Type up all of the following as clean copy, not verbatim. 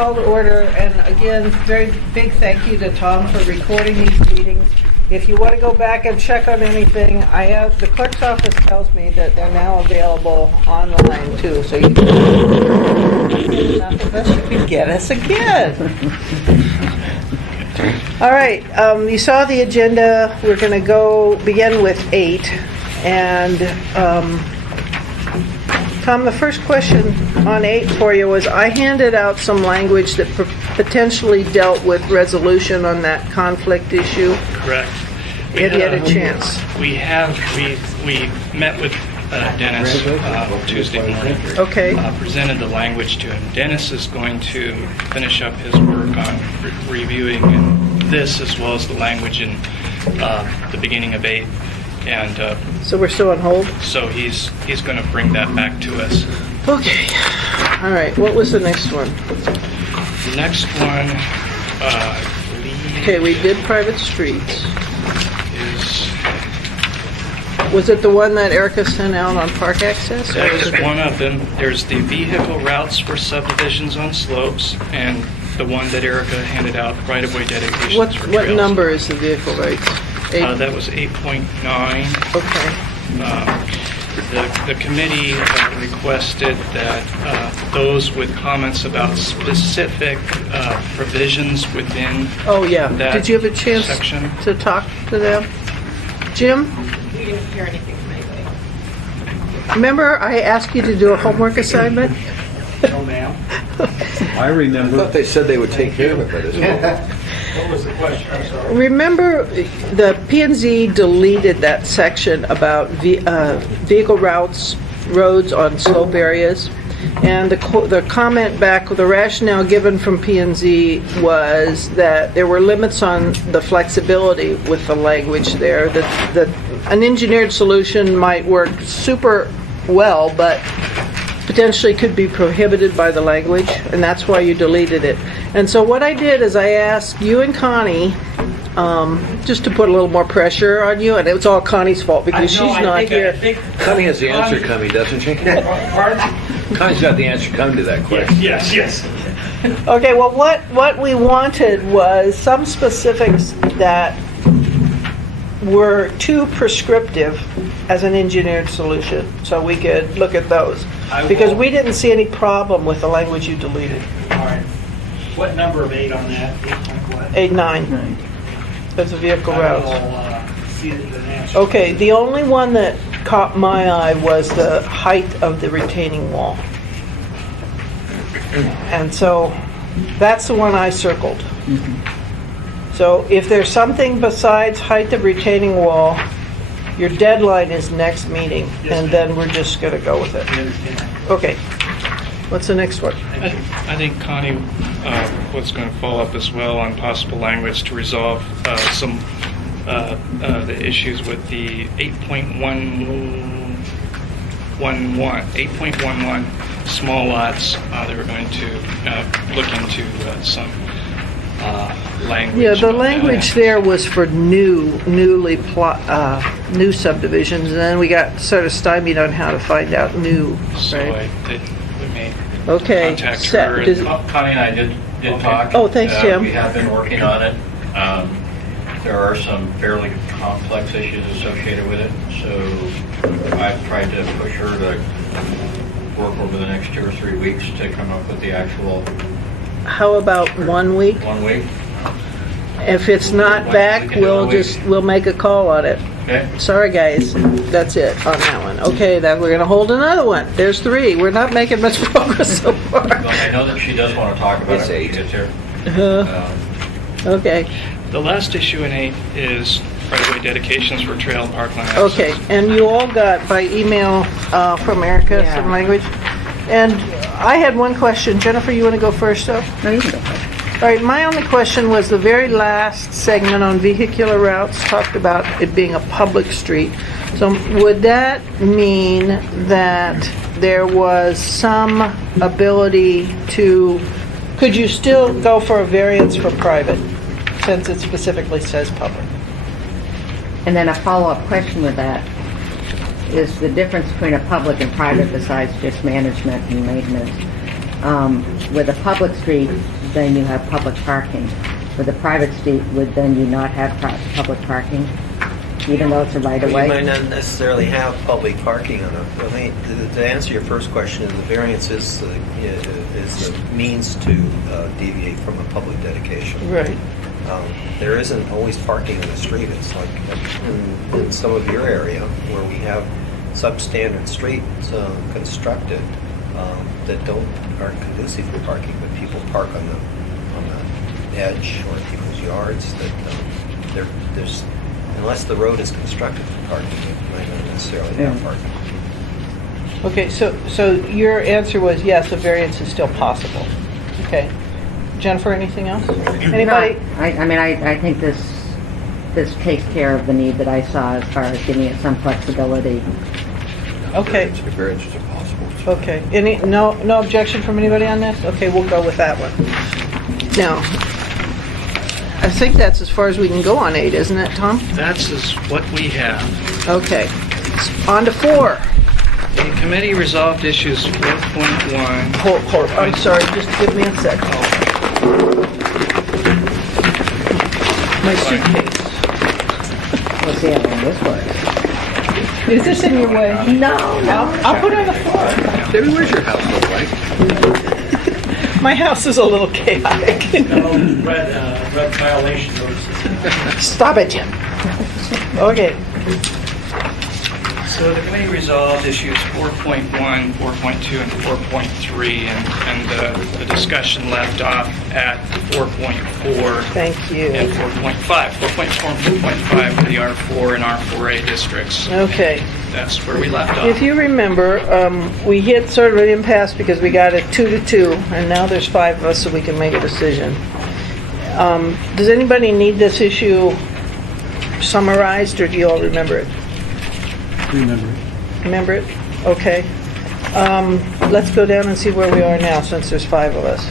Call to order, and again, very big thank you to Tom for recording these meetings. If you want to go back and check on anything, the clerk's office tells me that they're now available online too, so you can get us again. All right, you saw the agenda. We're going to begin with 8, and Tom, the first question on 8 for you was, I handed out some language that potentially dealt with resolution on that conflict issue. Correct. Have you had a chance? We met with Dennis Tuesday morning. Okay. Presented the language to him. Dennis is going to finish up his work on reviewing this as well as the language in the beginning of 8. And so we're still on hold? so he's going to bring that back to us. Okay. All right. What was the next one? The next one, Okay, we did private streets. is Was it the one that Erica sent out on park access? Or that was is it one of them. There's the vehicle routes for subdivisions on slopes, and the one that Erica handed out, right-of-way dedications What for trails. number is the vehicle rates? 8? That was 8.9. Okay. The committee requested that those with comments about specific provisions within Oh, yeah. that Did you have a chance section. to talk to them? Jim? We didn't hear anything from anybody. Remember I asked you to do a homework assignment? No, ma'am. I remember. thought they said they would take care of it, but as well. What was the question? I'm sorry. Remember, the P&Z deleted that section about vehicle routes, roads on slope areas, and the comment back, the rationale given from P&Z was that there were limits on the flexibility with the language there, that an engineered solution might work super well, but potentially could be prohibited by the language, and that's why you deleted it. And so what I did is I asked you and Connie, just to put a little more pressure on you, and it was all Connie's fault because she's not here. Connie has the answer coming, doesn't she? Pardon? Connie's got the answer coming to that question. Yes. Okay, well, what we wanted was some specifics that were too prescriptive as an engineered solution, so we could look at those. Because we didn't see any problem with the language you deleted. All right. What number of 8 on that? 8 point what? 8-9. As a vehicle I routes. will see the answer. Okay, the only one that caught my eye was the height of the retaining wall. And so that's the one I circled. So if there's something besides height of retaining wall, your deadline is next meeting, Yes, and ma'am. then we're just going to go with it. I understand. Okay. What's the next one? I think Connie was going to follow up as well on possible language to resolve some the issues with the 8.11 small lots. They were going to look into some language. Yeah, the on that. language there was for new subdivisions, and then we got sort of stymied on how to find out new, So right? we may Okay. contact set- her. does- Connie and I did talk. Oh, thanks, Jim. We have been working on it. There are some fairly complex issues associated with it, so I've tried to push her to work over the next 2 or 3 weeks to come up with the actual How about 1 week? 1 week. If it's not We back, can do it a week. we'll make a call on it. Okay? Sorry, guys. That's it on that one. Okay, then we're gonna hold another one. There's 3. We're not making much progress so far. I know that she does want to talk about It's it when 8. she gets here. Okay, The last issue in 8 is right-of-way dedications for trail and parkland access. okay. And you all got by email from Erica some language? And I had one question. Jennifer, you wanna go first, though? No, you can go first. All right, my only question was the very last segment on vehicular routes talked about it being a public street. So would that mean that there was some ability to, could you still go for a variance for private, since it specifically says public? And then a follow-up question with that is the difference between a public and private besides just management and maintenance. With a public street, then you have public parking. With a private street, then you not have public parking, even though it's a right of You might way? not necessarily have public parking on it. I mean, to answer your first question, the variance is the means to deviate from a public dedication. Right. There isn't always parking in the street. It's like in some of your area where we have substandard streets constructed that aren't conducive for parking, but people park on the edge or people's yards. That there's unless the road is constructed for parking, it might not necessarily have parking. Okay, so your answer was yes, a variance is still possible. Okay. Jennifer, anything else? Anybody? No, I think this takes care of the need that I saw as far as giving it some flexibility. Okay, Variances are possible. okay. No objection from anybody on this? Okay, we'll go with that one. Now, I think that's as far as we can go on 8, isn't it, Tom? That's what we have. Okay. On to 4. The committee resolved issues 4.1. Hold, I'm sorry, just give me a sec. My suitcase. We'll see how long this works. Is this in your way? No, I'll put it on the floor. David, where's your house look like? My house is a little chaotic. Red violation notices. Stop it, Jim. Okay. So the committee resolved issues 4.1, 4.2, and 4.3, and the discussion left off at 4.4 Thank you. and 4.5. 4.4 and 4.5 for the R4 and R4A districts. Okay. That's where we left If off. you remember, we hit sort of an impasse because we got it 2-2, and now there's 5 of us, so we can make a decision. Does anybody need this issue summarized, or do you all remember it? Remember. Remember it? Okay. Let's go down and see where we are now, since there's 5 of us.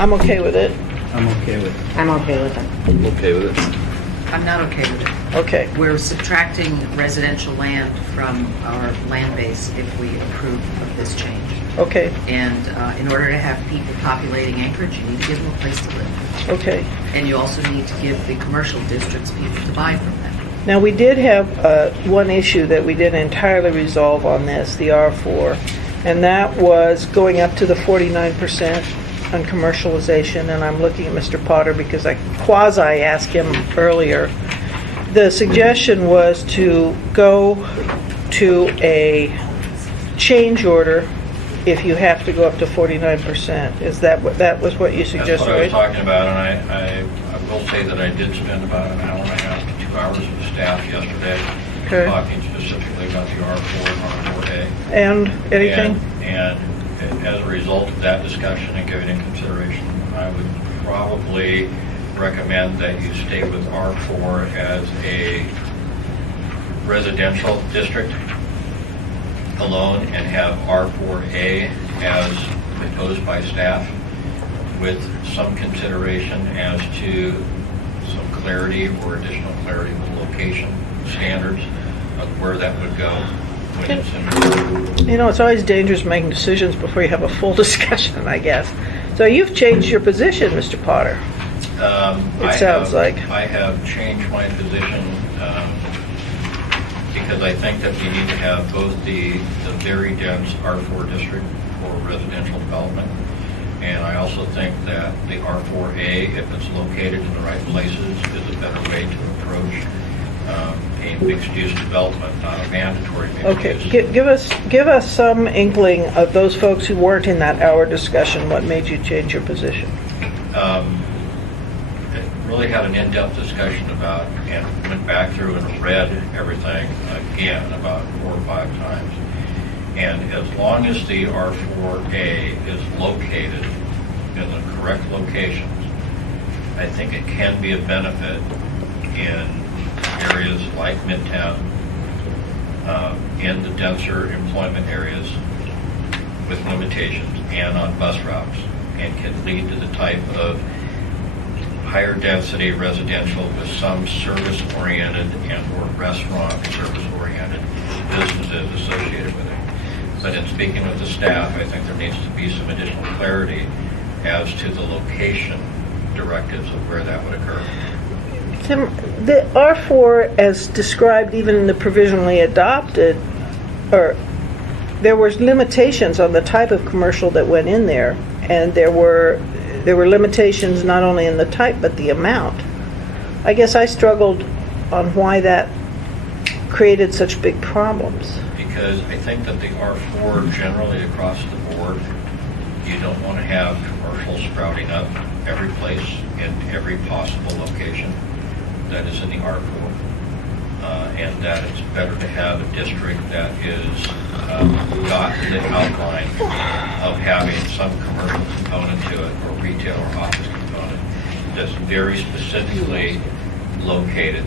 I'm okay with it. I'm okay with it. I'm okay with it. I'm okay with it. I'm not okay with it. Okay. We're subtracting residential land from our land base if we approve of this change. Okay. And in order to have people populating Anchorage, you need to give them a place to live. Okay. And you also need to give the commercial districts people to buy from them. Now, we did have one issue that we didn't entirely resolve on this, the R4, and that was going up to the 49% on commercialization, and I'm looking at Mr. Potter because I quasi-asked him earlier. The suggestion was to go to a change order if you have to go up to 49%. Is that that was what you That's suggested, what I was right? talking about, and I will say that I did spend about an hour and a half to 2 hours with staff yesterday Okay. talking specifically about the R4 and R4A. And anything? And as a result of that discussion and giving it consideration, I would probably recommend that you stay with R4 as a residential district alone and have R4A as proposed by staff with some consideration as to some clarity or additional clarity with location standards of where that would go when it's in. You know, it's always dangerous making decisions before you have a full discussion, I guess. So you've changed your position, Mr. Potter. It sounds like. I have changed my position because I think that we need to have both the very dense R4 district for residential development, and I also think that the R4A, if it's located in the right places, is a better way to approach a mixed-use development, not a mandatory Okay, mixed-use. give us some inkling of those folks who weren't in that hour discussion. What made you change your position? It really had an in-depth discussion about, and went back through and read everything again about 4 or 5 times. And as long as the R4A is located in the correct locations, I think it can be a benefit in areas like Midtown, in the denser employment areas with limitations, and on bus routes, and can lead to the type of higher density residential with some service-oriented and or restaurant service-oriented businesses associated with it. But in speaking with the staff, I think there needs to be some additional clarity as to the location directives of where that would occur. Tim, the R4 as described even in the provisionally adopted, or there were limitations on the type of commercial that went in there, and there were limitations not only in the type but the amount. I guess I struggled on why that created such big problems. Because I think that the R4 generally across the board, you don't want to have commercials sprouting up every place in every possible location that is in the R4. And that it's better to have a district that is got the outline of having some commercial component to it, or retail or office component, that's very specifically located.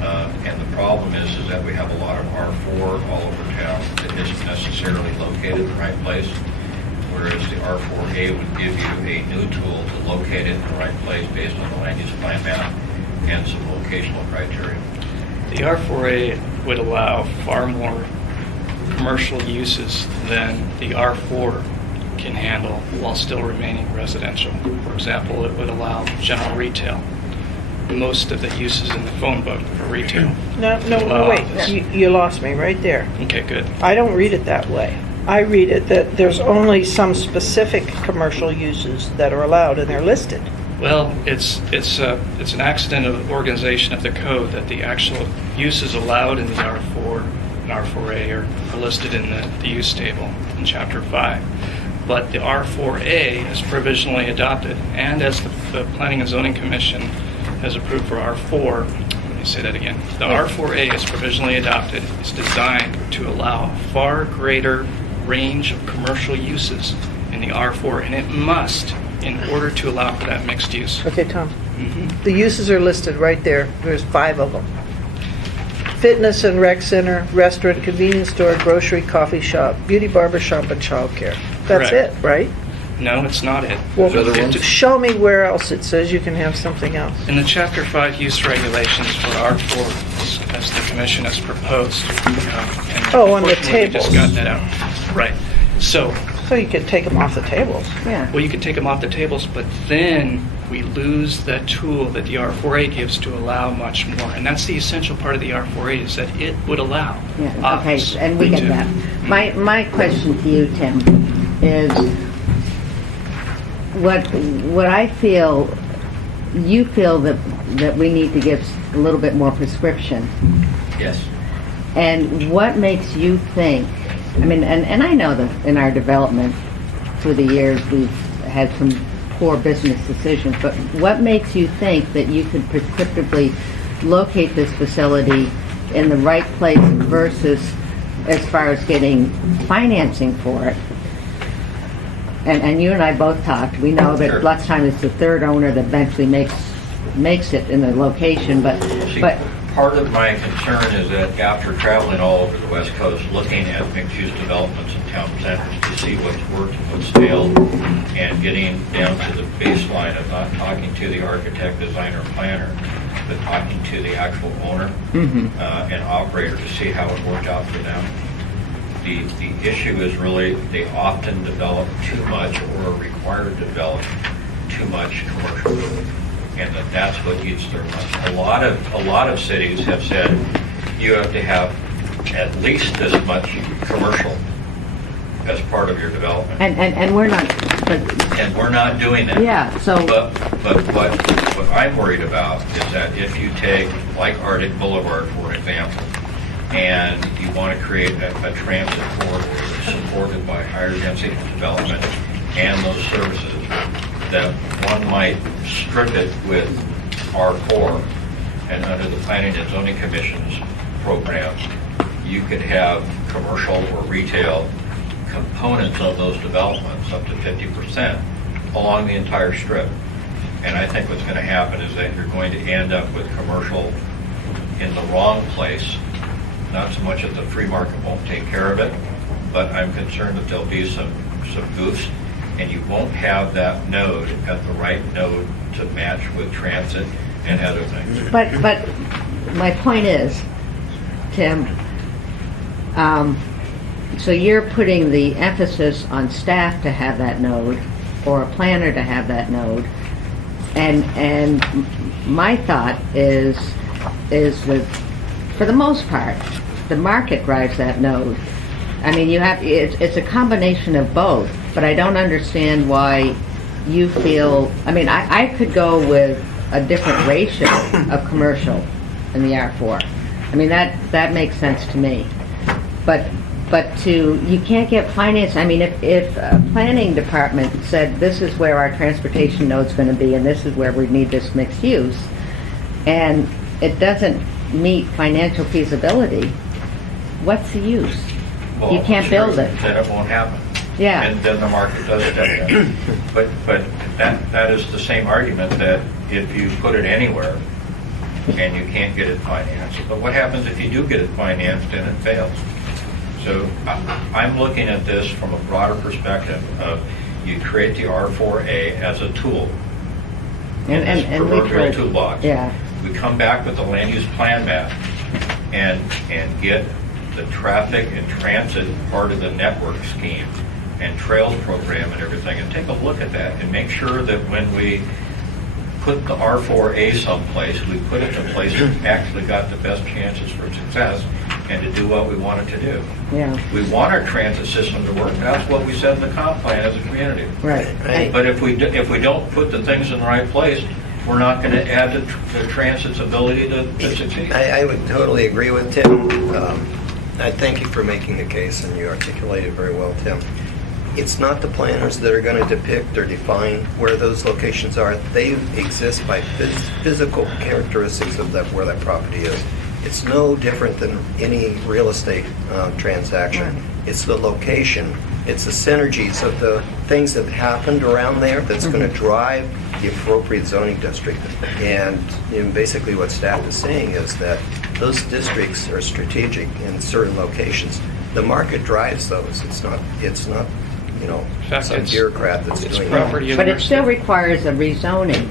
And the problem is that we have a lot of R4 all over town that isn't necessarily located in the right place, whereas the R4A would give you a new tool to locate it in the right place based on the land use plan map and some locational criteria. The R4A would allow far more commercial uses than the R4 can handle while still remaining residential. For example, it would allow general retail. Most of the uses in the phone book are retail. No, wait, you lost me right there. Okay, good. I don't read it that way. I read it that there's only some specific commercial uses that are allowed, and they're listed. Well, it's an accident of organization of the code that the actual uses allowed in the R4 and R4A are listed in the use table in Chapter 5. But the R4A is provisionally adopted, and as the Planning and Zoning Commission has approved for R4, let me say that again. The R4A is provisionally adopted. It's designed to allow far greater range of commercial uses in the R4, and it must, in order to allow for that mixed use. Okay, Tom. The uses are listed right there. There's 5 of them. Fitness and rec center, restaurant, convenience store, grocery, coffee shop, beauty barber shop, and childcare. That's Correct. it, right? No, it's not it. Well, There's other ones? show me where else it says you can have something else. In the Chapter 5 use regulations for R4, as the commission has proposed, and Oh, on the unfortunately, we just tables. got that out. Right. So, So you can take them off the tables. Yeah. well, you could take them off the tables, but then we lose that tool that the R4A gives to allow much more. And that's the essential part of the R4A, is that it would allow Yeah, okay, office, and we get retail. that. My question to you, Tim, is what I feel, you feel that we need to give a little bit more prescription. Yes. And what makes you think, I mean, and I know that in our development through the years, we've had some poor business decisions, but what makes you think that you could prescriptively locate this facility in the right place versus as far as getting financing for it? And you and I both talked, we know that Sure. lots of times it's the third owner that eventually makes it in the location, but See, part of my concern is that after traveling all over the West Coast, looking at mixed-use developments in town centers to see what's worked and what's failed, and getting down to the baseline of not talking to the architect, designer, planner, but talking to the actual owner and operator to see how it worked out for them. The issue is really they often develop too much or are required to develop too much commercial. And that's what eats their lunch. A lot of cities have said you have to have at least this much commercial as part of your development. and we're not, but, And we're not doing that. yeah, so. But what I'm worried about is that if you take, like Arctic Boulevard, for example, and you want to create a transit corridor that's supported by higher density development and those services, that one might strip it with R4, and under the Planning and Zoning Commission's program, you could have commercial or retail components of those developments up to 50% along the entire strip. And I think what's going to happen is that you're going to end up with commercial in the wrong place. Not so much that the free market won't take care of it, but I'm concerned that there'll be some goofs, and you won't have that node at the right node to match with transit and other things. But my point is, Tim, so you're putting the emphasis on staff to have that node, or a planner to have that node, and my thought is that, for the most part, the market drives that node. I mean, it's a combination of both, but I don't understand why you feel, I mean, I could go with a different ratio of commercial in the R4. I mean, that makes sense to me. But you can't get finance, I mean, if a planning department said, this is where our transportation node's gonna be, and this is where we need this mixed use, and it doesn't meet financial feasibility, what's the use? Well, You can't sure, build it. Then it won't happen. Yeah. And then the market does step in. But that is the same argument that if you put it anywhere and you can't get it financed, but what happens if you do get it financed and it fails? So I'm looking at this from a broader perspective of you create the R4A as a tool in this And we proverbial could- toolbox. Yeah, We come back with the land use plan map and get the traffic and transit part of the network scheme and trails program and everything, and take a look at that and make sure that when we put the R4A someplace, we put it in a place that actually got the best chances for success and to do what we want it to do. yeah, We want our transit system to work. That's what we said in the comp plan as a community. right. Right. But if we don't put the things in the right place, we're not going to add the transit's ability to succeed. I would totally agree with Tim. I thank you for making the case, and you articulated very well, Tim. It's not the planners that are going to depict or define where those locations are. They exist by physical characteristics of where that property is. It's no different than any real estate transaction. It's the location. It's the synergies of the things that happened around there that's going to drive the appropriate zoning district. And basically what staff is saying is that those districts are strategic in certain locations. The market drives those. It's not fact, some it's- bureaucrat that's It's doing property that. But it owners. still requires a rezoning.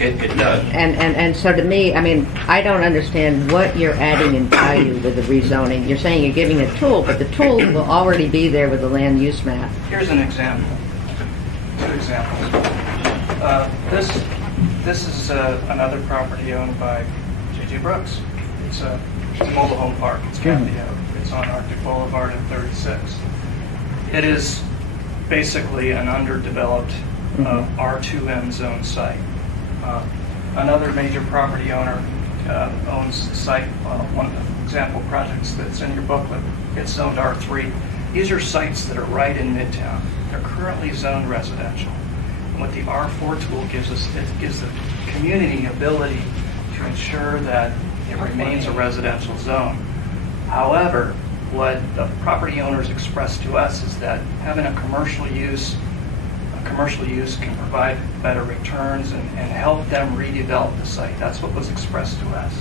It does. And so to me, I mean, I don't understand what you're adding in value with the rezoning. You're saying you're giving a tool, but the tool will already be there with the land use map. Here's an example. 2 examples. This is another property owned by J.J. Brooks. It's a mobile home park. It's Cathy Oak. It's on Arctic Boulevard at 36. It is basically an underdeveloped R2M zone site. Another major property owner owns the site, one of the example projects that's in your booklet. It's zoned R3. These are sites that are right in Midtown. They're currently zoned residential. And what the R4 tool gives us, it gives the community ability to ensure that it remains a residential zone. However, what the property owners expressed to us is that having a commercial use can provide better returns and help them redevelop the site. That's what was expressed to us.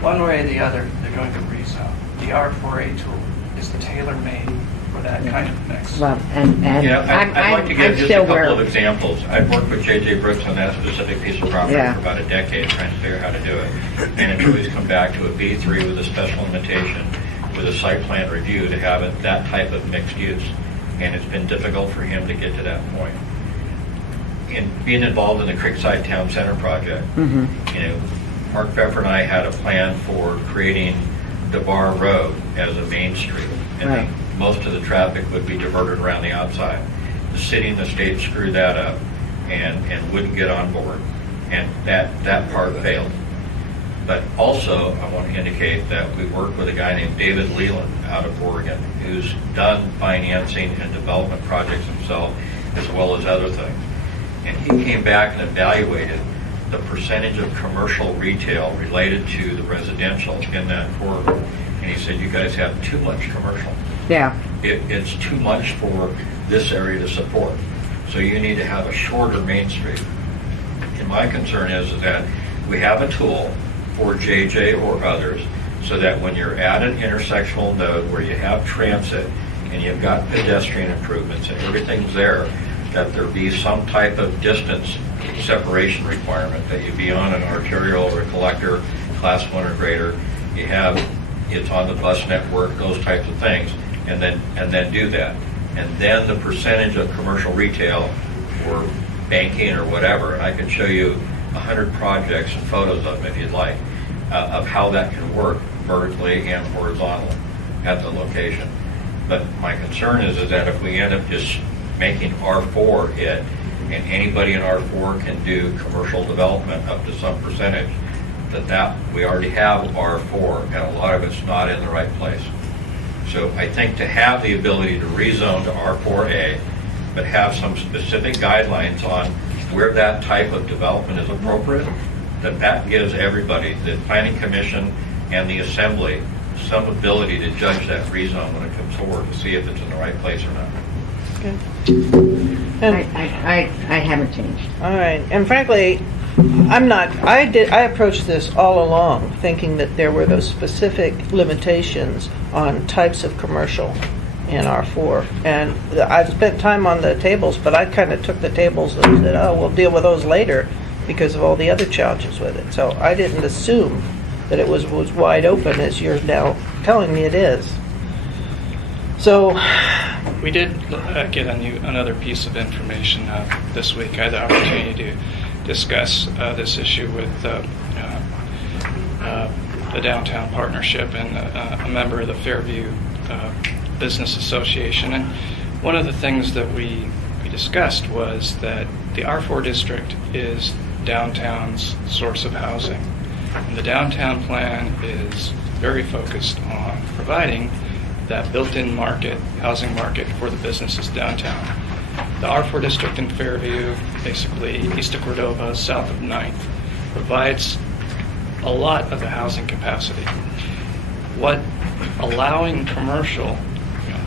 One way or the other, they're going to rezone. The R4A tool is tailor-made for that kind of mix. Well, and I'd like to give I'm just a still couple of where, examples. I've worked with J.J. Brooks on that specific piece of property Yeah. for about a decade, trying to figure out how to do it. And it's always come back to a B3 with a special limitation, with a site plan review to have it that type of mixed use. And it's been difficult for him to get to that point. In being involved in the Creekside Town Center project, Mark Pfeffer and I had a plan for creating DeBar Road as a main street. And Right. most of the traffic would be diverted around the outside. The city and the state screwed that up and wouldn't get on board. And that part failed. But also, I want to indicate that we worked with a guy named David Leland out of Oregon, who's done financing and development projects himself, as well as other things. And he came back and evaluated the percentage of commercial retail related to the residential in that corridor. And he said, you guys have too much commercial. yeah, It's too much for this area to support. So you need to have a shorter Main Street. And my concern is that we have a tool for JJ or others so that when you're at an intersectional node where you have transit and you've got pedestrian improvements and everything's there, that there be some type of distance separation requirement, that you be on an arterial or a collector, class 1 or greater, it's on the bus network, those types of things, and then do that. And then the percentage of commercial retail or banking or whatever, and I can show you 100 projects and photos of them if you'd like, of how that can work vertically and horizontally at the location. But my concern is that if we end up just making R4 it, and anybody in R4 can do commercial development up to some percentage, that we already have R4, and a lot of it's not in the right place. So I think to have the ability to rezone to R4A, but have some specific guidelines on where that type of development is appropriate, that gives everybody, the planning commission and the assembly, some ability to judge that rezone when it comes forward to see if it's in the right place or not. I haven't changed. All right, and frankly, I approached this all along thinking that there were those specific limitations on types of commercial in R4. And I've spent time on the tables, but I kind of took the tables and said, oh, we'll deal with those later because of all the other challenges with it. So I didn't assume that it was wide open as you're now telling me it is. So We did get another piece of information this week. I had the opportunity to discuss this issue with the Downtown Partnership and a member of the Fairview Business Association. And one of the things that we discussed was that the R4 district is downtown's source of housing. And the downtown plan is very focused on providing that built-in housing market for the businesses downtown. The R4 district in Fairview, basically east of Cordova, south of 9th, provides a lot of the housing capacity. What allowing commercial,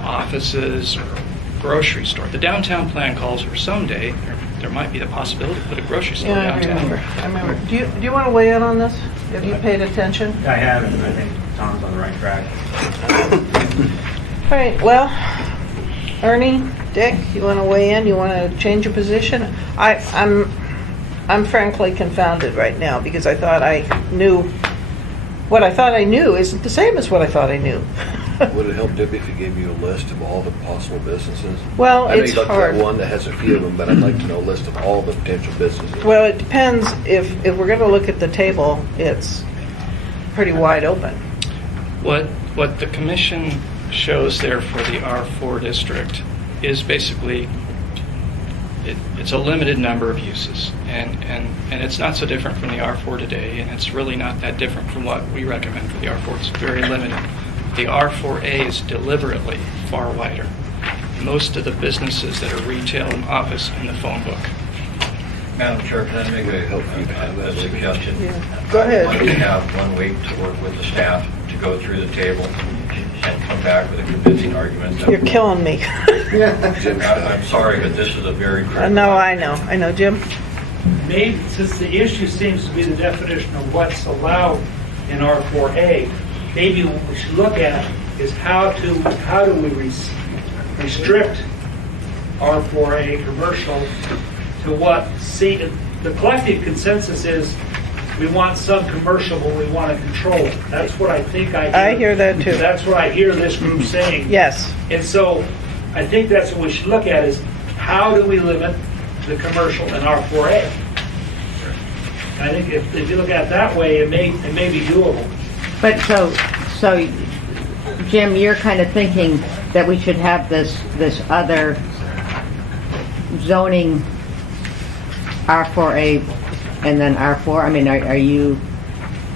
offices or grocery store, the downtown plan calls for someday, there might be the possibility to put a grocery store yeah, I downtown. remember. Do you want to weigh in on this? Have you paid attention? I haven't, and I think Tom's on the right track. All right, well, Ernie, Dick, you want to weigh in? You want to change your position? I'm frankly confounded right now because I thought I knew, what I thought I knew isn't the same as what I thought I knew. Would it help, Debbie, if he gave you a list of all the possible businesses? Well, I know it's you looked hard. at one that has a few of them, but I'd like to know a list of all the potential businesses. Well, it depends. If we're going to look at the table, it's pretty wide open. What the commission shows there for the R4 district is basically it's a limited number of uses, and it's not so different from the R4 today, and it's really not that different from what we recommend for the R4. It's very limited. The R4A is deliberately far wider. Most of the businesses that are retail and office in the phone book. Madam Chair, can I make a suggestion? Yeah. Go ahead. Why don't we have 1 week to work with the staff to go through the table and come back with a convincing argument? You're killing me. I'm sorry, but this is a very critical. No, I know, Jim. Maybe, since the issue seems to be the definition of what's allowed in R4A, maybe what we should look at is how do we restrict R4A commercial to what, see, the collective consensus is we want some commercial, but we want to control it. That's what I think I hear. I hear that too. That's what I hear this group saying. Yes. And so I think that's what we should look at is how do we limit the commercial in R4A? I think if you look at it that way, it may be doable. But so, Jim, you're kind of thinking that we should have this other zoning R4A and then R4? I mean, are you?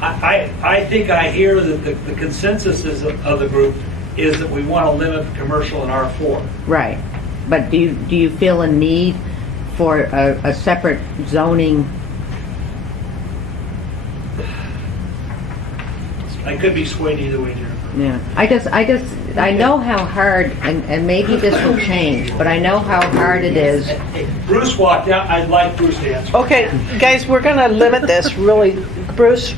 I think I hear that the consensus of the group is that we want to limit commercial in R4. Right. But do you feel a need for a separate zoning? I could be swayed either way, Jennifer. Yeah. I know how hard, and maybe this will change, but I know how hard it is. Bruce walked out. I'd like Bruce to answer. Okay, guys, we're going to limit this really. Bruce,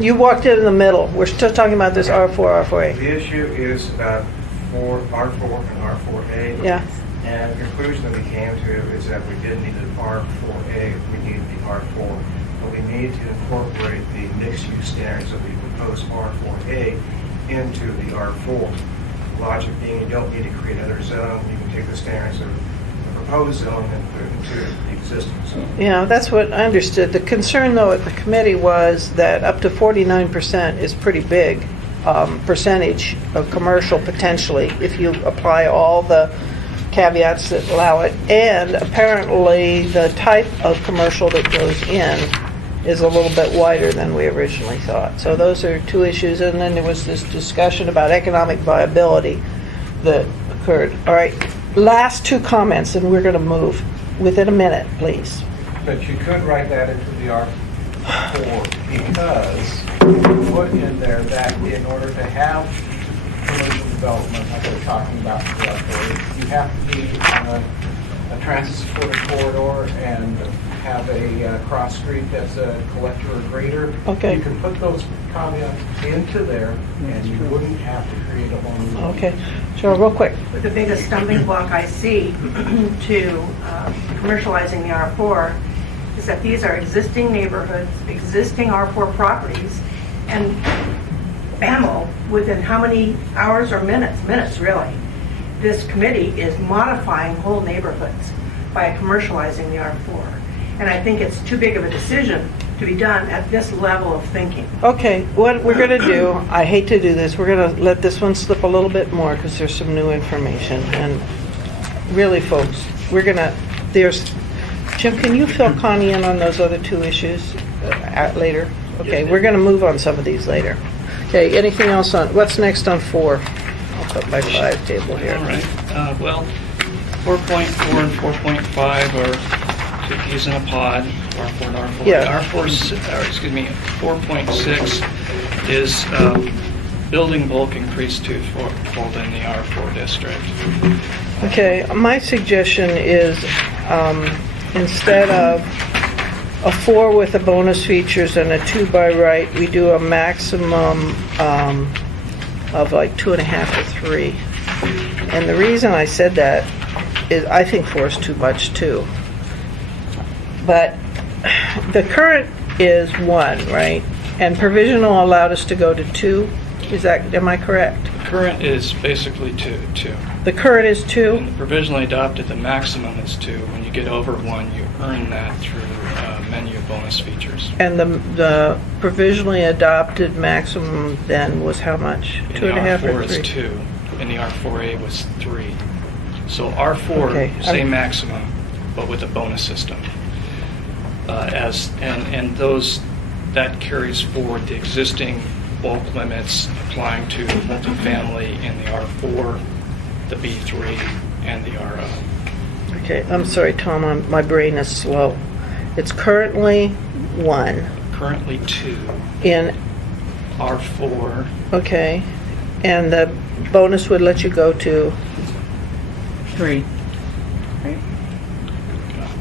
you walked in the middle. We're still talking about this R4, R4A. The issue is about R4 and R4A. Yeah. And the conclusion that we came to is that we didn't need an R4A, we needed the R4. But we need to incorporate the mixed-use standards that we proposed R4A into the R4. Logic being you don't need to create another zone. You can take the standards of the proposed zone and put it into the existing zone. Yeah, that's what I understood. The concern, though, at the committee was that up to 49% is pretty big percentage of commercial potentially if you apply all the caveats that allow it. And apparently, the type of commercial that goes in is a little bit wider than we originally thought. So those are two issues. And then there was this discussion about economic viability that occurred. All right, last two comments, and we're going to move within a minute, please. But you could write that into the R4 because you put in there that in order to have commercial development, like we're talking about in the R4, you have to be on a transit-supported corridor and have a cross street that's a collector or grader. Okay. You can put those caveats into there and you wouldn't have to create a whole new. Okay, Cheryl, real quick. The biggest stumbling block I see to commercializing the R4 is that these are existing neighborhoods, existing R4 properties, and bammo, within how many hours or minutes? Minutes, really. This committee is modifying whole neighborhoods by commercializing the R4. And I think it's too big of a decision to be done at this level of thinking. Okay, what we're going to do, I hate to do this, we're going to let this one slip a little bit more because there's some new information. And really, folks, we're going to, Jim, can you fill Connie in on those other two issues later? Okay, we're going to move on some of these later. Okay, anything else on, what's next on 4? I'll put my 5 table here. All right. Well, 4.4 and 4.5 are cookies in a pod, R4 and R4. Yeah. Excuse me, 4.6 is building bulk increased twofold in the R4 district. Okay, my suggestion is instead of a 4 with the bonus features and a 2 by right, we do a maximum of like 2.5 to 3. And the reason I said that is I think 4 is too much too. But the current is 1, right? And provisional allowed us to go to 2. Am I correct? Current is basically 2. The current is 2? And the provisionally adopted, the maximum is 2. When you get over 1, you earn that through menu bonus features. And the provisionally adopted maximum then was how much? In 2.5 the or R4 3? is 2, and the R4A was 3. So R4, Okay, same maximum, but with a bonus system. And those, that carries forward the existing bulk limits applying to multifamily in the R4, the B3, and the RO. Okay, I'm sorry, Tom, my brain is slow. It's currently 1 Currently 2 in, R4, okay, and the bonus would let you go to, 3.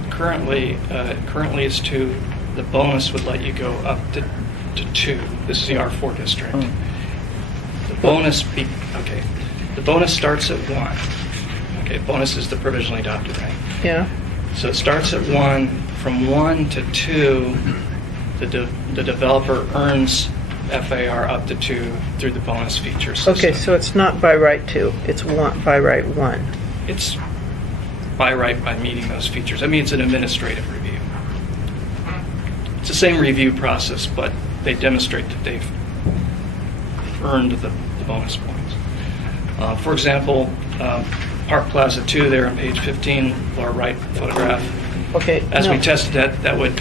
currently it's 2. The bonus would let you go up to 2. This is the R4 district. The bonus the bonus starts at 1. Okay, bonus is the provisionally adopted, right? yeah? So it starts at 1. From 1 to 2, the developer earns FAR up to 2 through the bonus feature system. Okay, so it's not by right 2, it's by right 1. It's by right by meeting those features. I mean, it's an administrative review. It's the same review process, but they demonstrate that they've earned the bonus points. For example, Park Plaza 2 there on page 15, lower right photograph. Okay, As no. we tested that would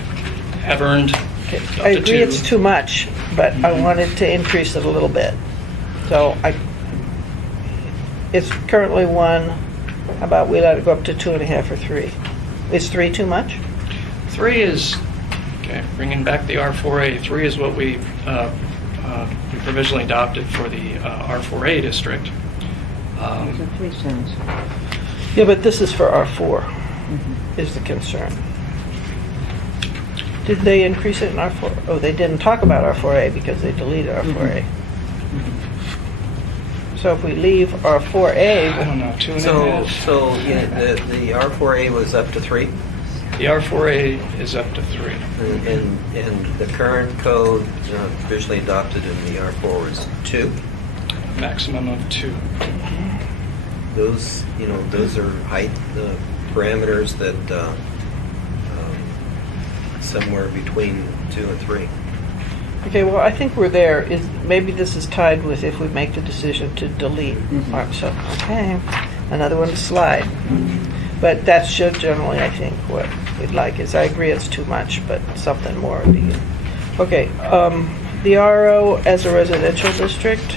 have earned Okay, up I to agree 2. it's too much, but I wanted to increase it a little bit. So it's currently 1, how about we let it go up to 2.5 or 3? Is 3 too much? 3 is, okay, bringing back the R4A, 3 is what we provisionally adopted for the R4A district. There's a 3 cents. Yeah, but this is for R4, is the concern. Did they increase it in R4? Oh, they didn't talk about R4A because they deleted R4A. So if we leave R4A, I don't know, 2.5. So the R4A was up to 3, The R4A is up to 3. and the current code visually adopted in the R4 was 2. Maximum of 2. those, those are height parameters that somewhere between 2 and 3. Okay, well, I think we're there. Maybe this is tied with if we make the decision to delete. So, okay, another one to slide. But that's generally, I think, what we'd like is, I agree it's too much, but something more would be good. Okay, the RO as a residential district.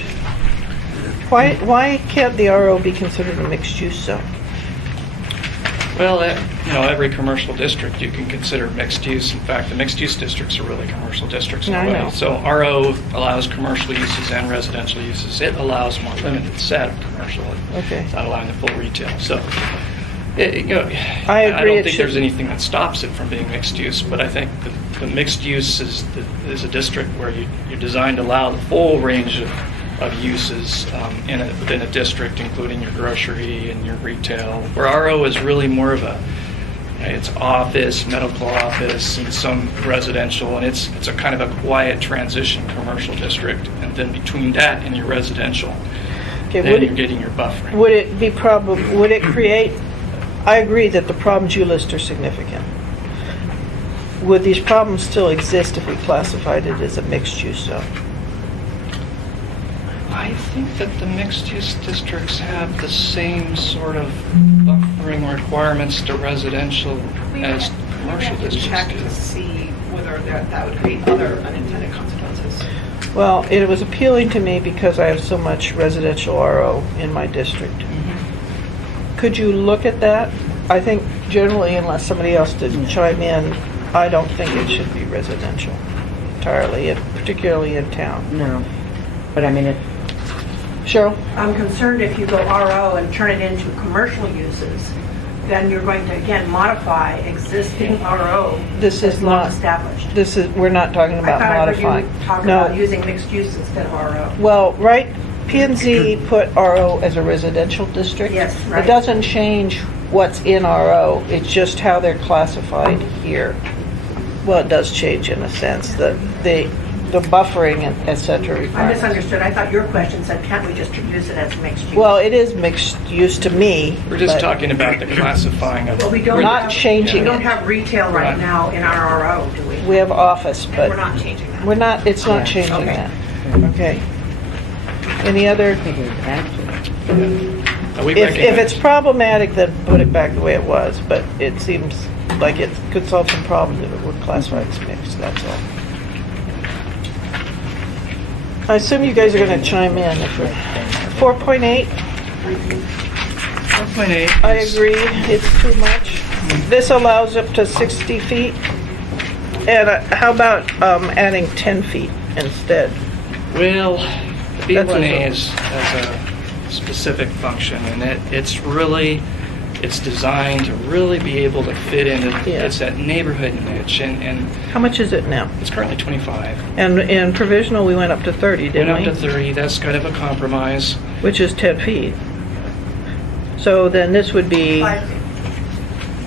Why can't the RO be considered a mixed-use zone? Well, every commercial district you can consider mixed use. In fact, the mixed use districts are really commercial districts in I a way. know. So RO allows commercial uses and residential uses. It allows more limited set of commercial. Okay. It's not allowing the full retail. So, I agree don't it think should- there's anything that stops it from being mixed use, but I think the mixed use is a district where you're designed to allow the full range of uses within a district, including your grocery and your retail, where RO is really more of it's office, medical office, and some residential, and it's a kind of a quiet transition commercial district, and then between that and your residential, Okay, then would you're it, getting your buffering. would it create, I agree that the problems you list are significant. Would these problems still exist if we classified it as a mixed-use zone? I think that the mixed-use districts have the same sort of buffering requirements to residential as commercial districts Check do. to see whether that would create other unintended consequences. Well, it was appealing to me because I have so much residential RO in my district. Could you look at that? I think generally, unless somebody else didn't chime in, I don't think it should be residential entirely, particularly in town. No. But I mean, Cheryl? I'm concerned if you go RO and turn it into commercial uses, then you're going to, again, modify existing RO This is that's long not- established. We're not talking I about thought I heard modifying. you talk No. about using mixed use instead of RO. Well, right, P&Z put RO as a residential district. Yes, right. It doesn't change what's in RO, it's just how they're classified here. Well, it does change in a sense, the buffering and et cetera I requirements. misunderstood. I thought your question said, can't we just use it as mixed use? Well, it is mixed use to me. We're just but talking about the classifying of. Well, we don't not have- changing We don't it. have retail right Right. now in our RO, do we? We have office, And but we're not changing that. we're not, it's not changing Okay. that. Okay. Any other, I think it's actually. We if recognize- it's problematic, then put it back the way it was, but it seems like it could solve some problems if it were classified as mixed, that's all. I assume you guys are gonna chime in if we're, 4.8, 4.8 I is- agree, it's too much. This allows up to 60 feet, and how about adding 10 feet instead? Well, the That's B1A a- has a specific function, and it's designed to really be able to fit into, Yeah. it's that neighborhood niche, and How much is it now? it's currently 25. And in provisional, we went up to 30, Went didn't up we? to 30, that's kind of a compromise. Which is 10 feet. So then this would be,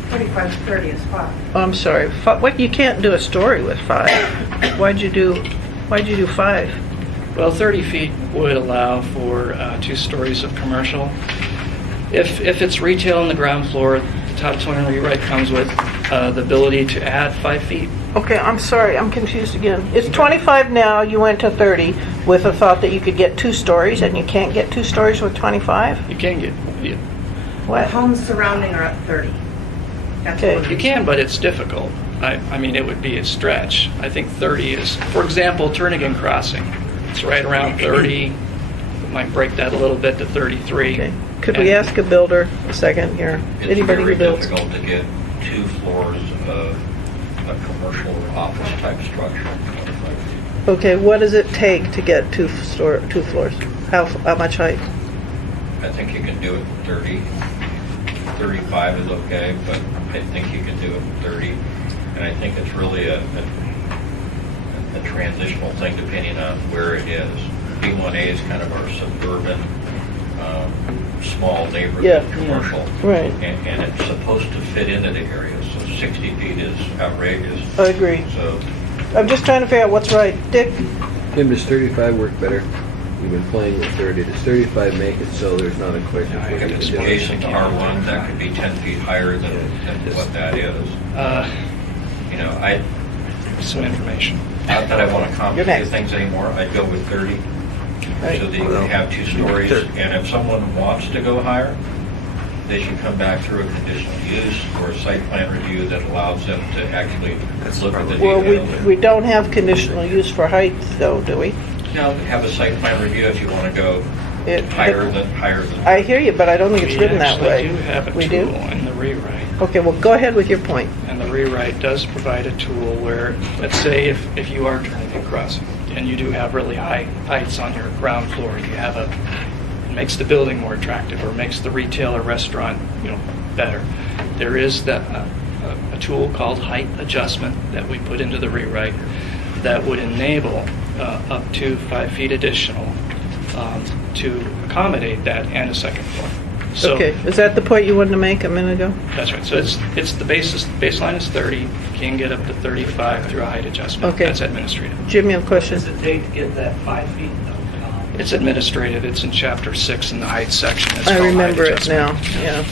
25 to 30 is fine. oh, I'm sorry, what, you can't do a story with 5. Why'd you do 5? Well, 30 feet would allow for 2 stories of commercial. If it's retail on the ground floor, the top 20 rewrite comes with the ability to add 5 feet. Okay, I'm sorry, I'm confused again. It's 25 now, you went to 30 with the thought that you could get 2 stories, and you can't get 2 stories with 25? You can get, The What? homes surrounding are at 30. That's Okay. what you can, but it's difficult. I mean, it would be a stretch. I think 30 is, for example, Turnigan Crossing. It's right around 30. We might break that a little bit to 33. Okay. Could we ask a builder a second here? It's Anybody very who builds? difficult to get 2 floors of a commercial office type structure. Okay, what does it take to get 2 floors? How much height? I think you can do it 30. 35 is okay, but I think you can do it 30. And I think it's really a transitional thing depending on where it is. B1A is kind of our suburban, small neighborhood Yeah. commercial. Right. And it's supposed to fit into the area, so 60 feet is outrageous. I agree. So I'm just trying to figure out what's right. Dick? Tim, does 35 work better? You've been playing with 30. Does 35 make it so there's not a question? No, I for got you this to do? Adjacent to R1, that could be 10 feet higher than what that is. You know, Some information. not that I want to You're complicate next. things anymore, I'd go with 30. Right. So that you can have 2 stories, and if someone wants to go higher, they should come back through a conditional use or a site plan review that allows them to actually look at the Well, details. we don't have conditional use for height though, do we? Now, have a site plan review if you want to go It- higher than. I hear you, but I don't think it's written that way. We actually do have a We tool do? in the rewrite. Okay, well, go ahead with your point. And the rewrite does provide a tool where, let's say if you are turning and crossing, and you do have really high heights on your ground floor, you have it makes the building more attractive or makes the retail or restaurant, better. There is a tool called height adjustment that we put into the rewrite that would enable up to 5 feet additional to accommodate that and a second floor. So Okay, is that the point you wanted to make a minute ago? that's right. So it's the baseline is 30, can get up to 35 through a height adjustment. Okay. That's administrative. Jim, you have a question? Does it take to get that 5 feet? It's administrative. It's in chapter 6 in the height section. It's I called remember height it now, adjustment. yeah.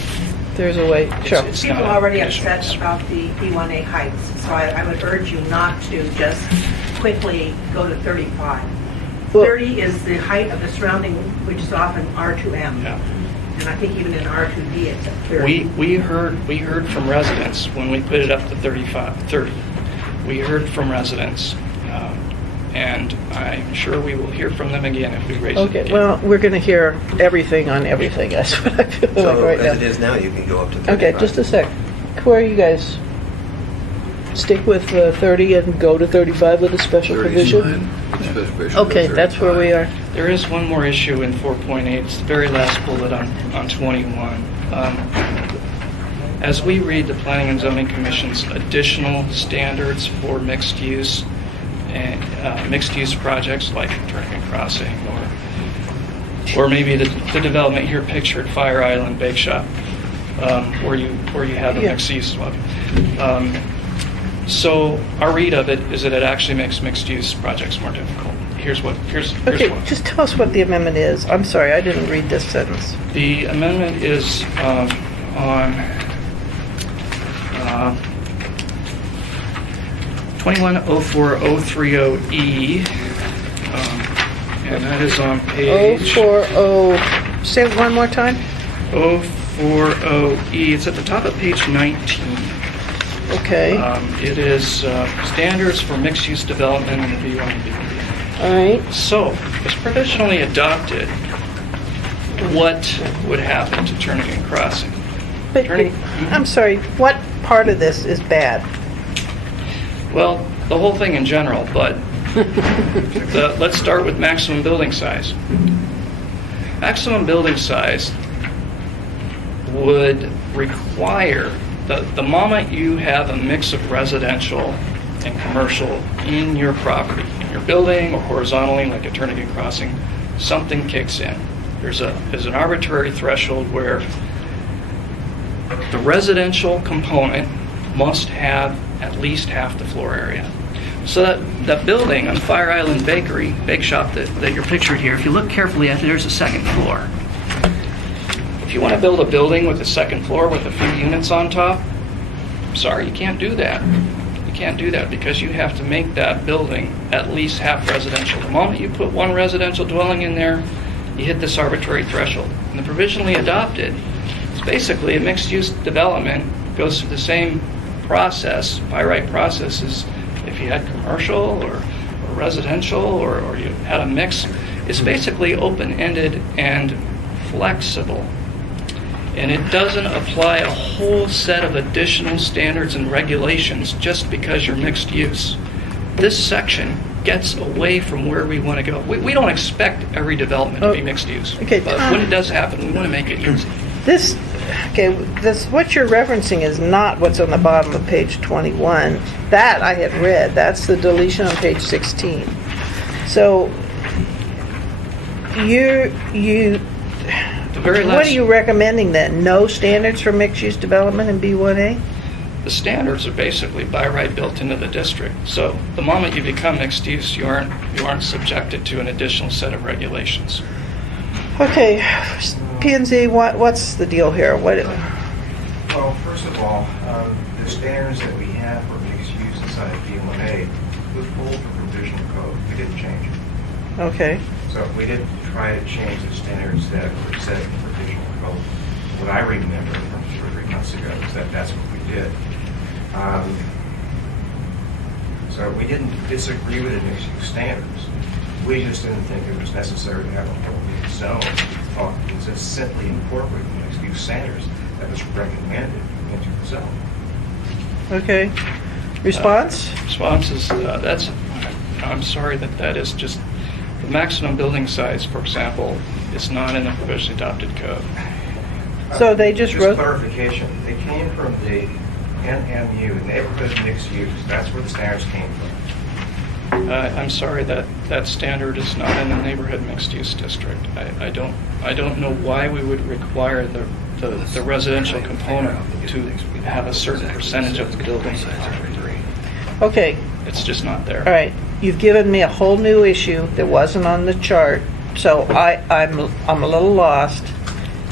There's a way, sure. It's People not are already conditional upset use. about the B1A heights, so I would urge you not to just quickly go to 35. Well- 30 is the height of the surrounding, which is often R2M. Yeah. And I think even in R2D, it's at 30. We heard from residents when we put it up to 30. We heard from residents, and I'm sure we will hear from them again if we raise it Okay, again. well, we're going to hear everything on everything, that's what I feel like So right as it now. is now, you can go up to 35. Okay, just a sec. Where are you guys? Stick with 30 and go to 35 with a special 30 is provision? fine. Special provision Okay, is that's where we 35. are. There is one more issue in 4.8. It's the very last bullet on 21. As we read the Planning and Zoning Commission's additional standards for mixed use and mixed-use projects like Turning and Crossing, or maybe the development here pictured, Fire Island Bake Shop, where you have a Yeah. mixed use. So our read of it is that it actually makes mixed-use projects more difficult. Here's Okay, what. just tell us what the amendment is. I'm sorry, I didn't read this sentence. The amendment is on 2104030E, and that is on page 040, say it one more time? 040E. It's at the top of page 19. Okay, It is standards for mixed-use development in the B1 and B2. all right. So, if it's provisionally adopted, what would happen to Turning and Crossing? But, Turning- I'm sorry, what part of this is bad? Well, the whole thing in general, but let's start with maximum building size. Maximum building size would require, the moment you have a mix of residential and commercial in your property, in your building or horizontally like a Turning and Crossing, something kicks in. There's an arbitrary threshold where the residential component must have at least half the floor area. So that building on Fire Island Bake Shop that you're pictured here, if you look carefully at it, there's a second floor. If you want to build a building with a second floor with a few units on top, sorry, you can't do that. You can't do that because you have to make that building at least half residential. The moment you put one residential dwelling in there, you hit this arbitrary threshold. And the provisionally adopted, it's basically a mixed-use development, goes through the same process, by right process, as if you had commercial or residential or you had a mix. It's basically open-ended and flexible. And it doesn't apply a whole set of additional standards and regulations just because you're mixed use. This section gets away from where we want to go. We don't expect every development to be mixed use. Okay, But Tom. when it does happen, we want to make it easy. This, what you're referencing is not what's on the bottom of page 21. That I had read, that's the deletion on page 16. So, the The very last, what are you recommending then? No standards for mixed-use development in B1A? the standards are basically by right built into the district. So the moment you become mixed use, you aren't subjected to an additional set of regulations. Okay, P&Z, what's the deal here? What? Well, first of all, the standards that we have for mixed use inside of B1A was pulled from provisional code. We didn't change it. Okay. So we didn't try to change the standards that were set in provisional code. What I remember from 2 or 3 months ago is that that's what we did. So we didn't disagree with the mixed use standards. We just didn't think it was necessary to have a whole new zone. We thought we could just simply incorporate the mixed use standards that was recommended into the zone. Okay. Response? Response is, I'm sorry that is just, the maximum building size, for example, is not in the provisionally adopted code. So they just wrote... clarification, they came from the NMU, Neighborhood Mixed Use. That's where the standards came from. I'm sorry that standard is not in the neighborhood mixed use district. I don't know why we would require the residential component to have a certain percentage of the building. Okay, It's just not there. all right. You've given me a whole new issue that wasn't on the chart, so I'm a little lost,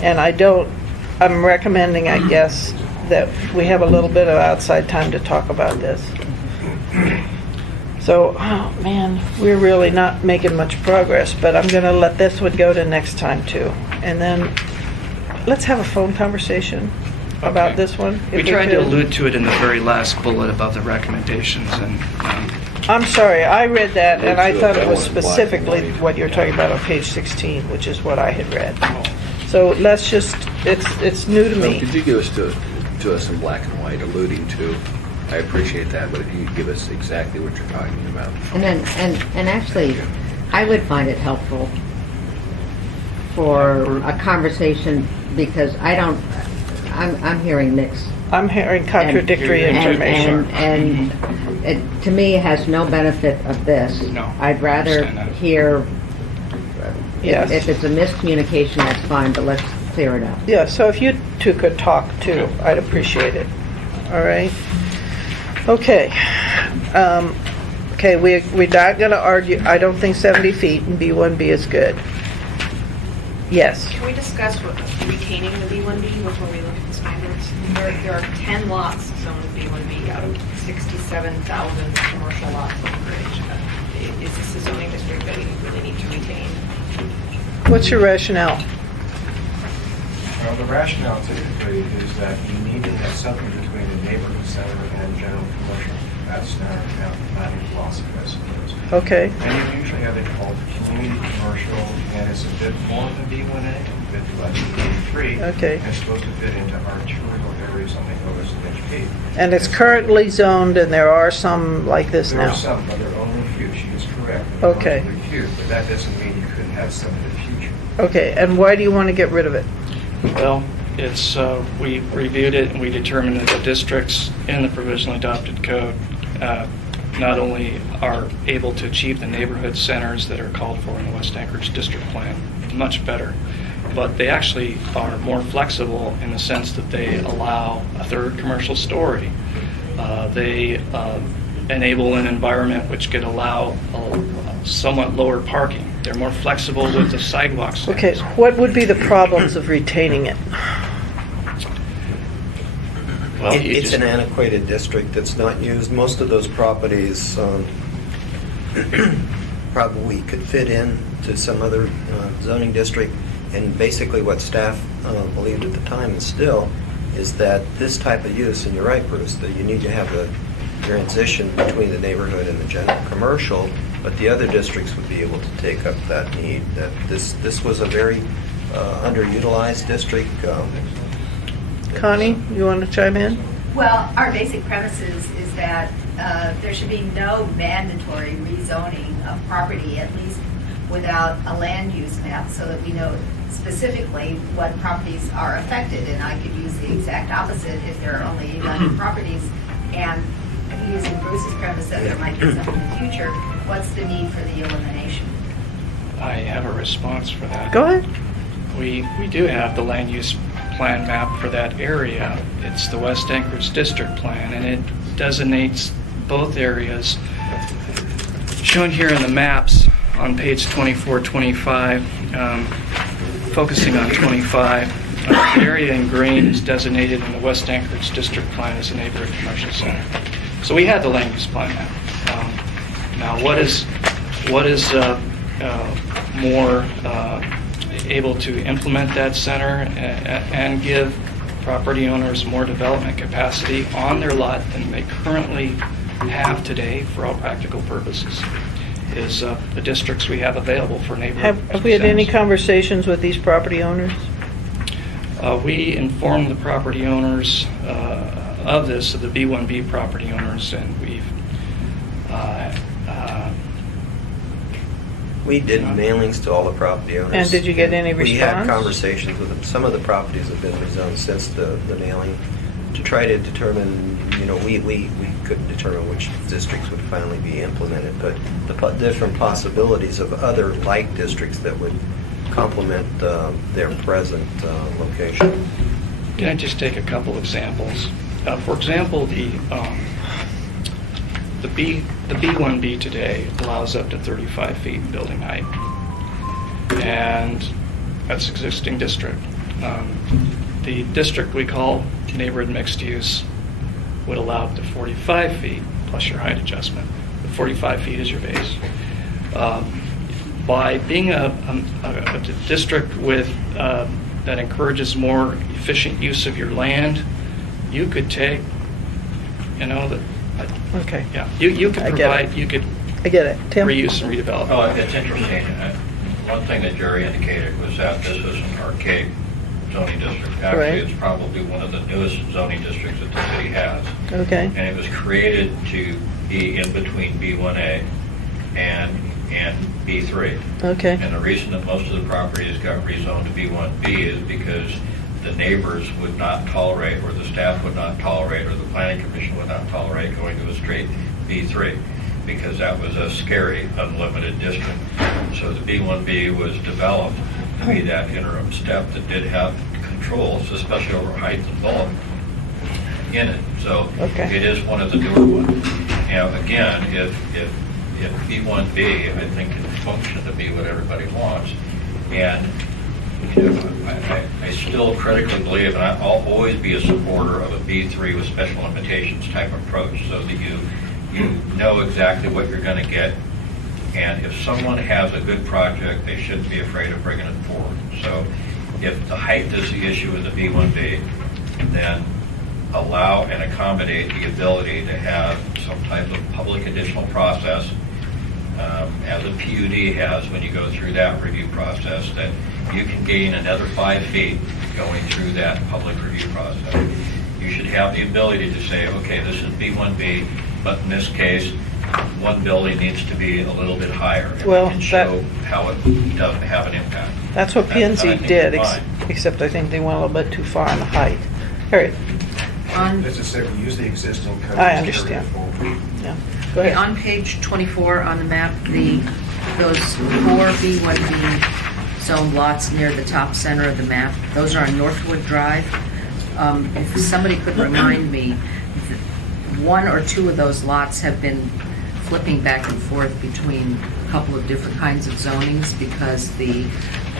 and I'm recommending, I guess, that we have a little bit of outside time to talk about this. So, oh man, we're really not making much progress, but I'm going to let this one go to next time too. And then let's have a phone conversation about Okay. this one. We if tried to could. allude to it in the very last bullet above the recommendations, and I'm sorry, I read that and I Me too, thought that it was one in black and specifically white. what you're talking about on page 16, which is what I had read. So let's just, it's new to So me. could you give us to us in black and white, alluding to, I appreciate that, but if you could give us exactly what you're talking about. And then, and actually, I would find it helpful for a conversation, because I'm hearing mixed. I'm hearing contradictory And- information. And it, to me, it has no benefit of this. No, I'd rather understand that. hear, Yes. if it's a miscommunication, that's fine, but let's clear it up. Yeah, so if you two could talk too, I'd appreciate it. All right? Okay. Okay, we're not going to argue, I don't think 70 feet in B1B is good. Yes. Can we discuss retaining the B1B before we look at the standards? There are 10 lots zoned B1B out of 67,000 commercial lots on the bridge. Is this a zoning district that we really need to retain? What's your rationale? Well, the rationale typically is that you need to have something between the neighborhood center and general commercial. That's now planning philosophy, I suppose. Okay. And you usually have it called community commercial, and it's a bit more than B1A, a bit like B3. Okay. And it's supposed to fit into arterial areas on the OSHP. And it's currently zoned and there are some like this There are now. some, but there are only a few. She is correct. There are Okay. only a few, but that doesn't mean you couldn't have some in the future. Okay, and why do you want to get rid of it? well, it's we reviewed it and we determined that the districts in the provisionally adopted code not only are able to achieve the neighborhood centers that are called for in the West Anchorage District Plan much better, but they actually are more flexible in the sense that they allow a third commercial story. They enable an environment which could allow somewhat lower parking. They're more flexible with the sidewalk Okay, standards. what would be the problems of retaining it? Well, you It's just- an antiquated district that's not used. Most of those properties probably could fit in to some other zoning district. And basically what staff believed at the time and still is that this type of use, and you're right, Bruce, that you need to have a transition between the neighborhood and the general commercial, but the other districts would be able to take up that need. That this was a very underutilized district. Connie, you want to chime in? Well, our basic premise is that there should be no mandatory rezoning of property, at least without a land use map, so that we know specifically what properties are affected. And I could use the exact opposite if there are only 800 properties. And using Bruce's premise that there might be some in the future, what's the need for the elimination? I have a response for that. Go ahead. We do have the land use plan map for that area. It's the West Anchorage District Plan, and it designates both areas shown here in the maps on page 24, 25, focusing on 25. The area in green is designated in the West Anchorage District Plan as a neighborhood commercial center. So we had the land use plan map. Now, what is more able to implement that center and give property owners more development capacity on their lot than they currently have today for all practical purposes is the districts we have available for neighborhood Have we had any centers. conversations with these property owners? We informed the property owners of this, of the B1B property owners, and We did mailings to all the property owners. And did you get any We had response? conversations with them. Some of the properties have been rezoned since the mailing to try to determine, we couldn't determine which districts would finally be implemented, but the different possibilities of other like districts that would complement their present location. Can I just take a couple examples? For example, the B1B today allows up to 35 feet in building height, and that's existing district. The district we call neighborhood mixed use would allow up to 45 feet plus your height adjustment. The 45 feet is your base. By being a district with that encourages more efficient use of your land, you could take, Okay. yeah, you could I get provide, it. you could I get it. Tim? reuse and redevelop. Oh, it's interesting. One thing that Jerry indicated was that this is an archaic zoning district. Actually, Right. it's probably one of the newest zoning districts that the city has. Okay. And it was created to be in between B1A and B3. Okay. And the reason that most of the properties got rezoned to B1B is because the neighbors would not tolerate, or the staff would not tolerate, or the planning commission would not tolerate going to a straight B3, because that was a scary, unlimited district. So the B1B was developed to be that interim step that did have controls, especially over height and bulk in it. So Okay. it is one of the newer ones. Again, if B1B, I think, can function to be what everybody wants, and I still critically believe, and I'll always be a supporter of a B3 with special limitations type approach, so that you know exactly what you're going to get, and if someone has a good project, they shouldn't be afraid of bringing it forward. So if the height is the issue with the B1B, then allow and accommodate the ability to have some type of public additional process, as a PUD has when you go through that review process, that you can gain another 5 feet going through that public review process. You should have the ability to say, okay, this is B1B, but in this case, one building needs to be a little bit higher. And Well, we can show how it doesn't have an impact. That's what That I P&Z think did, is fine. except I think they went a little bit too far on the height. All right. As I said, we use the existing code. I to carry it understand. forward. Yeah. Go Okay, ahead. on page 24 on the map, those 4 B1B zone lots near the top center of the map, those are on Northwood Drive. If somebody could remind me, 1 or 2 of those lots have been flipping back and forth between a couple of different kinds of zonings because the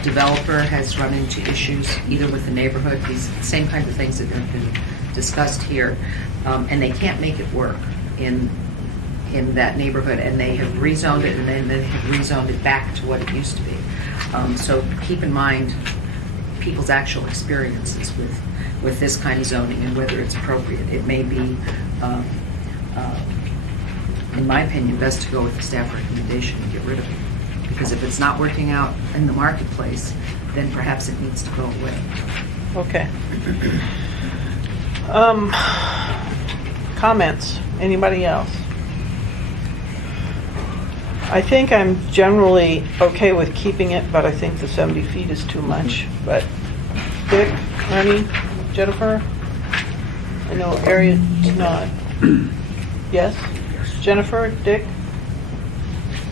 developer has run into issues either with the neighborhood, these same kinds of things that have been discussed here, and they can't make it work in that neighborhood, and they have rezoned it, and then they have rezoned it back to what it used to be. So keep in mind people's actual experiences with this kind of zoning and whether it's appropriate. It may be, in my opinion, best to go with the staff recommendation and get rid of it. Because if it's not working out in the marketplace, then perhaps it needs to go away. Okay. Comments? Anybody else? I think I'm generally okay with keeping it, but I think the 70 feet is too much. But Dick, Ernie, Jennifer? I know Ari's not. Yes? Jennifer, Dick?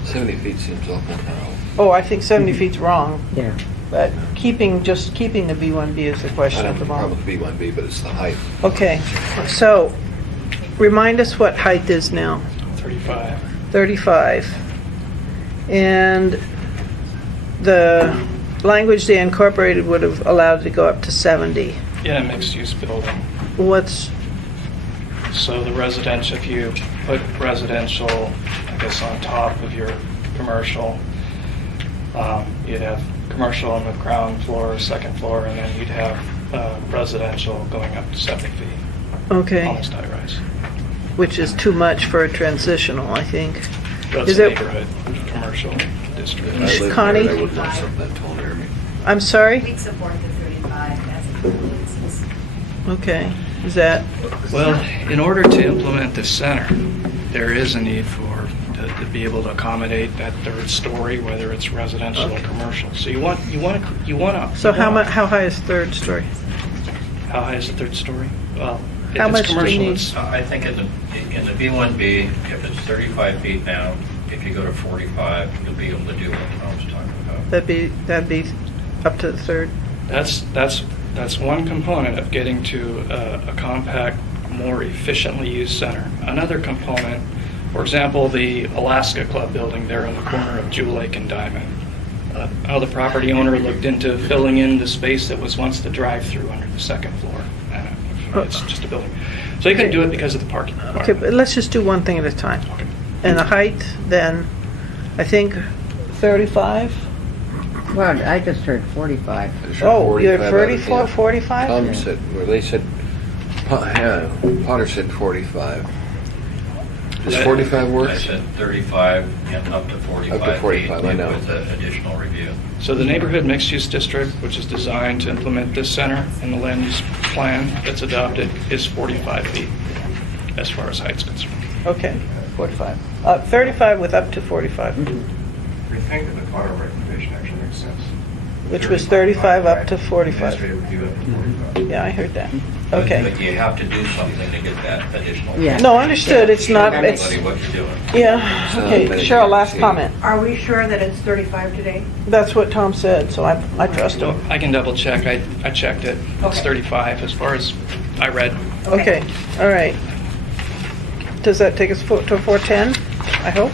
70 feet seems awful now. Oh, I think 70 feet's wrong. Yeah. But just keeping the B1B is the I question don't at have the a problem moment. with B1B, but it's the height. Okay, so remind us what height is now. 35. 35. And the language they incorporated would have allowed it to go up to 70. In a mixed-use building. What's, So the residential, if you put residential, I guess, on top of your commercial, you'd have commercial on the ground floor, second floor, and then you'd have residential going up to 70 feet, okay, almost high-rise. which is too much for a transitional, I think. That's Is a it- neighborhood commercial district. I live Connie? there, I wouldn't want something that tall near me. I'm sorry? We'd support the 35 as a basis. Okay, is that, Well, in order to implement this center, there is a need to be able to accommodate that third story, whether it's residential or commercial. So you want to. so how high is third story? How high is the third story? Well, if How it's much do you commercial, need? it's I think in the B1B, if it's 35 feet now, if you go to 45, you'll be able to do what Tom's talking about. That'd be up to the third? That's one component of getting to a compact, more efficiently used center. Another component, for example, the Alaska Club building there on the corner of Jewel Lake and Diamond. How the property owner looked into filling in the space that was once the drive-through under the second floor. It's just a building. So you can do it because of the parking Okay, requirement. but let's just do one thing at a time. Okay. And the height, then, I think 35? Well, I just heard 45. I just heard Oh, you're 45 34, out of 45? Tom said, well, they said, Potter said 45. Does 45 work? I said 35 and up to 45 Up to 45, feet I know. with the additional review. So the neighborhood mixed-use district, which is designed to implement this center in the land use plan that's adopted, is 45 feet as far as height's concerned. Okay, 45. 35 with up to 45, I think that the Potter recommendation actually makes sense. which was 35 up to 45. Administrative review up to 45. Yeah, I heard that. But Okay. you have to do something to get that additional. Yeah. No, understood, it's not, Show it's, everybody what you're doing. yeah, okay, Cheryl, last comment. Are we sure that it's 35 today? That's what Tom said, so I trust him. I can double check. I checked it. It's Okay. 35 as far as I read. Okay, all right. Does that take us to 410, I hope?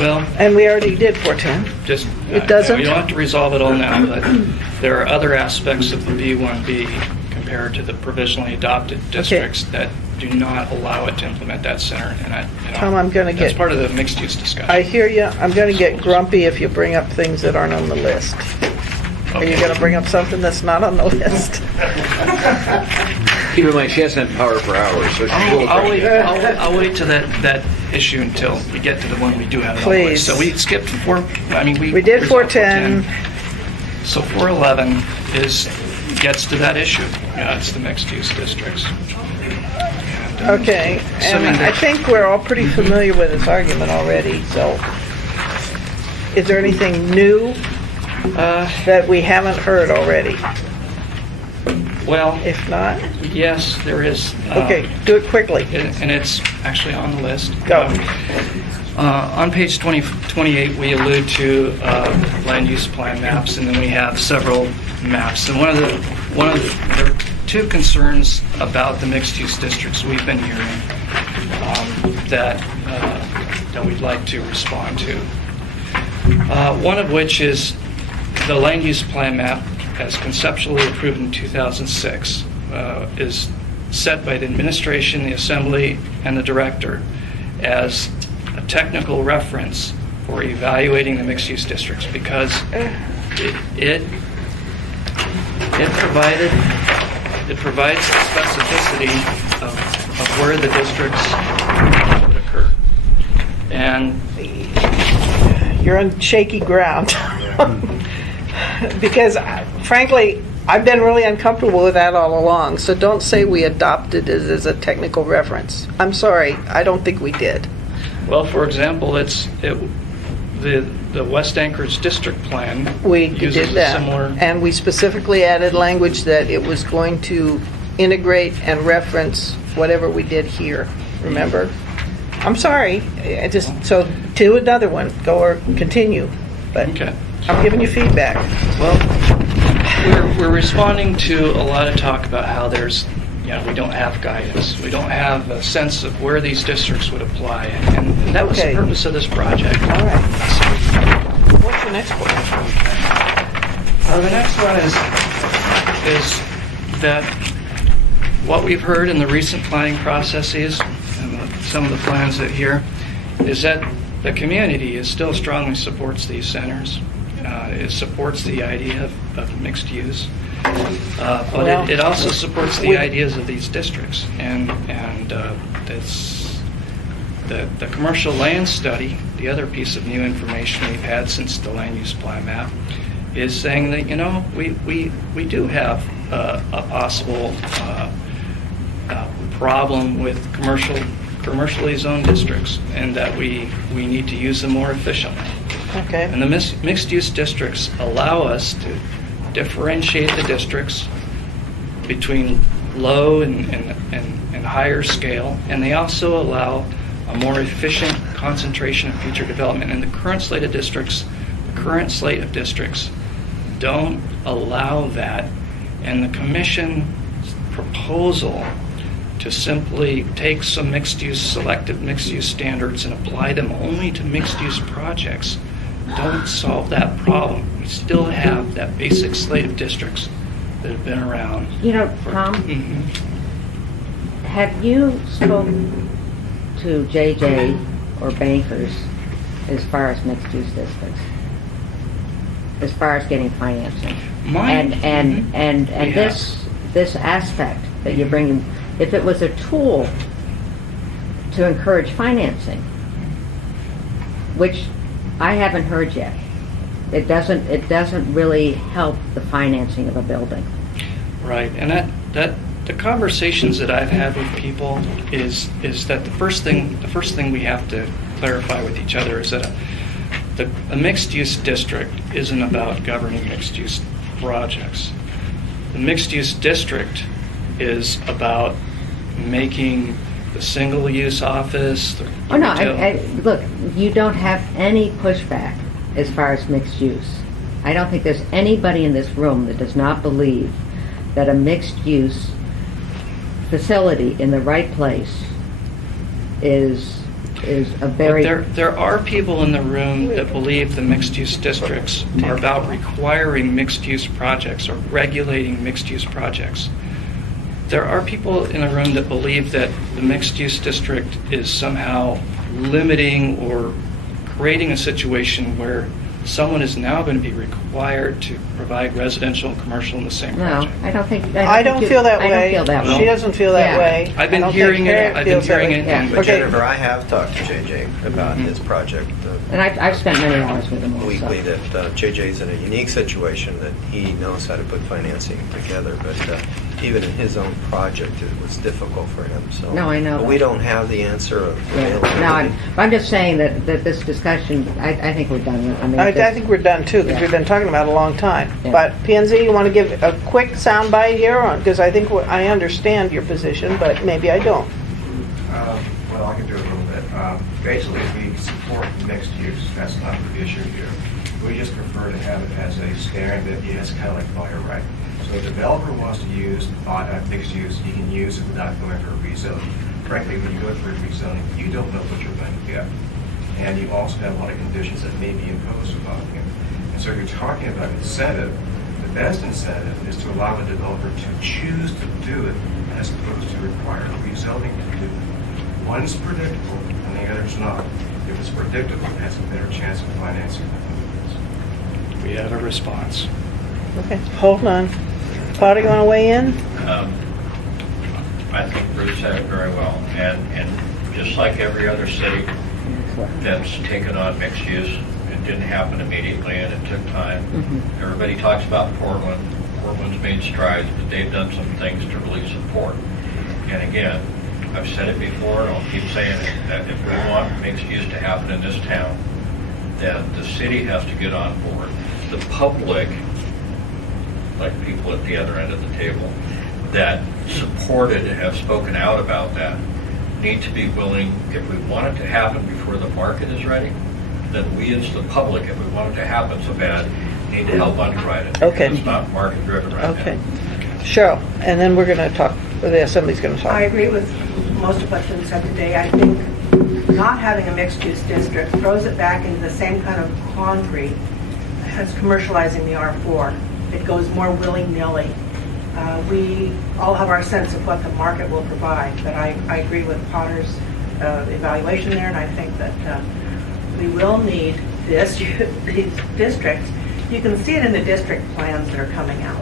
Well, And we already did 410. just. It doesn't? You don't have to resolve it all now, but there are other aspects of the B1B compared to the provisionally adopted districts that do not allow it to implement that center. And Tom, I'm gonna That's get- part of the mixed-use discussion. I hear you, I'm gonna get grumpy if you bring up things that aren't on the list. Are you Okay. gonna bring up something that's not on the list? Keep in mind, she hasn't had power for hours, so she's a little I'll wait to that issue until we get to the one we do have on the Please. list. So we skipped We did 410. So 411 gets to that issue. Yeah, it's the mixed-use districts. And, Okay, and assuming I that- think we're all pretty familiar with this argument already, so is there anything new that we haven't heard already? Well, If not, yes, there is. okay, do it quickly. And it's actually on the list. Go. On page 28, we allude to land use plan maps, and then we have several maps. And there are two concerns about the mixed-use districts we've been hearing that we'd like to respond to. One of which is the land use plan map, as conceptually approved in 2006, is set by the administration, the assembly, and the director as a technical reference for evaluating the mixed-use districts because it provides the specificity of where the districts would occur. And You're on shaky ground. Because frankly, I've been really uncomfortable with that all along, so don't say we adopted it as a technical reference. I'm sorry, I don't think we did. well, for example, the West Anchorage District Plan We uses did a that, similar. and we specifically added language that it was going to integrate and reference whatever we did here, remember? I'm sorry, so do another one, go or continue, but Okay. I'm giving you feedback. Well, we're responding to a lot of talk about how there's, we don't have guidance. We don't have a sense of where these districts would apply. And that was Okay. the purpose of this project. All right. What's your next one? The next one is that what we've heard in the recent planning processes and some of the plans that here is that the community still strongly supports these centers. It supports the idea of mixed use, but it also supports the ideas of these districts. And that's the commercial land study, the other piece of new information we've had since the land use plan map, is saying that, we do have a possible problem with commercially zoned districts, and that we need to use them more efficiently. Okay. And the mixed-use districts allow us to differentiate the districts between low and higher scale, and they also allow a more efficient concentration of future development. And the current slate of districts don't allow that. And the commission's proposal to simply take some selective mixed-use standards and apply them only to mixed-use projects don't solve that problem. We still have that basic slate of districts that have been around. Tom, Mhm. have you spoken to JJ or bankers as far as mixed-use districts? As far as getting financing? Mine- And We this aspect that you're bringing, if it was a tool to encourage financing, which I haven't heard yet, it doesn't really help the financing of a building. Right, and that the conversations that I've had with people is that the first thing we have to clarify with each other is that a mixed-use district isn't about governing mixed-use projects. The mixed-use district is about making the single-use office. Oh, no, look, you don't have any pushback as far as mixed use. I don't think there's anybody in this room that does not believe that a mixed-use facility in the right place is a very... There are people in the room that believe the mixed-use districts are about requiring mixed-use projects or regulating mixed-use projects. There are people in the room that believe that the mixed-use district is somehow limiting or creating a situation where someone is now going to be required to provide residential and commercial in the same No, project. I don't think... I don't feel that way. I don't feel that way. She doesn't feel that Yeah. way. I've been I don't hearing think it. Harriet I've been feels that hearing way. it. Yeah. and- But Okay. Jennifer, I have talked to JJ about his project And I've spent many hours with them also. weekly, that JJ's in a unique situation that he knows how to put financing together, but even in his own project, it was difficult for him, so. No, I know But that. we don't have the answer of Yeah. availability. No, I'm just saying that this discussion, I think we're done with. I mean, I this- think we're done too, because Yeah. we've been talking about it a long time. Yeah. But PNZ, you want to give a quick soundbite here? Because I think I understand your position, but maybe I don't. Well, I can do it a little bit. Basically, we support mixed use. That's not the issue here. We just prefer to have it as a standard that is kind of like fire right. So if a developer wants to use mixed use, he can use it without going for a rezoning. Frankly, when you go for a rezoning, you don't know what you're going to get. And you also have a lot of conditions that may be imposed upon you. And so if you're talking about incentive, the best incentive is to allow the developer to choose to do it as opposed to require rezoning to do it. One's predictable and the other's not. If it's predictable, it has a better chance of financing than We have a response. Okay, hold on. Potter, you want to weigh in? I think Bruce said it very well, and just like every other city that's taken on mixed use, it didn't happen immediately and it took time. Everybody talks about Portland. Portland's made strides, but they've done some things to really support. And again, I've said it before, and I'll keep saying it, that if we want mixed use to happen in this town, then the city has to get on board. The public, like people at the other end of the table, that supported and have spoken out about that, need to be willing, if we want it to happen before the market is ready, then we as the public, if we want it to happen so bad, need to help underwrite it. Okay. It's not market driven right now. Okay. Cheryl, and then we're going to talk, the Assembly's going to talk. I agree with most of what's been said today. I think not having a mixed-use district throws it back into the same kind of quandary as commercializing the R4. It goes more willy-nilly. We all have our sense of what the market will provide, but I agree with Potter's evaluation there, and I think that we will need these districts. You can see it in the district plans that are coming out.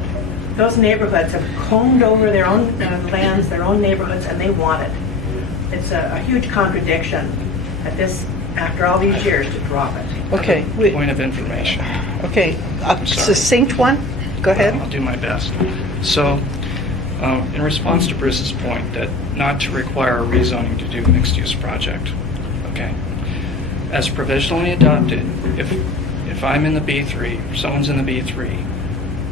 Those neighborhoods have combed over their own lands, their own neighborhoods, and they want it. It's a huge contradiction at this, after all these years, to drop it. Okay. Point of information. Okay, a I'm sorry. succinct one? Go ahead. I'll do my best. So, in response to Bruce's point that not to require a rezoning to do a mixed-use project, okay? As provisionally adopted, if I'm in the B3, or someone's in the B3,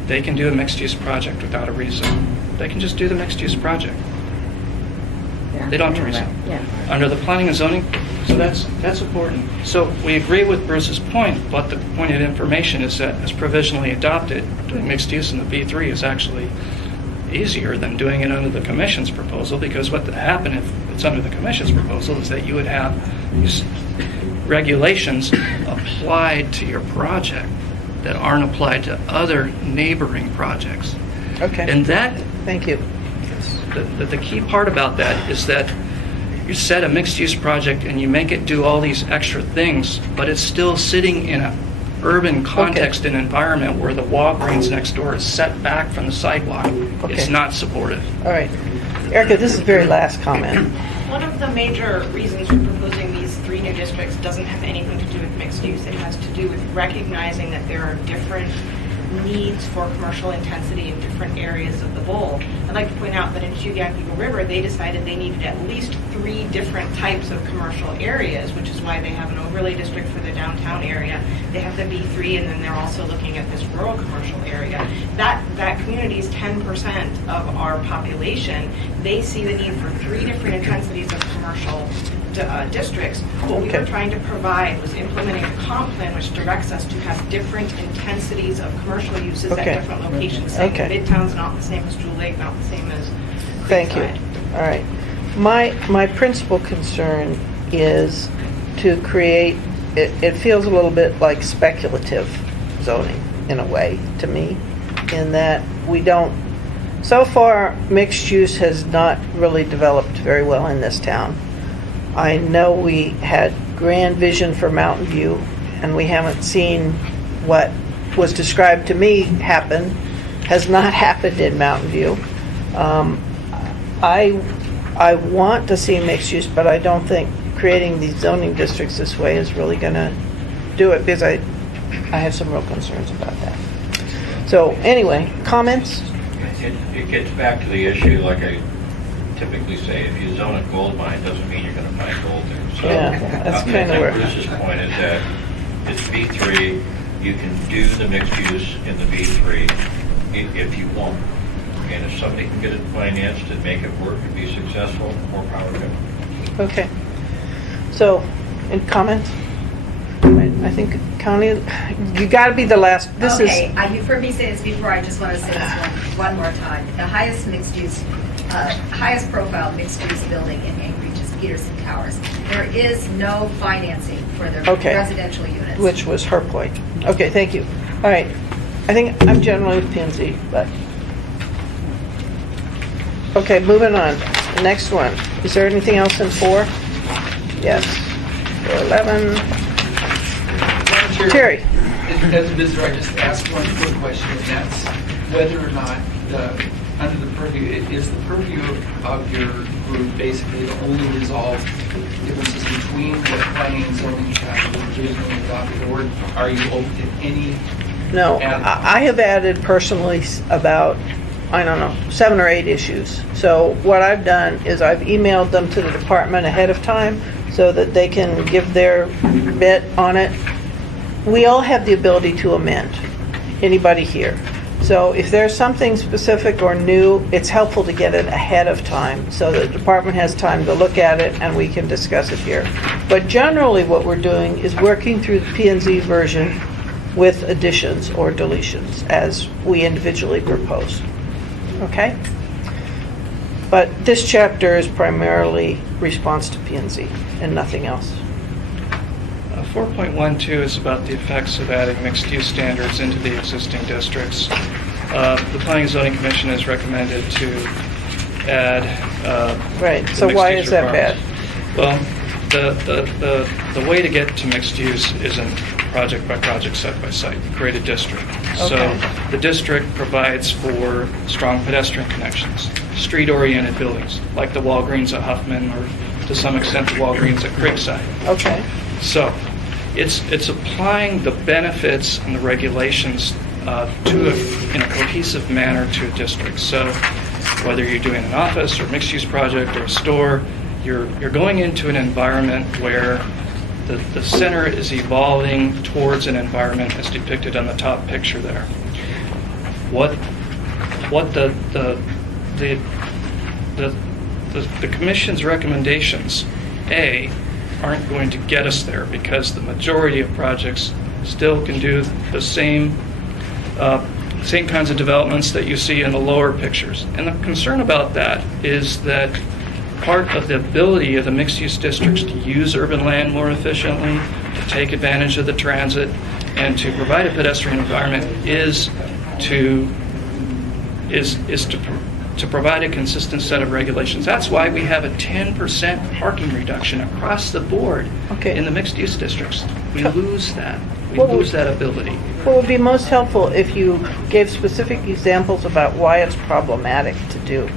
they can do a mixed-use project without a rezone. They can just do the mixed-use project. Yeah, They don't have to you're rezone. right. Yeah. Under the planning and zoning, so that's important. So we agree with Bruce's point, but the point of information is that as provisionally adopted, doing mixed use in the B3 is actually easier than doing it under the commission's proposal, because what would happen if it's under the commission's proposal is that you would have these regulations applied to your project that aren't applied to other neighboring projects. Okay. And that, Thank you. the key part about that is that you set a mixed-use project and you make it do all these extra things, but it's still sitting in an urban context and environment where the Walgreens next door is set back from the sidewalk. It's Okay. not supportive. All right. Erica, this is the very last comment. One of the major reasons for proposing these 3 new districts doesn't have anything to do with mixed use. It has to do with recognizing that there are different needs for commercial intensity in different areas of the bowl. I'd like to point out that in Chugach Eagle River, they decided they needed at least 3 different types of commercial areas, which is why they have an overlay district for the downtown area. They have the B3, and then they're also looking at this rural commercial area. That community is 10% of our population. They see the need for 3 different intensities of commercial districts. What we were trying to provide was implementing a comp plan which directs us to have different intensities of commercial uses at different locations. Saying Midtown's not the same as Jewel Lake, not the same as Thank you. Creekside. All right. My principal concern is to create, it feels a little bit like speculative zoning in a way to me, in that we don't, so far mixed use has not really developed very well in this town. I know we had grand vision for Mountain View, and we haven't seen what was described to me happen, has not happened in Mountain View. I want to see mixed use, but I don't think creating these zoning districts this way is really going to do it, because I have some real concerns about that. So anyway, comments? It gets back to the issue, like I typically say, if you zone a gold mine, doesn't mean you're going to find gold there. So Yeah, that's I kinda think where- Bruce's point is that it's B3, you can do the mixed use in the B3 if you want. And if somebody can get it financed and make it work and be successful, more power to them. Okay. So, in comments? I think, Connie, you got to be the last. This is. Okay, you've heard me say this before, I just want to say this one more time. The highest mixed-use, highest profile mixed-use building in Anchorage is Peterson Towers. There is no financing for the residential units. Which was her point. Okay, thank you. All right. I think I'm generally with P&Z, but. Okay, moving on. The next one. Is there anything else in 4? Yes. 11. Terry. As a visitor, I just asked one quick question, and that's whether or not under the purview, is the purview of your group basically to only resolve differences between what planning and zoning have originally adopted, or are you open to any? No, I have added personally about, I don't know, 7 or 8 issues. So what I've done is I've emailed them to the department ahead of time so that they can give their bit on it. We all have the ability to amend, anybody here. So if there's something specific or new, it's helpful to get it ahead of time, so the department has time to look at it and we can discuss it here. But generally, what we're doing is working through the P and Z version with additions or deletions as we individually propose. Okay? But this chapter is primarily response to P and Z and nothing else. 4.12 is about the effects of adding mixed-use standards into the existing districts. The Planning and Zoning Commission has recommended to add Right, the so why mixed-use is that bad? requirements. Well, the way to get to mixed use isn't project by project, site by site. You create a district. So Okay. the district provides for strong pedestrian connections, street-oriented buildings, like the Walgreens at Huffman or to some extent the Walgreens at Creekside. Okay. So it's applying the benefits and the regulations in a cohesive manner to a district. So whether you're doing an office or mixed-use project or a store, you're going into an environment where the center is evolving towards an environment as depicted on the top picture there. What the commission's recommendations, aren't going to get us there because the majority of projects still can do the same kinds of developments that you see in the lower pictures. And the concern about that is that part of the ability of the mixed-use districts to use urban land more efficiently, to take advantage of the transit, and to provide a pedestrian environment is to provide a consistent set of regulations. That's why we have a 10% parking reduction across the board in the mixed-use districts. We lose that. We lose that ability. What would be most helpful if you gave specific examples about why it's problematic to do?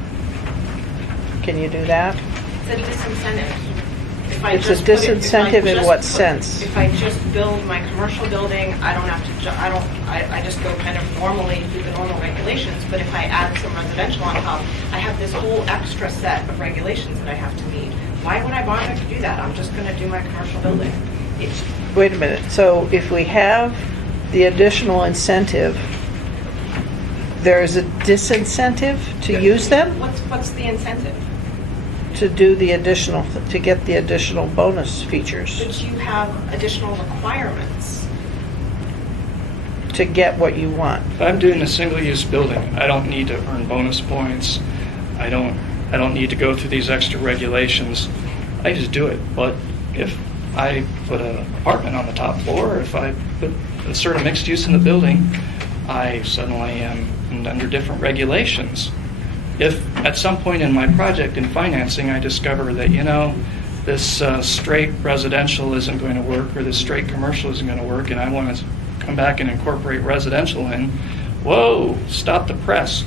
Can you do that? It's a disincentive. It's a disincentive in what sense? If I just build my commercial building, I don't have to, I just go kind of normally through the normal regulations, but if I add some residential on top, I have this whole extra set of regulations that I have to meet. Why would I bother to do that? I'm just gonna do my commercial building. Wait a minute. So if we have the additional incentive, there is a disincentive to use them? What's the incentive? To do the additional, to get the additional bonus features, But you have additional requirements. to get what you want. If I'm doing a single-use building, I don't need to earn bonus points. I don't need to go through these extra regulations. I just do it. But if I put an apartment on the top floor, or if I insert a mixed use in the building, I suddenly am under different regulations. If at some point in my project in financing I discover that, this straight residential isn't going to work or this straight commercial isn't going to work and I want to come back and incorporate residential in, whoa, stop the press.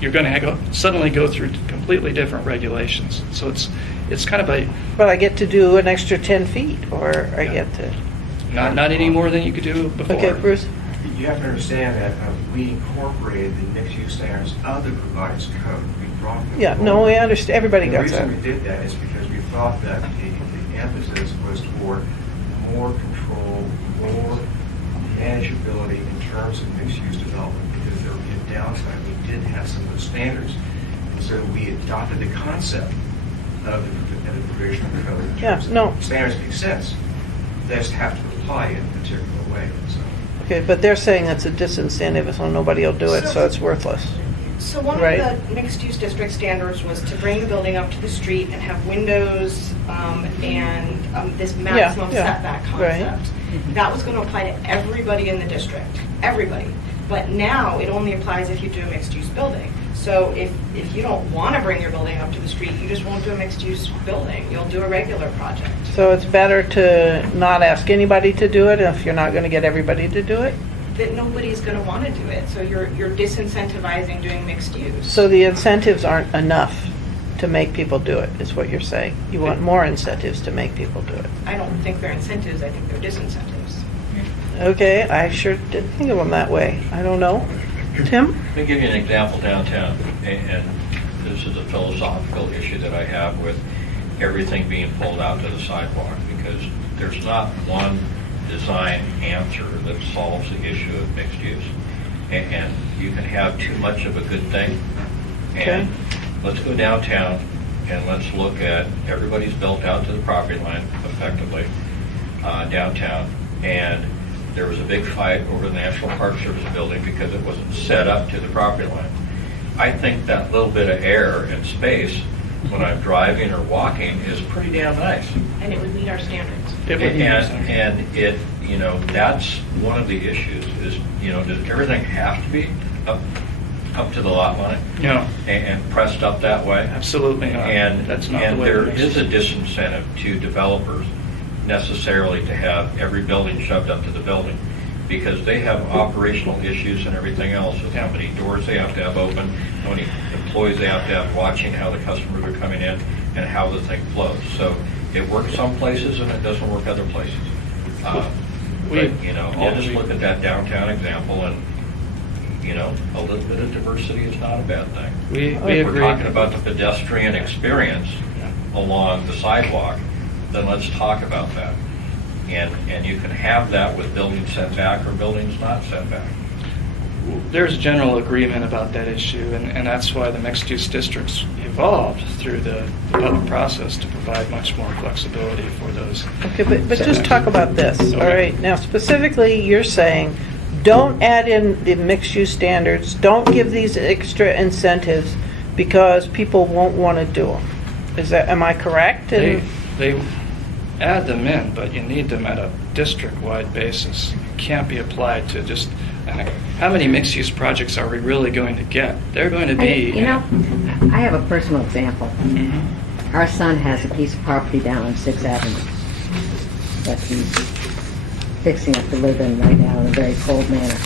You're going to suddenly go through completely different regulations. So it's kind of a... But I get to do an extra 10 feet, or I get to... Not any more than you could do before. Okay, Bruce? You have to understand that we incorporated the mixed-use standards of the revised code. We brought them Yeah, no, we understand, everybody got that. The reason we did that is because we thought that the emphasis was toward more control, more manageability in terms of mixed-use development, because there would be a downside. We did have some of those standards, and so we adopted the concept of the provision of the code. In Yeah, terms of no. Standards make sense. They just have to apply in a particular way. So. Okay, but they're saying it's a disincentive, so nobody will do it, so it's worthless. So one Right. of the mixed-use district standards was to bring the building up to the street and have windows and this maximum yeah, setback right. concept. That was going to apply to everybody in the district, everybody. But now it only applies if you do a mixed-use building. So if you don't want to bring your building up to the street, you just won't do a mixed-use building. You'll do a regular project. So it's better to not ask anybody to do it if you're not going to get everybody to do it? That nobody's going to want to do it. So you're disincentivizing doing mixed use. So the incentives aren't enough to make people do it, is what you're saying. You want more incentives to make people do it. I don't think they're incentives. I think they're disincentives. Okay, I sure didn't think of them that way. I don't know. Tim? Let me give you an example downtown, and this is a philosophical issue that I have with everything being pulled out to the sidewalk, because there's not one design answer that solves the issue of mixed use. And you can have too much of a good thing. Okay. And let's go downtown and let's look at, everybody's built out to the property line effectively downtown. And there was a big fight over the National Park Service building because it wasn't set up to the property line. I think that little bit of air and space when I'm driving or walking is pretty damn nice. And it would meet our standards. It would be And it, that's one of the issues is, does everything have to be up to the lot line No, and pressed up that way? absolutely not. And, That's not the and way there it makes is a sense. disincentive to developers necessarily to have every building shoved up to the building because they have operational issues and everything else with how many doors they have to have open, how many employees they have to have watching how the customers are coming in and how the thing flows. So it works some places and it doesn't work other places. But, I'll just look at that downtown example and, a little bit of diversity is not a bad thing. We If we're agree. talking about the pedestrian experience along the sidewalk, then let's talk about that. And you can have that with buildings set back or buildings not set back. There's general agreement about that issue, and that's why the mixed-use districts evolved through the public process to provide much more flexibility for those. Okay, but just talk about this, all Okay. right? Now, specifically, you're saying, don't add in the mixed-use standards, don't give these extra incentives because people won't want to do them. Am I correct? They add them in, but you need them at a district-wide basis. It can't be applied to just, how many mixed-use projects are we really going to get? They're going to be... I have a personal example. Our son has a piece of property down on 6th Avenue that he's fixing up to live in right now in a very cold manner.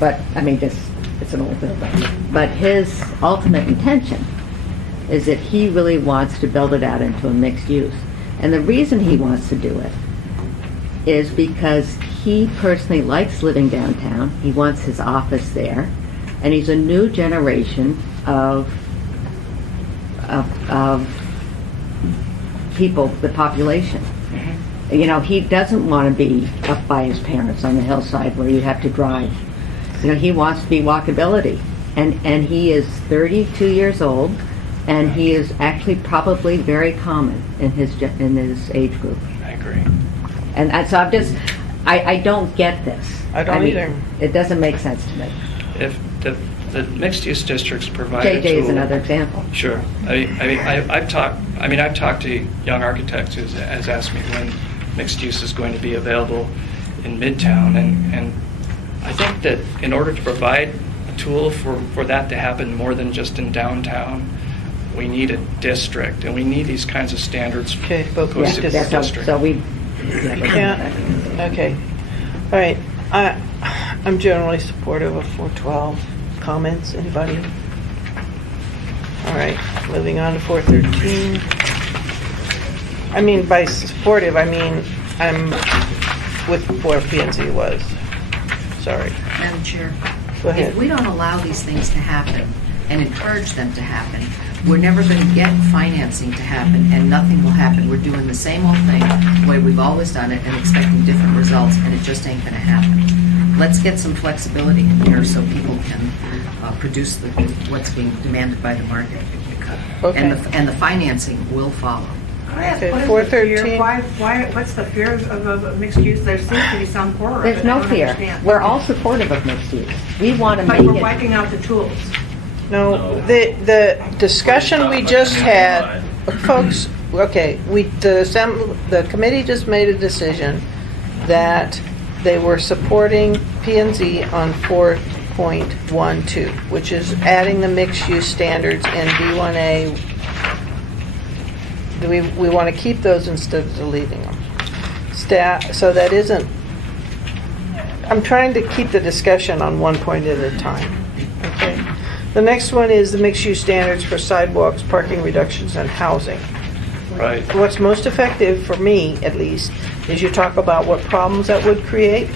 But, it's an old building. But his ultimate intention is that he really wants to build it out into a mixed use. And the reason he wants to do it is because he personally likes living downtown. He wants his office there. And he's a new generation of people, the population. He doesn't want to be up by his parents on the hillside where you have to drive. He wants to be walkability. And he is 32 years old, and he is actually probably very common in his age group. I agree. And so I don't get this. I don't either. It doesn't make sense to me. If the mixed-use districts provide a JJ is tool- another example. Sure. I've talked to young architects who has asked me when mixed use is going to be available in Midtown, and I think that in order to provide a tool for that to happen more than just in downtown, we need a district, and we need these kinds of standards Okay, both posted ways. to Yeah, the district. so we... Yeah, okay. All right, I'm generally supportive of 412. Comments, anybody? All right, moving on to 413. By supportive, I'm with where P&Z was. Sorry. Madam Chair, Go ahead. if we don't allow these things to happen and encourage them to happen, we're never going to get financing to happen, and nothing will happen. We're doing the same old thing, the way we've always done it, and expecting different results, and it just ain't going to happen. Let's get some flexibility in here so people can produce what's being demanded by the market. Okay. And the financing will follow. Can I ask, Okay, what is the 413. fear? What's the fear of mixed use? There seems to be some horror of it. There's no I don't fear. understand. We're all supportive of mixed use. We want to But make we're it... wiping out the tools. No, the discussion we just had, folks, okay, the committee just made a decision that they were supporting P&Z on 4.12, which is adding the mixed-use standards in B1A. We want to keep those instead of deleting them. So that isn't, I'm trying to keep the discussion on one point at a time, okay? The next one is the mixed-use standards for sidewalks, parking reductions, and housing. Right. What's most effective, for me at least, is you talk about what problems that would create.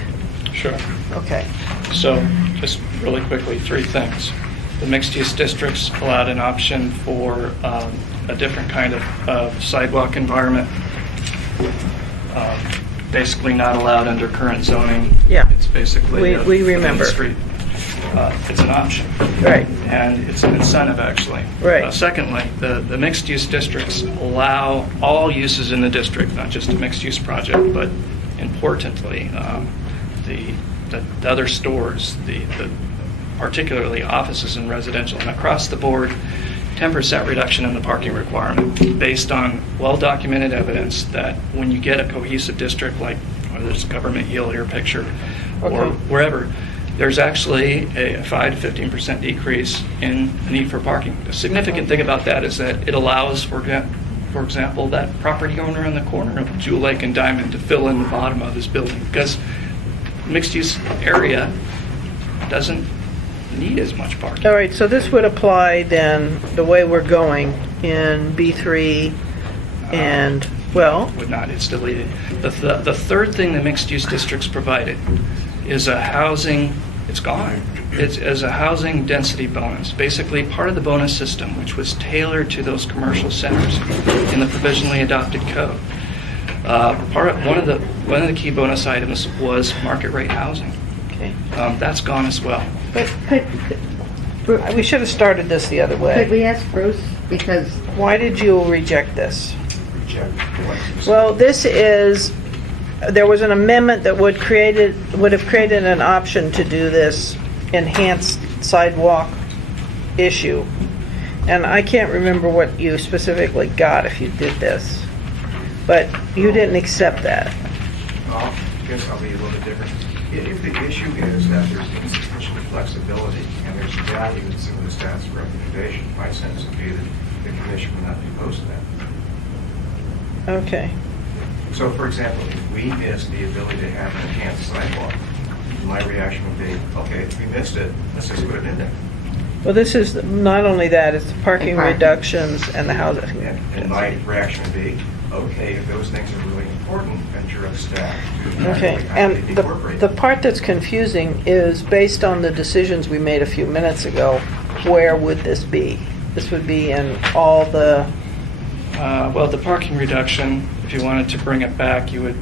Sure. Okay. So, just really quickly, 3 things. The mixed-use districts allowed an option for a different kind of sidewalk environment. Basically not allowed under current zoning. Yeah. It's basically We a main remember. street. it's an option. Right. And it's an incentive, actually. Right. Secondly, the mixed-use districts allow all uses in the district, not just a mixed-use project, but importantly, the other stores, particularly offices and residential, and across the board, 10% reduction in the parking requirement based on well-documented evidence that when you get a cohesive district, like whether it's Government Yield here picture, or Okay. wherever, there's actually a 5 to 15% decrease in the need for parking. The significant thing about that is that it allows, for example, that property owner on the corner of Jewel Lake and Diamond to fill in the bottom of his building, because mixed-use area doesn't need as much parking. All right, so this would apply then, the way we're going in B3 and, well, Would not, it's deleted. The third thing the mixed-use districts provided is a housing, it's gone. It's as a housing density bonus, basically part of the bonus system, which was tailored to those commercial centers in the provisionally adopted code. One of the key bonus items was market rate housing. okay. That's gone as well. We should have started this the other Could way. we ask Bruce, because Why did you reject this? Reject what you said. Well, this is, there was an amendment that would have created an option to do this enhanced sidewalk issue. And I can't remember what you specifically got if you did this. But you didn't accept that. I guess I'll be a little bit different. If the issue is that there's insufficient flexibility and there's value in some of the staff's recommendation, my sense would be that the commission would not be opposed to that. Okay. So, for example, if we missed the ability to have an enhanced sidewalk, my reaction would be, okay, if we missed it, let's just put it in there. Well, this is not only that, it's the parking And parking. reductions and the housing. And my reaction would be, okay, if those things are really important, then direct staff to Okay, highly and incorporate the part that's confusing is based on the decisions we made a few minutes ago, where would this be? This would be in all the, Well, the parking reduction, if you wanted to bring it back, you would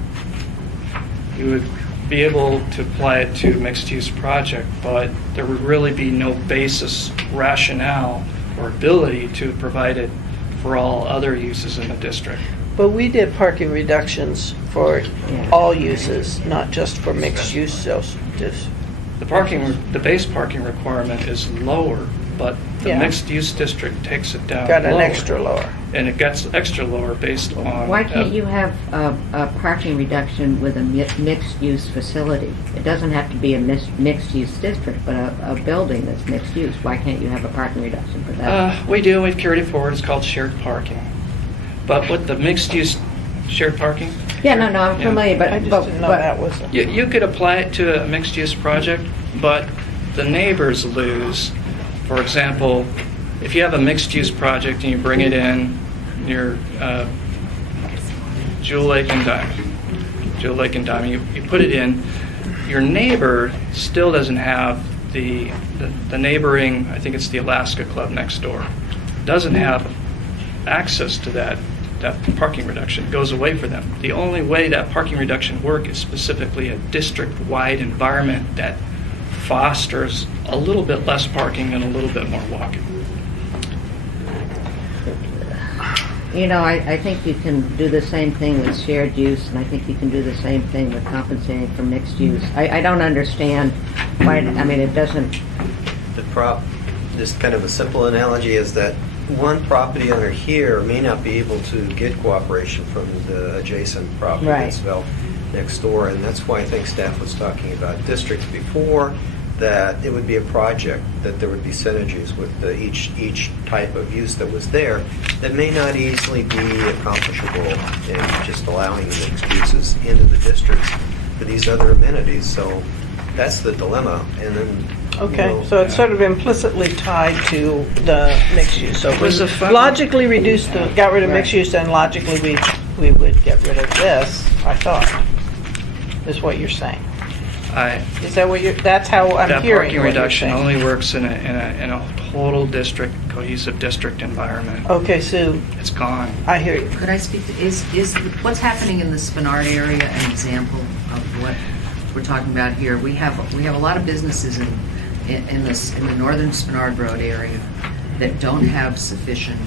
be able to apply it to a mixed-use project, but there would really be no basis, rationale, or ability to provide it for all other uses in the district. but we did parking reductions for all uses, not just for mixed use. The base parking requirement is lower, but the Yeah. mixed-use district takes it down Got an lower. extra lower. And it gets extra lower based on... why can't you have a parking reduction with a mixed-use facility? It doesn't have to be a mixed-use district, but a building that's mixed-use. Why can't you have a parking reduction for that? We do, we've carried it forward, it's called shared parking. But with the mixed-use shared parking, Yeah, no, I'm familiar, but... I just didn't know that was. you could apply it to a mixed-use project, but the neighbors lose. For example, if you have a mixed-use project and you bring it in near Jewel Lake and Diamond, you put it in, your neighbor still doesn't have the neighboring, I think it's the Alaska Club next door, doesn't have access to that parking reduction. It goes away for them. The only way that parking reduction works is specifically a district-wide environment that fosters a little bit less parking and a little bit more walking. You know, I think you can do the same thing with shared use, and I think you can do the same thing with compensating for mixed use. I don't understand why, I mean, it doesn't... Just kind of a simple analogy is that one property owner here may not be able to get cooperation from the adjacent property Right. that's developed next door, and that's why I think staff was talking about districts before, that it would be a project, that there would be synergies with each type of use that was there that may not easily be accomplishable in just allowing mixed uses into the districts for these other amenities. So that's the dilemma. And then Okay, so it's sort of implicitly tied to the mixed use. So if Was we the fun- logically got rid of mixed use, then logically we would get rid of this, I thought, is what you're saying. Is that what that's how I'm That hearing parking what you're reduction saying. only works in a total district, cohesive district environment. Okay, Sue, It's gone. I hear you. Could I speak to, is what's happening in the Spenard area an example of what we're talking about here? We have a lot of businesses in in the northern Spenard Road area that don't have sufficient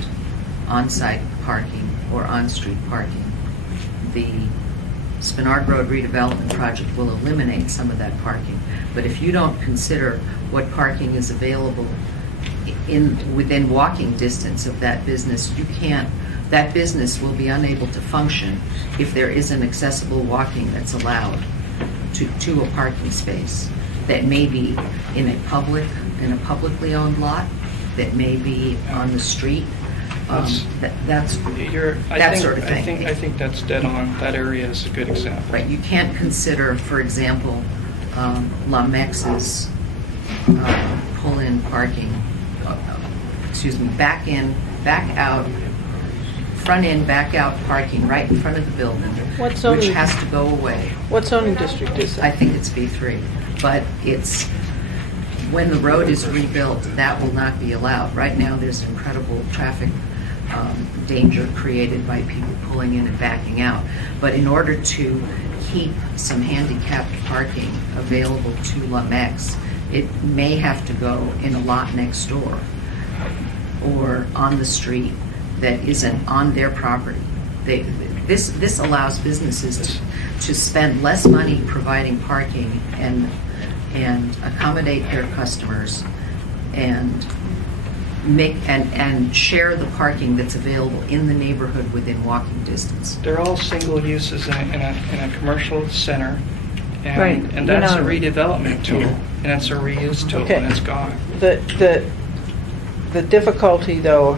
on-site parking or on-street parking, the Spenard Road redevelopment project will eliminate some of that parking. But if you don't consider what parking is available within walking distance of that business, that business will be unable to function if there isn't accessible walking that's allowed to a parking space that may be in a publicly owned lot, that may be on the street. That's that sort of thing. I think that's dead on. That area is a good example. Right, you can't consider, for example, La Mex's pull-in parking, back out, front in, back out parking right in front of the building, What zoning- which has to go away. What zoning district is I that? think it's B3, but when the road is rebuilt, that will not be allowed. Right now, there's incredible traffic danger created by people pulling in and backing out. But in order to keep some handicapped parking available to La Mex, it may have to go in a lot next door or on the street that isn't on their property. This allows businesses to spend less money providing parking and accommodate their customers and share the parking that's available in the neighborhood within walking distance. They're all single uses in a commercial center, Right. and that's a You know- redevelopment tool, and it's a reuse tool, Okay. and it's gone. The difficulty, though,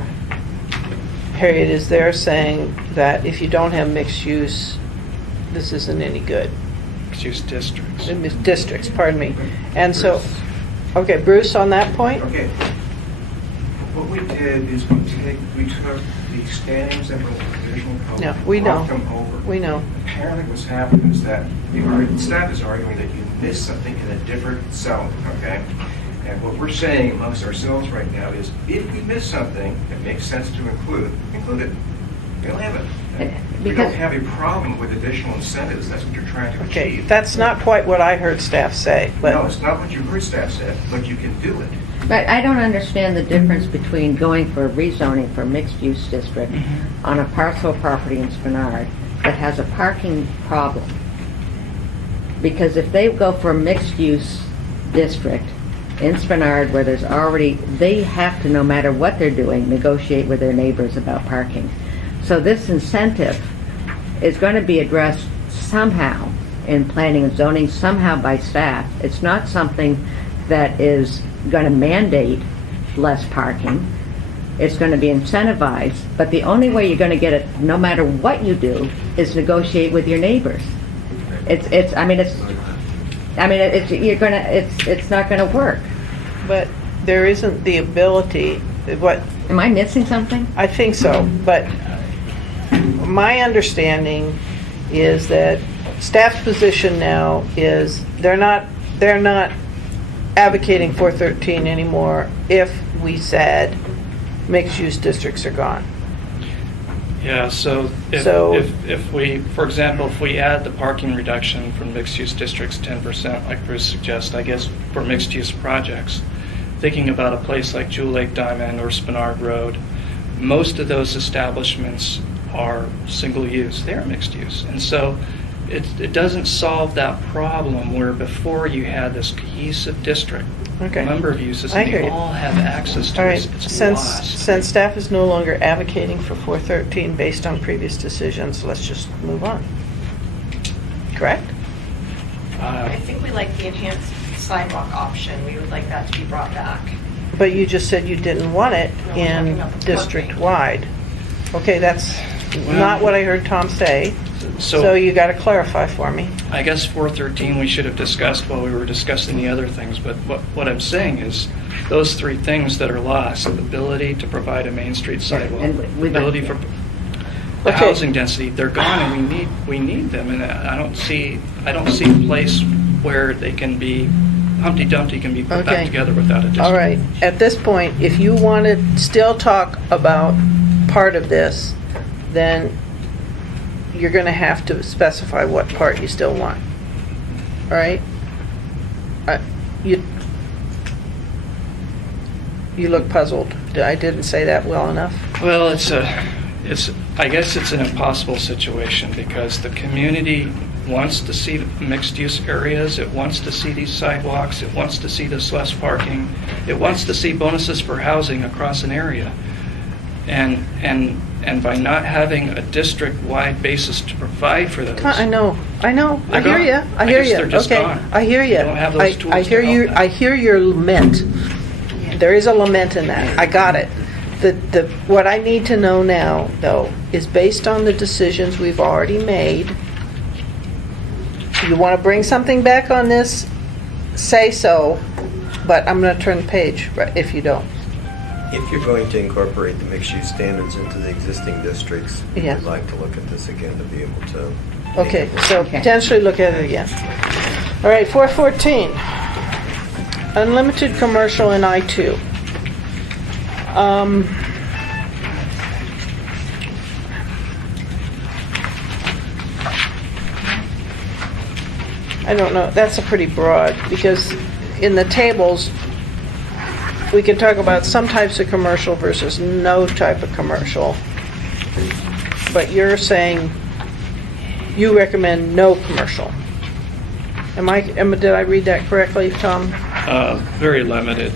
Harriet, is they're saying that if you don't have mixed use, this isn't any good. Mixed-use districts. Districts, pardon me. And so, okay, Bruce, on that point? Okay. What we did is we took the standings that were in the original code. Yeah, we know. Walked them over. We know. Apparently what's happened is that the staff is arguing that you missed something in a different zone, okay? And what we're saying amongst ourselves right now is if we miss something that makes sense to include it. We don't have it. We don't Because- have a problem with additional incentives. That's what you're trying to Okay, achieve. that's not quite what I heard staff say, No, but, it's not what you heard staff said, but you can do it. But I don't understand the difference between going for rezoning for a mixed-use district on a parcel of property in Spenard that has a parking problem. Because if they go for a mixed-use district in Spenard where there's already, they have to, no matter what they're doing, negotiate with their neighbors about parking. So this incentive is going to be addressed somehow in planning and zoning, somehow by staff. It's not something that is going to mandate less parking. It's going to be incentivized, but the only way you're going to get it, no matter what you do, is negotiate with your neighbors. It's not going to work. but there isn't the ability, what, Am I missing something? I think so, but my understanding is that staff's position now is they're not advocating 413 anymore if we said mixed-use districts are gone. Yeah, so So- if we, for example, if we add the parking reduction from mixed-use districts 10%, like Bruce suggests, I guess for mixed-use projects, thinking about a place like Jewel Lake Diamond or Spenard Road, most of those establishments are single-use, they're mixed-use. And so it doesn't solve that problem where before you had this cohesive district, Okay. a number of uses, I and hear they you. all have access to All it. right, It's since lost. staff is no longer advocating for 413 based on previous decisions, let's just move on. Correct? I think we like the enhanced sidewalk option. We would like that to be brought back. But you just said you didn't want it No, we're talking in about the district-wide. Okay, that's not what I heard Tom say, so you got to clarify for me. I guess 413 we should have discussed while we were discussing the other things, but what I'm saying is those three things that are lost, the ability to provide a Main Street sidewalk, And we- ability for the Okay. housing density, they're gone and we need them, and I don't see a place where they can be, Humpty Dumpty can be put back Okay. together without a district. All right, at this point, if you want to still talk about part of this, then you're going to have to specify what part you still want. All right? You, You look puzzled. I didn't say that well enough. Well, I guess it's an impossible situation because the community wants to see mixed-use areas, it wants to see these sidewalks, it wants to see this less parking, it wants to see bonuses for housing across an area. And by not having a district-wide basis to provide for those. I know. I They're hear gone. you. I hear guess you. they're just Okay, gone. I hear you. You don't have those tools I hear to help you. them. I hear your lament. There is a lament in that. I got it. What I need to know now, though, is based on the decisions we've already made. You want to bring something back on this? Say so. But I'm going to turn the page if you don't. If you're going to incorporate the mixed-use standards into the existing districts, Yeah. we'd like to look at this again to be able to. Okay, so potentially look at it again. All right, 414. Unlimited commercial in I-2. I don't know, that's a pretty broad, because in the tables, we can talk about some types of commercial versus no type of commercial. But you're saying you recommend no commercial. Did I read that correctly, Tom? Very limited.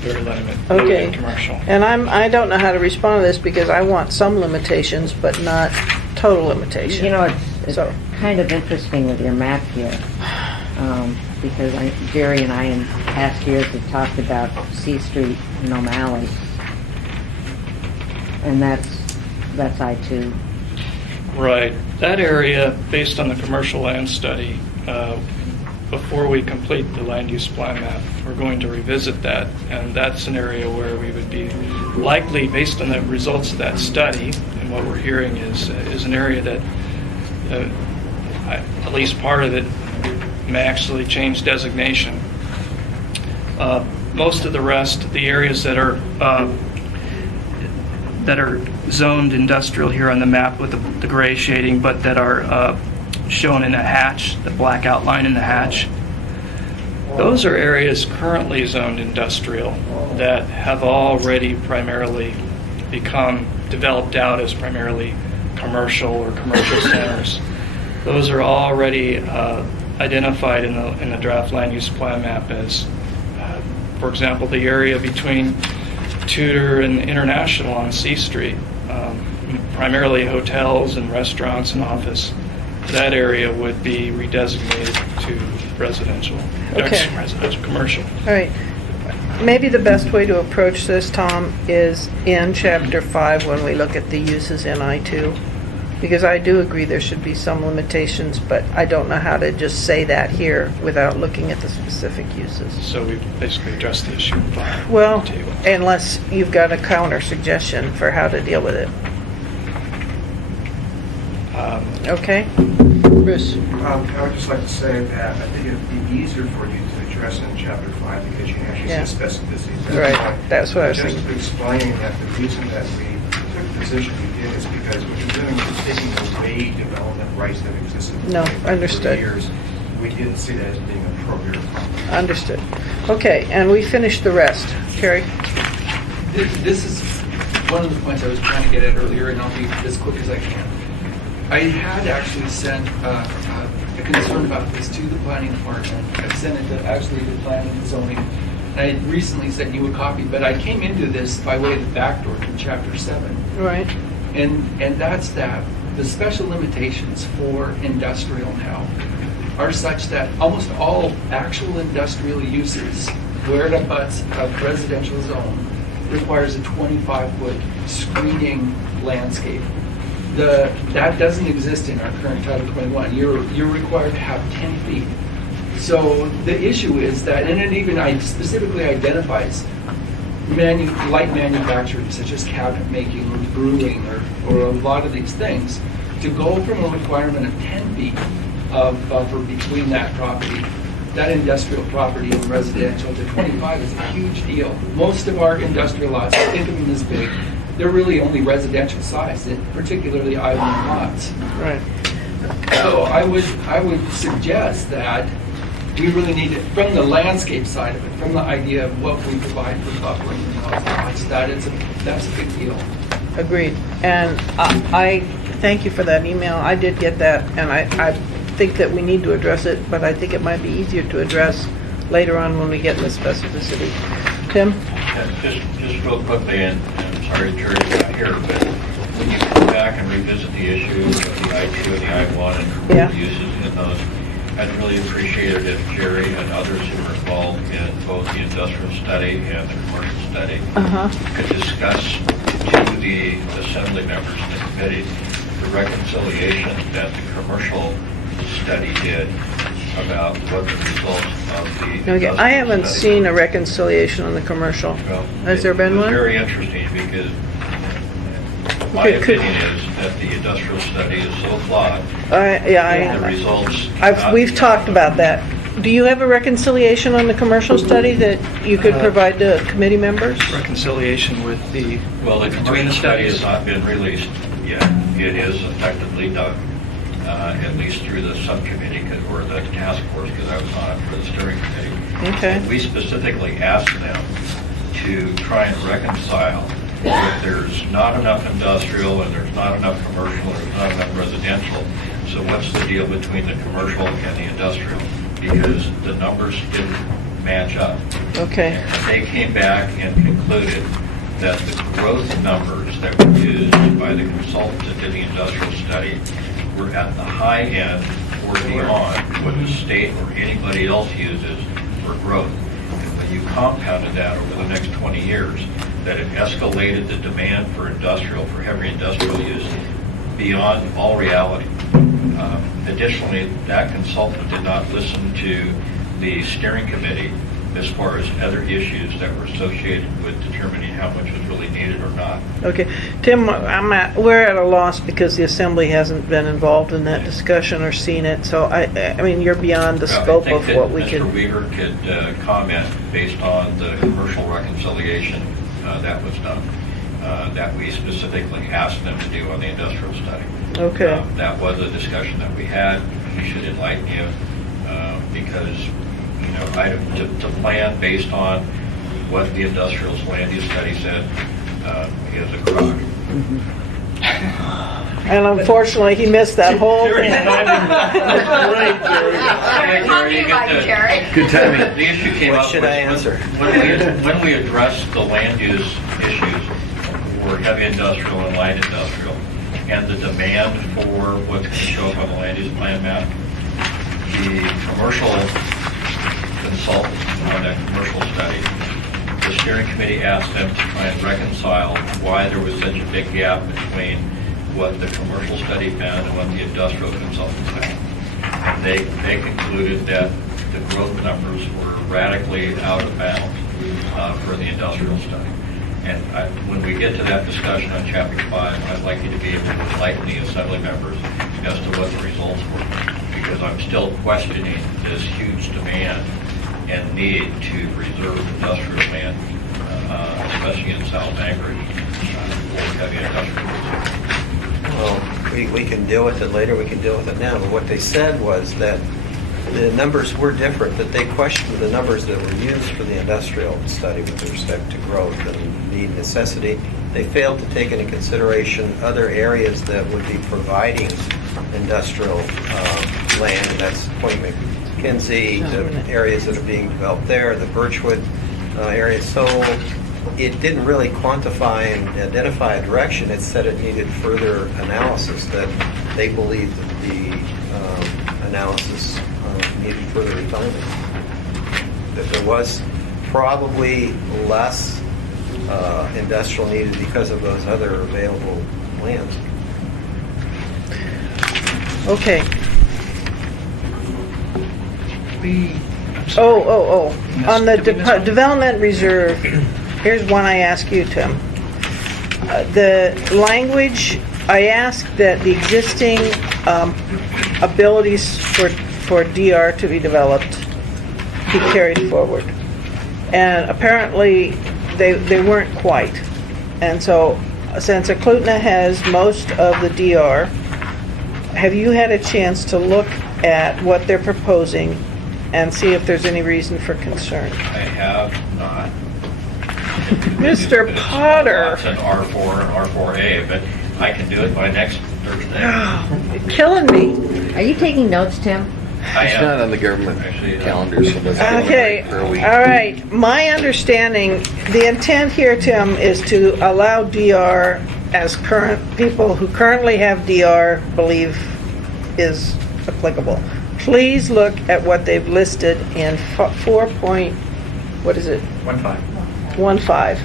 Very limited. Okay. Limited commercial. And I don't know how to respond to this because I want some limitations, but not total limitation. You know, it's So- kind of interesting with your map here, because Jerry and I in past years have talked about C Street and O'Malley, and that's I-2. Right. That area, based on the commercial land study, before we complete the land use plan map, we're going to revisit that. And that's an area where we would be likely, based on the results of that study, and what we're hearing is an area that at least part of it may actually change designation. Most of the rest, the areas that are zoned industrial here on the map with the gray shading, but that are shown in a hatch, the black outline in the hatch, those are areas currently zoned industrial that have already primarily become developed out as primarily commercial or commercial centers. Those are already identified in the draft land use plan map as, for example, the area between Tudor and International on C Street, primarily hotels and restaurants and office. That area would be redesignated to residential, Okay. residential commercial. All right. Maybe the best way to approach this, Tom, is in Chapter 5 when we look at the uses in I-2. Because I do agree there should be some limitations, but I don't know how to just say that here without looking at the specific uses. So we basically addressed the issue on Well, the table. unless you've got a counter suggestion for how to deal with it. Okay? Bruce? I would just like to say that I think it would be easier for you to address it in Chapter 5 because you actually Yeah. see specificity. Right, that's what I was Just thinking. to explain that the reason that we took the position we did is because what you're doing is taking away development rights that existed No, for understood. years. We didn't see that as being appropriate. Understood. Okay, and we finished the rest. Terry? This is one of the points I was trying to get at earlier, and I'll be as quick as I can. I had actually sent a concern about this to the planning department. I sent it to actually the planning and zoning. I had recently sent you a copy, but I came into this by way of the back door to Chapter 7. Right. And that's that the special limitations for industrial now are such that almost all actual industrial uses where it abuts a residential zone requires a 25-foot screening landscape. That doesn't exist in our current Title 21. You're required to have 10 feet. So the issue is that, and it even specifically identifies light manufacturing, such as cabinet making or brewing or a lot of these things, to go from a requirement of 10 feet of buffer between that property, that industrial property and residential, to 25 is a huge deal. Most of our industrial lots, I think of them as big, they're really only residential size, particularly island lots. Right. So I would suggest that we really need it from the landscape side of it, from the idea of what we provide for buffering and lots. That's a big deal. Agreed. And I thank you for that email. I did get that, and I think that we need to address it, but I think it might be easier to address later on when we get the specificity. Tim? Just real quickly, and I'm sorry Jerry's not here, but when you come back and revisit the issue of the I-2 and the I-1 and commercial uses in those, I'd really appreciate it if Jerry and others who are involved in both the industrial study and the commercial study could discuss to the assembly members in the committee the reconciliation that the commercial study did about what the results of the Okay, I haven't seen a reconciliation on the commercial. Well, Has there been It was one? very interesting because my opinion is that the industrial study is so flawed. The results. We've talked about that. Do you have a reconciliation on the commercial study that you could provide to committee members? Reconciliation with the... Well, the commercial study has not been released yet. It is effectively done, at least through the subcommittee or the task force, because I was on it for the steering committee. Okay. And we specifically asked them to try and reconcile if there's not enough industrial and there's not enough commercial or there's not enough residential. So what's the deal between the commercial and the industrial? Because the numbers didn't match up. Okay. And they came back and concluded that the growth numbers that were used by the consultants that did the industrial study were at the high end or beyond what the state or anybody else uses for growth. And when you compounded that over the next 20 years, that it escalated the demand for industrial, for heavy industrial use beyond all reality. Additionally, that consultant did not listen to the steering committee as far as other issues that were associated with determining how much was really needed or not. Okay. Tim, we're at a loss because the Assembly hasn't been involved in that discussion or seen it, so I mean, you're beyond the scope of what we I can... think that Mr. Weaver could comment based on the commercial reconciliation that was done, that we specifically asked them to do on the industrial study. Okay. That was a discussion that we had. We should enlighten you because, you know, to plan based on what the industrial's land use study said is a crock. And unfortunately, he missed that whole thing. Good timing. The issue came What up should I answer? when we addressed the land use issues for heavy industrial and light industrial, and the demand for what's going to show up on the land use plan map, the commercial consultant on that commercial study, the steering committee asked them to try and reconcile why there was such a big gap between what the commercial study found and what the industrial consultants found. And they concluded that the growth numbers were radically out of bounds for the industrial study. And when we get to that discussion on Chapter 5, I'd like you to be able to enlighten the Assembly members as to what the results were, because I'm still questioning this huge demand and need to preserve industrial land, especially in South Anchorage, for heavy industrial. Well, we can deal with it later, we can deal with it now, but what they said was that the numbers were different, that they questioned the numbers that were used for the industrial study with respect to growth and need necessity. They failed to take into consideration other areas that would be providing industrial land, and that's Point McKenzie, the areas that are being developed there, the Birchwood area. So it didn't really quantify and identify a direction. It said it needed further analysis, that they believed that the analysis needed further refinement. That there was probably less industrial needed because of those other available lands. Okay. On the development reserve, here's one I ask you, Tim. The language, I ask that the existing abilities for DR to be developed be carried forward. And apparently, they weren't quite. And so, since Eklutna has most of the DR, have you had a chance to look at what they're proposing and see if there's any reason for concern. I have not. Mr. Potter. It's an R4 and R4A, but I can do it by next Thursday. You're killing me. Are you taking notes, Tim? I It's am. not on the government Actually, calendar, so let's give them a Okay, break for a week. all right. My understanding, the intent here, Tim, is to allow DR as current, people who currently have DR believe is applicable. Please look at what they've listed in 4 point, what is it? 1.5.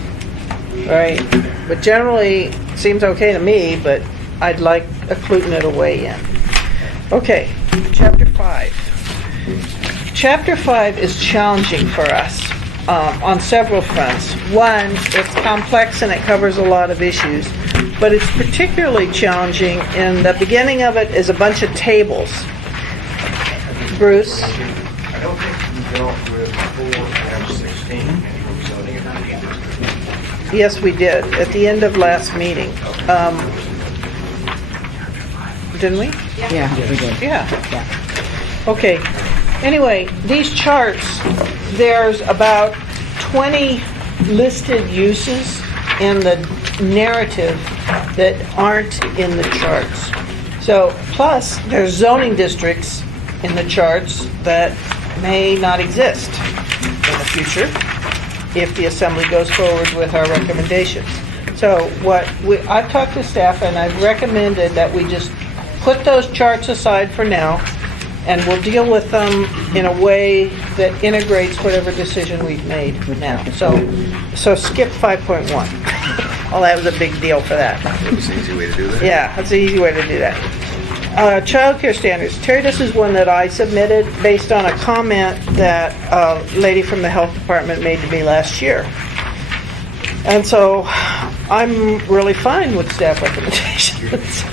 Right, but generally, seems okay to me, but I'd like Clutina to weigh in. Okay, chapter 5. Chapter 5 is challenging for us on several fronts. One, it's complex and it covers a lot of issues, but it's particularly challenging in the beginning of it is a bunch of tables. Bruce? I don't think we dealt with 4M16 and zoning and RD district. Yes, we did, at the end of last meeting. Didn't we? Yeah, we did. Yeah. Okay. Anyway, these charts, there's about 20 listed uses in the narrative that aren't in the charts. So, plus, there's zoning districts in the charts that may not exist in the future if the assembly goes forward with our recommendations. So I've talked to staff and I've recommended that we just put those charts aside for now and we'll deal with them in a way that integrates whatever decision we've made now. So skip 5.1. Oh, that was a big deal for that. That was an easy way to do that. Yeah, that's an easy way to do that. Child care standards. Terry, this is one that I submitted based on a comment that a lady from the health department made to me last year. And so I'm really fine with staff recommendations.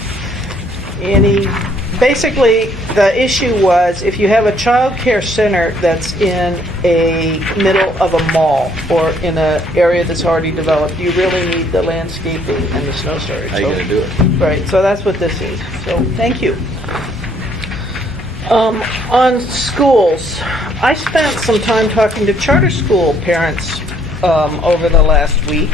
Basically, the issue was if you have a child care center that's in a middle of a mall or in an area that's already developed, you really need the landscaping and the snow storage. How are you going to do it? Right, so that's what this is. So, thank you. On schools, I spent some time talking to charter school parents over the last week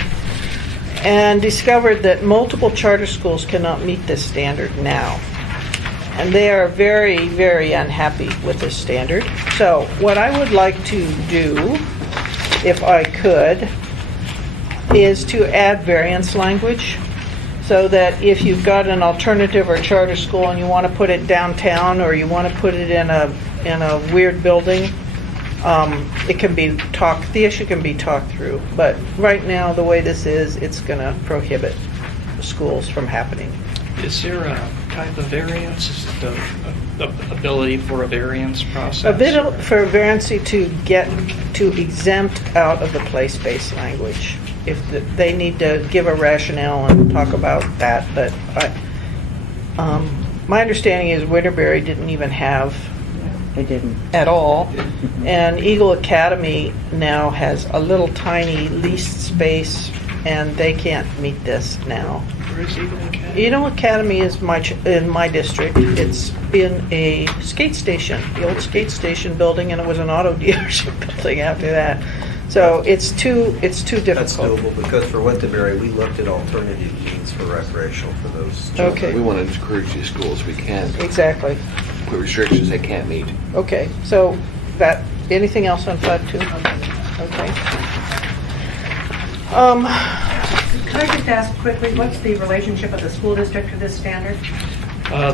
and discovered that multiple charter schools cannot meet this standard now. And they are very, very unhappy with this standard. So what I would like to do, if I could, is to add variance language so that if you've got an alternative or charter school and you want to put it downtown or you want to put it in a weird building, it can be the issue can be talked through. But right now, the way this is, it's going to prohibit schools from happening. Is there a type of variance? Is it the ability for a variance process? A bit for variancy to exempt out of the place-based language. If they need to give a rationale and talk about that, but my understanding is Winterberry didn't even have. They didn't. At all. And Eagle Academy now has a little tiny leased space and they can't meet this now. Where is Eagle Academy? Eagle Academy is in my district. It's in a skate station, the old skate station building, and it was an auto dealership building after that. So it's too difficult. That's doable because for Winterberry, we looked at alternative means for recreational for those children. Okay. We want to encourage these schools we can. Exactly. Put restrictions they can't meet. Okay, so anything else on 5.2? Okay. Could I just ask quickly, what's the relationship of the school district to this standard?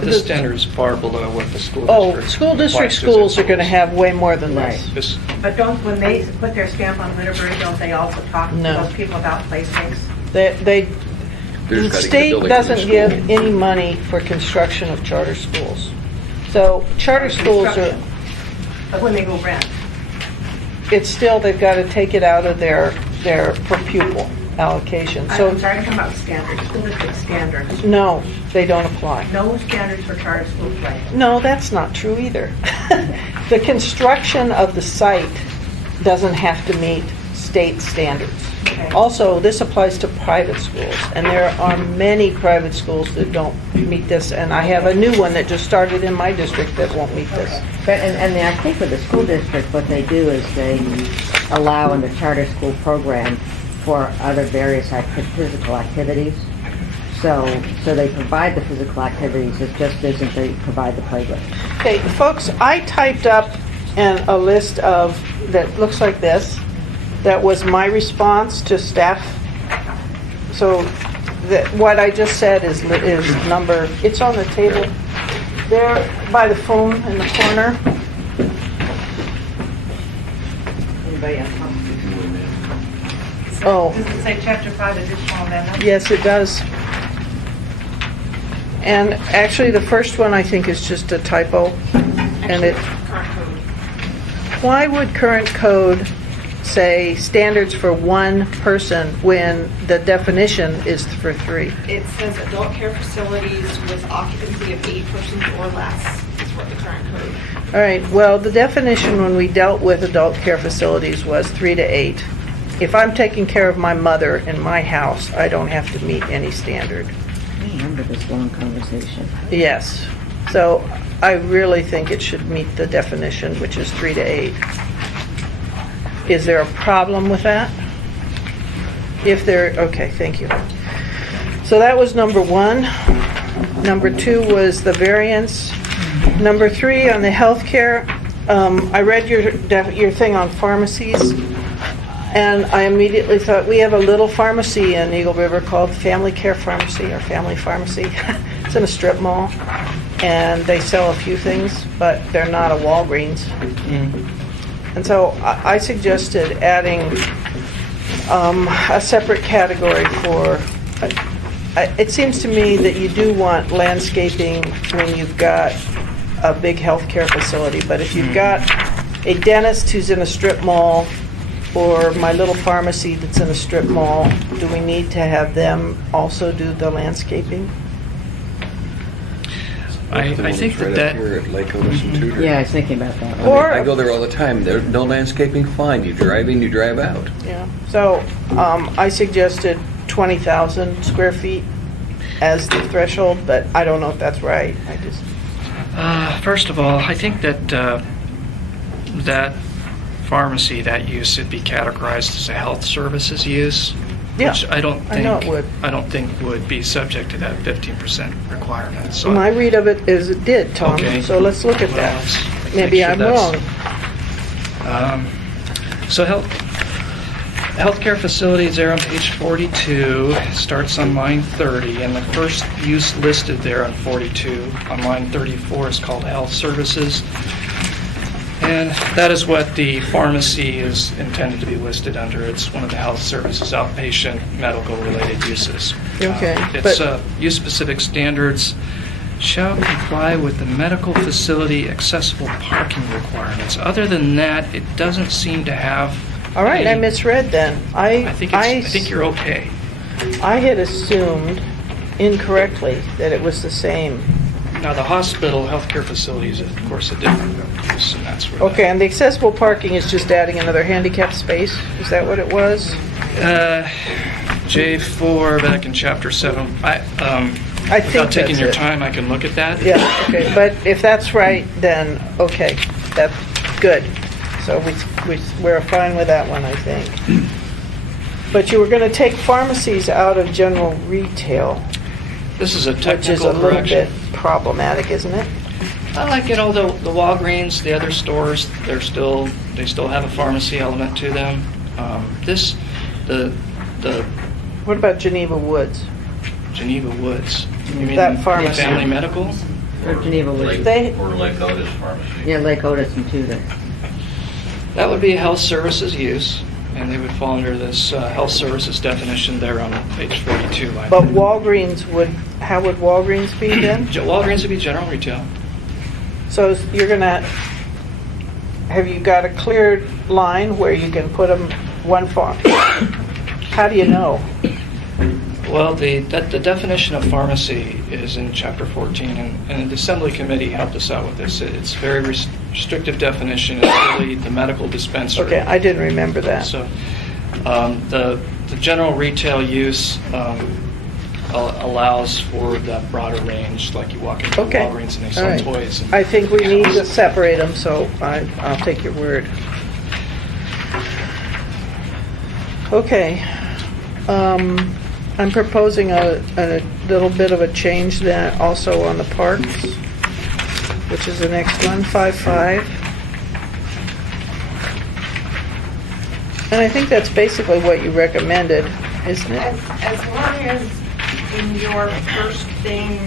This standard is far below what the school district. School district requires as schools are it going to goes. have way more than this. This- But when they put their stamp on Winterberry, don't they also talk to No. those people about placemates? They're The just gotta get the state building from the doesn't school. give any money for construction of charter schools. So charter schools are, Construction. But when they go rent, it's still, they've got to take it out of their per pupil allocation. I'm So, sorry, I'm talking about standards, school district standards. no, they don't apply. No standards for charter schools, right? No, that's not true either. The construction of the site doesn't have to meet state standards. Okay. Also, this applies to private schools, and there are many private schools that don't meet this, and I have a new one that just started in my district that won't meet this. But, and I think with the school district, what they do is they allow in the charter school program for other various physical activities. So they provide the physical activities, it just isn't they provide the playground. Okay, folks, I typed up a list of, that looks like this, that was my response to staff. So what I just said is number, it's on the table there by the phone in the corner. Anybody else? Oh. Does it say chapter 5 additional amendments? Yes, it does. And actually, the first one I think is just a typo. And it, Current code. why would current code say standards for one person when the definition is for 3? It says adult care facilities with occupancy of 8 persons or less is what the current code. All right, well, the definition when we dealt with adult care facilities was 3 to 8. If I'm taking care of my mother in my house, I don't have to meet any standard. I remember this long conversation. Yes. So I really think it should meet the definition, which is 3 to 8. Is there a problem with that? If there, okay, thank you. So that was number 1. Number 2 was the variance. Number 3 on the healthcare. I read your thing on pharmacies, and I immediately thought, we have a little pharmacy in Eagle River called Family Care Pharmacy or Family Pharmacy. It's in a strip mall, and they sell a few things, but they're not a Walgreens. And so I suggested adding a separate category for, it seems to me that you do want landscaping when you've got a big healthcare facility, but if you've got a dentist who's in a strip mall, or my little pharmacy that's in a strip mall, do we need to have them also do the landscaping? I think right that up here at Lake Otis and Tudor. Yeah, I was thinking about that. Or- I go there all the time. There's no landscaping, fine. You drive in, you drive out. Yeah, so I suggested 20,000 square feet as the threshold, but I don't know if that's right. I just, First of all, I think that that pharmacy, that use should be categorized as a health services use, Yeah, which I don't I know think it would. I don't think would be subject to that 15% requirement. So my read of it is it did, Tom, Okay. so let's look at Well, that. let's Maybe make sure I'm that's- wrong. So healthcare facilities there on page 42 starts on line 30, and the first use listed there on 42 on line 34 is called health services. And that is what the pharmacy is intended to be listed under. It's one of the health services, outpatient medical-related uses. Okay, It's but- use-specific standards shall comply with the medical facility accessible parking requirements. Other than that, it doesn't seem to have. All right, I any- misread then. I think you're okay. I had assumed incorrectly that it was the same. Now, the hospital, healthcare facilities, of course, a different use, and that's where. Okay, and the accessible parking is just adding another handicap space? Is that what it was? J4 back in chapter 7. I think Without taking that's your it. time, I can look at that. Yeah, okay, but if that's right, then, okay, that's good. So we're fine with that one, I think. But you were going to take pharmacies out of general retail, This is a which is a technical little correction. bit problematic, isn't it? I like it, although the Walgreens, the other stores, they still have a pharmacy element to them. The What about Geneva Woods? Geneva Woods. You mean That pharmacy. Family Medical? Or Geneva Woods. They, Or Lake Otis Pharmacy. Yeah, Lake Otis and Tudor. That would be a health services use, and they would fall under this health services definition there on page 42. line but 10. Walgreens would, how would Walgreens be then? Walgreens would be general retail. So you're going to, have you got a cleared line where you can put them one farm? How do you know? Well, the definition of pharmacy is in chapter 14, and the Assembly Committee helped us out with this. It's a very restrictive definition. It's really the medical dispensary. Okay, I didn't remember that. So The general retail use allows for that broader range, like you walk into Okay. Walgreens and they All sell right. toys. And I think we need to separate them, so I'll take your word. Okay. I'm proposing a little bit of a change then also on the parks, which is the next one, 5.5. And I think that's basically what you recommended, isn't it? As long as in your first thing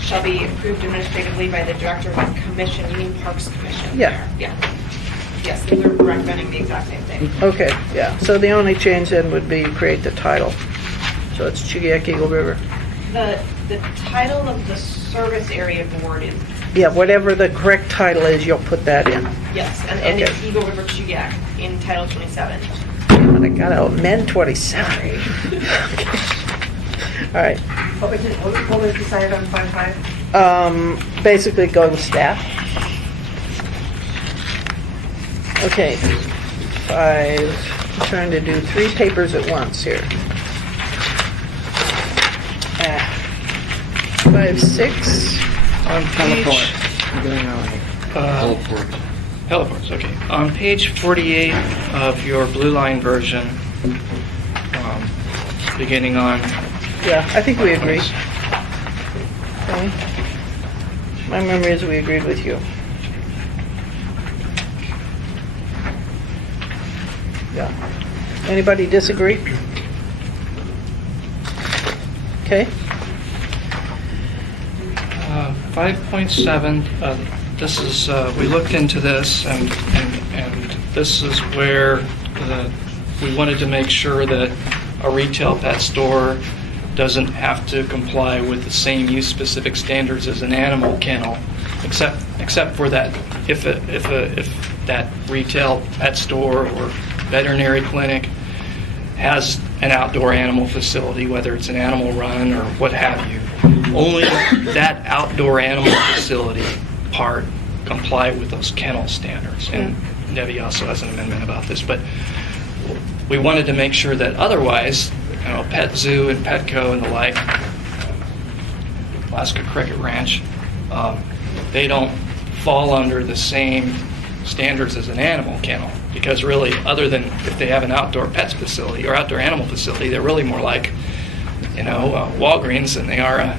shall be approved administratively by the director of the commission, you mean Parks Commission? Yeah. Yeah. Yes, so we're recommending the exact same thing. Okay, yeah. So the only change then would be create the title. So it's Chigiak Eagle River. The title of the service area board is, Yeah, whatever the correct title is, you'll put that in. yes, and it's Okay. Eagle River Chugiak in Title 27. I gotta amend 27. All right. What was decided on 5.5? Basically go with staff. Okay, 5, I'm trying to do 3 papers at once here. 5, 6. On teleport. We're going on. Heliports, okay. On page 48 of your blue line version, beginning on... Yeah, I think we agree. Okay. My memory is we agreed with you. Yeah. Anybody disagree? Okay. 5.7, this is, we looked into this, and this is where we wanted to make sure that a retail pet store doesn't have to comply with the same use-specific standards as an animal kennel, except for that if that retail pet store or veterinary clinic has an outdoor animal facility, whether it's an animal run or what have you, only that outdoor animal facility part comply with those kennel standards. And Debbie also has an amendment about this, but we wanted to make sure that otherwise, Pet Zoo and Petco and the like, Alaska Cricket Ranch, they don't fall under the same standards as an animal kennel, because really, other than if they have an outdoor pets facility or outdoor animal facility, they're really more like, Walgreens than they are a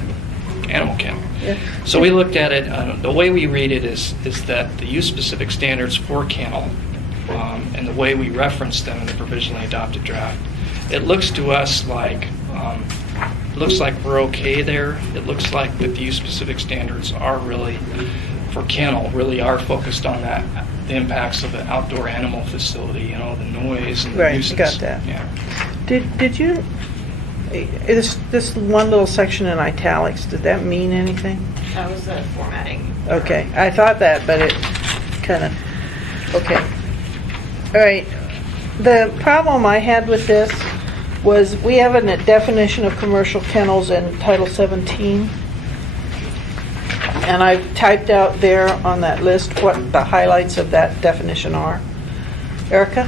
animal kennel. Yeah. So we looked at it, the way we read it is that the use-specific standards for kennel, and the way we reference them in the provisionally adopted draft, it looks to us like we're okay there. It looks like that the use-specific standards are really, for kennel, really are focused on that, the impacts of the outdoor animal facility, the noise and the Right, nuisance. got that. Yeah. Did you, this one little section in italics, did that mean anything? That was the formatting. Okay, I thought that, but it kind of, okay. All right, the problem I had with this was we have a definition of commercial kennels in Title 17. And I've typed out there on that list what the highlights of that definition are. Erica?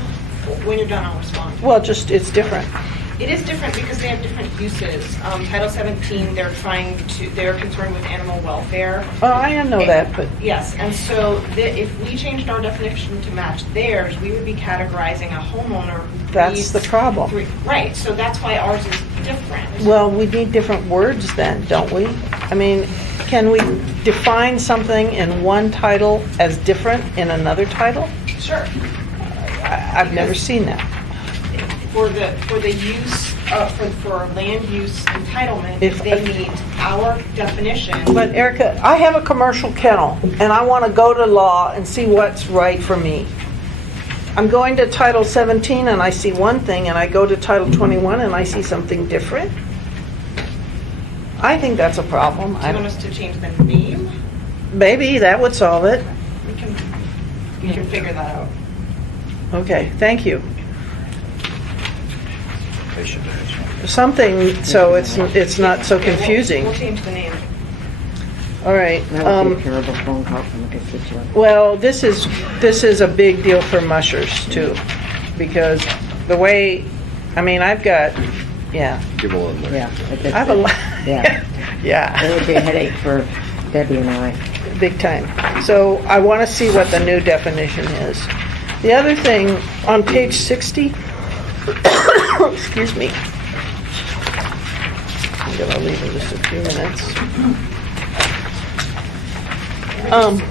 When you're done, I'll respond. Well, just, it's different. It is different because they have different uses. Title 17, they're concerned with animal welfare. Oh, I know that, but Yes, and so if we changed our definition to match theirs, we would be categorizing a homeowner who that's needs the problem. Right, so that's why ours is different. Well, we need different words then, don't we? I mean, can we define something in one title as different in another title? Sure. I've never seen that. For the use, for land use entitlement, If- they meet our definition. But Erica, I have a commercial kennel, and I want to go to law and see what's right for me. I'm going to Title 17 and I see one thing, and I go to Title 21 and I see something different. I think that's a problem. Do you want us to change the name? Maybe that would solve it. We can figure that out. Okay, thank you. Something, so it's not so confusing. We'll change the name. All right. That would be a terrible phone call from a constituent. Well, this is a big deal for mushers too, because the way, I mean, I've got, yeah, Give a little more. Yeah. I have a lot. Yeah. Yeah. It would be a headache for Debbie and I. Big time. So I want to see what the new definition is. The other thing, on page 60, excuse me, I'm going to leave in just a few minutes.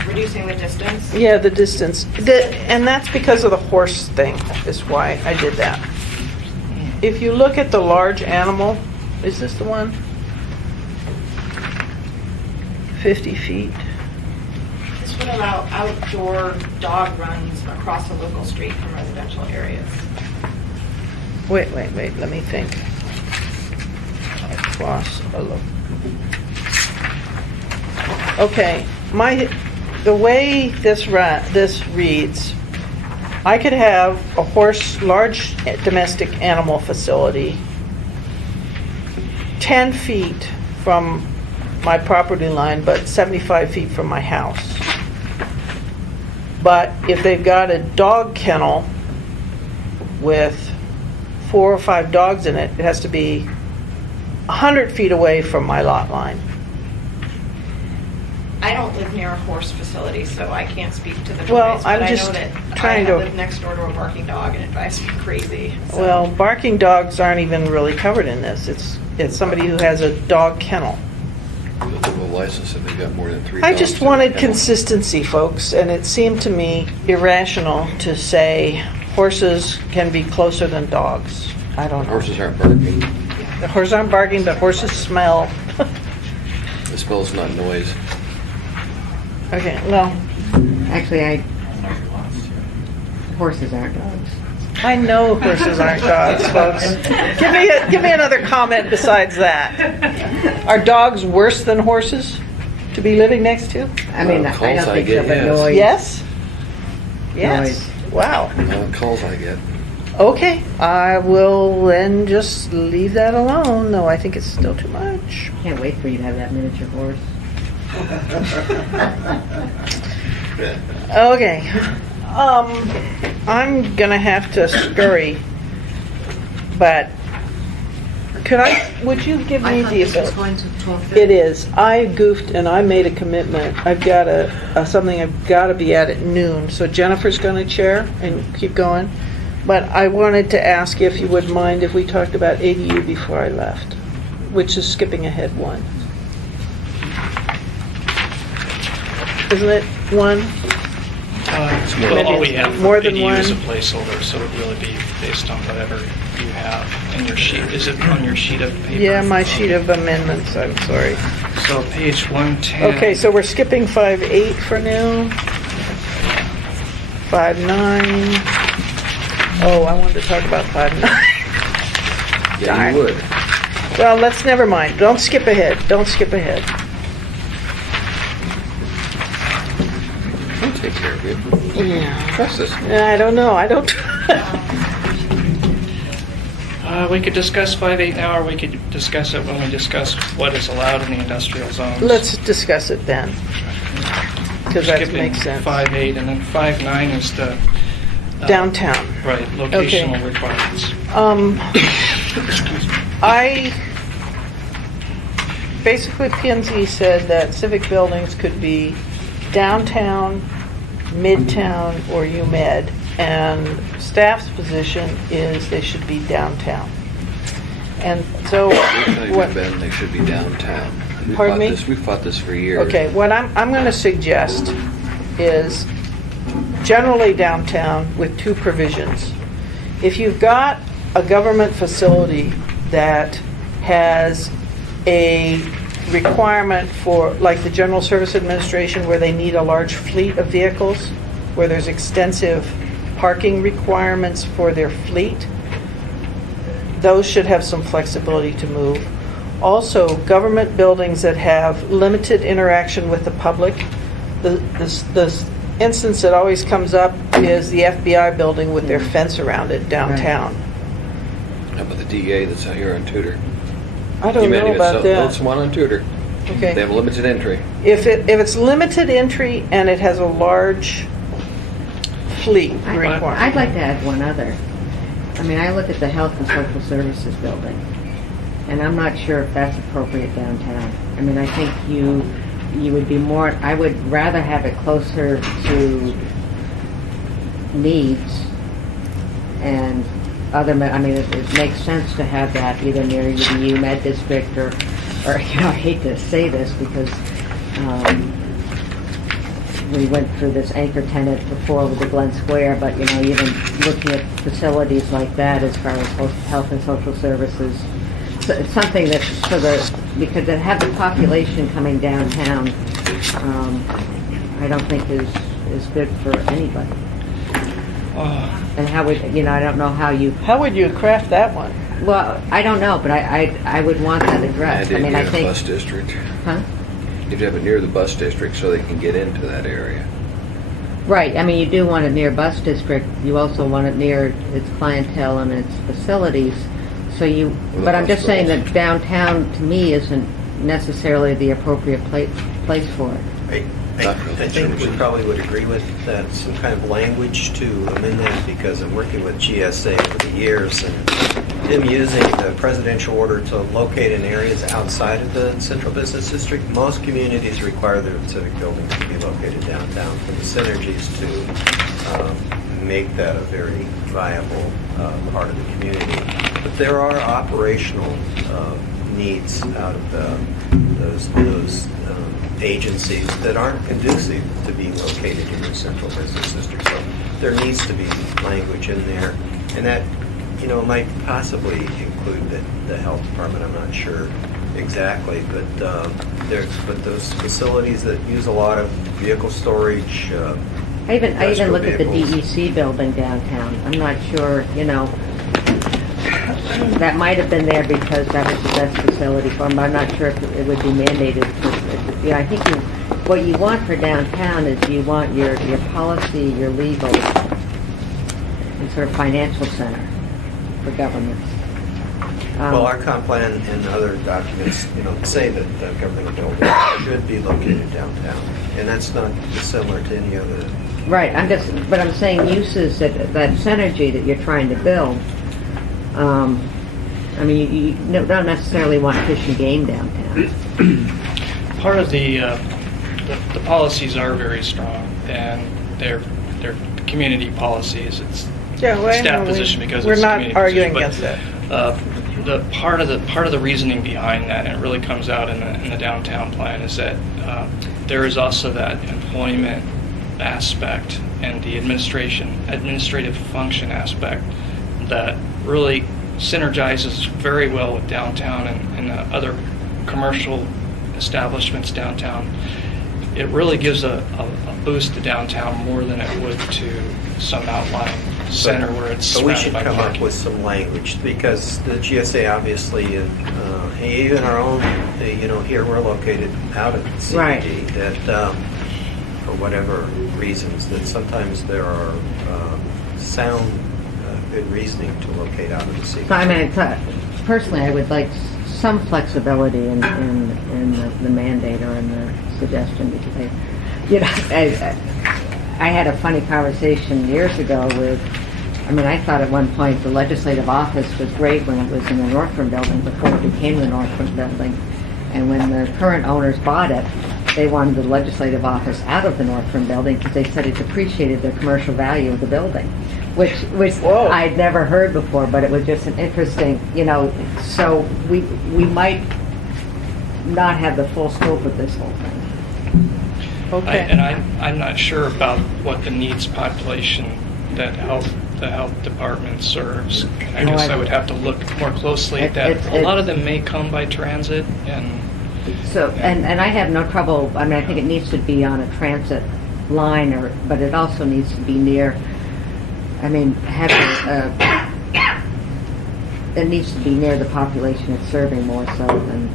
Reducing the distance. Yeah, the distance. And that's because of the horse thing, is why I did that. If you look at the large animal, is this the one? 50 feet. This would allow outdoor dog runs across a local street from residential areas. Wait, let me think. Across a local. Okay, the way this reads, I could have a large domestic animal facility 10 feet from my property line, but 75 feet from my house. But if they've got a dog kennel with 4 or 5 dogs in it, it has to be 100 feet away from my lot line. I don't live near a horse facility, so I can't speak to the noise. Well, but I'm I just know that trying I to- live next door to a barking dog, and it drives me crazy. So. Well, barking dogs aren't even really covered in this. It's somebody who has a dog kennel. You'll have a license if they've got more than 3 I dogs just in wanted a kennel. consistency, folks, and it seemed to me irrational to say horses can be closer than dogs. I don't know. Horses aren't barking. The horses aren't barking, but horses smell. The smell's not noise. Okay, well, Actually, horses aren't dogs. I know horses aren't dogs, folks. Give me another comment besides that. Are dogs worse than horses to be living next to? I mean, Well, I calls don't I think get, so, but yes. noise. Yes? Yes. Wow. Calls I get. Okay, I will then just leave that alone, though I think it's still too much. Can't wait for you to have that miniature horse. Okay. I'm gonna have to scurry, but would you give I me thought the this was ability? going to 12:30. It is. I goofed and I made a commitment. I've got something I've got to be at noon. So Jennifer's going to chair and keep going. But I wanted to ask if you would mind if we talked about ADU before I left, which is skipping ahead one. Isn't it one? Well, all we have more for than ADU is a one? placeholder, so it would really be based on whatever you have in your sheet. Is it on your sheet of paper? Yeah, my sheet of amendments. I'm sorry. So page 110. Okay, so we're skipping 5.8 for now. 5.9. Oh, I wanted to talk about 5.9. Yeah, Darn. you would. Well, never mind. Don't skip ahead. Don't skip ahead. We'll take care of you. Yeah. Trust us. I don't know. I don't. We could discuss 5.8 now, or we could discuss it when we discuss what is allowed in the industrial zones. Let's discuss it then, because that Skipping makes sense. 5.8, and then 5.9 is the Downtown. right locational requirements. Basically, P&Z said that civic buildings could be downtown, midtown, or UMed, and staff's position is they should be downtown. And so, what? Ben, they should be downtown. Pardon me? We've fought this for years. Okay, what I'm going to suggest is generally downtown with 2 provisions. If you've got a government facility that has a requirement for, like the General Service Administration, where they need a large fleet of vehicles, where there's extensive parking requirements for their fleet, those should have some flexibility to move. Also, government buildings that have limited interaction with the public. The instance that always comes up is the FBI building with their fence around it downtown. How about the DA that's out here on Tudor? I don't know about That's that. one on Tudor. Okay. They have a limited entry. If it's limited entry and it has a large fleet requirement. I'd like to add one other. I mean, I look at the Health and Social Services building, and I'm not sure if that's appropriate downtown. I mean, I think you would be more, I would rather have it closer to needs and other, I mean, it makes sense to have that either near the UMed district or, you know, I hate to say this because we went through this anchor tenant before with the Glen Square, but, you know, even looking at facilities like that as far as health and social services, so it's something that's for the, because it have the population coming downtown, I don't think is good for anybody. And how would, you know, I don't know how you... How would you craft that one? Well, I don't know, but I would want that addressed. I mean, I think... Bus district. Huh? You'd have it near the bus district so they can get into that area. Right, I mean, you do want it near bus district, you also want it near its clientele and its facilities, so you, but I'm just saying that downtown, to me, isn't necessarily the appropriate place for it. I think we probably would agree with that, some kind of language to amend that, because I'm working with GSA over the years, and them using the presidential order to locate in areas outside of the central business district. Most communities require their civic buildings to be located downtown for the synergies to make that a very viable part of the community. But there are operational needs out of those agencies that aren't conducive to being located in the central business district. So there needs to be language in there, and that, you know, might possibly include the health department. I'm not sure exactly, but those facilities that use a lot of vehicle storage. I even look at the vehicles. DEC building downtown. I'm not sure, you know, that might have been there because that was the best facility for them. I'm not sure if it would be mandated. Yeah, I think what you want for downtown is you want your policy, your legal, and sort of financial center for governments. Well, our comp plan and other documents, you know, say that the government buildings should be located downtown, and that's not dissimilar to any other. Right. But I'm saying uses that synergy that you're trying to build. I mean, you don't necessarily want fish and game downtown. Part of the policies are very strong, and they're community policies. It's staff position because we're it's not community arguing position, against but, that. The part of the reasoning behind that, and it really comes out in the downtown plan, is that there is also that employment aspect and the administrative function aspect that really synergizes very well with downtown and other commercial establishments downtown. It really gives a boost to downtown more than it would to some outlying center where it's So we surrounded should by come parking. up with some language, because the GSA obviously, even our own, you know, here we're located out of the CBD, Right. that for whatever reasons, that sometimes there are sound good reasoning to locate out of the CBD. So, I mean, personally, I would like some flexibility in the mandate or in the suggestion, because I had a funny conversation years ago with, I mean, I thought at one point the legislative office was great when it was in the Northrum building before it became the Northrum building. And when the current owners bought it, they wanted the legislative office out of the Northrum building because they said it depreciated the commercial value of the building, which I'd never heard before, but it was just an interesting, you know, so we might not have the full scope of this whole thing. Okay. I'm not sure about what the needs population that the health department serves. I guess I would have to look more closely at that. A lot of them may come by transit, and so and I have no trouble. I mean, I think it needs to be on a transit line, but it also needs to be near. I mean, it needs to be near the population it's serving more so than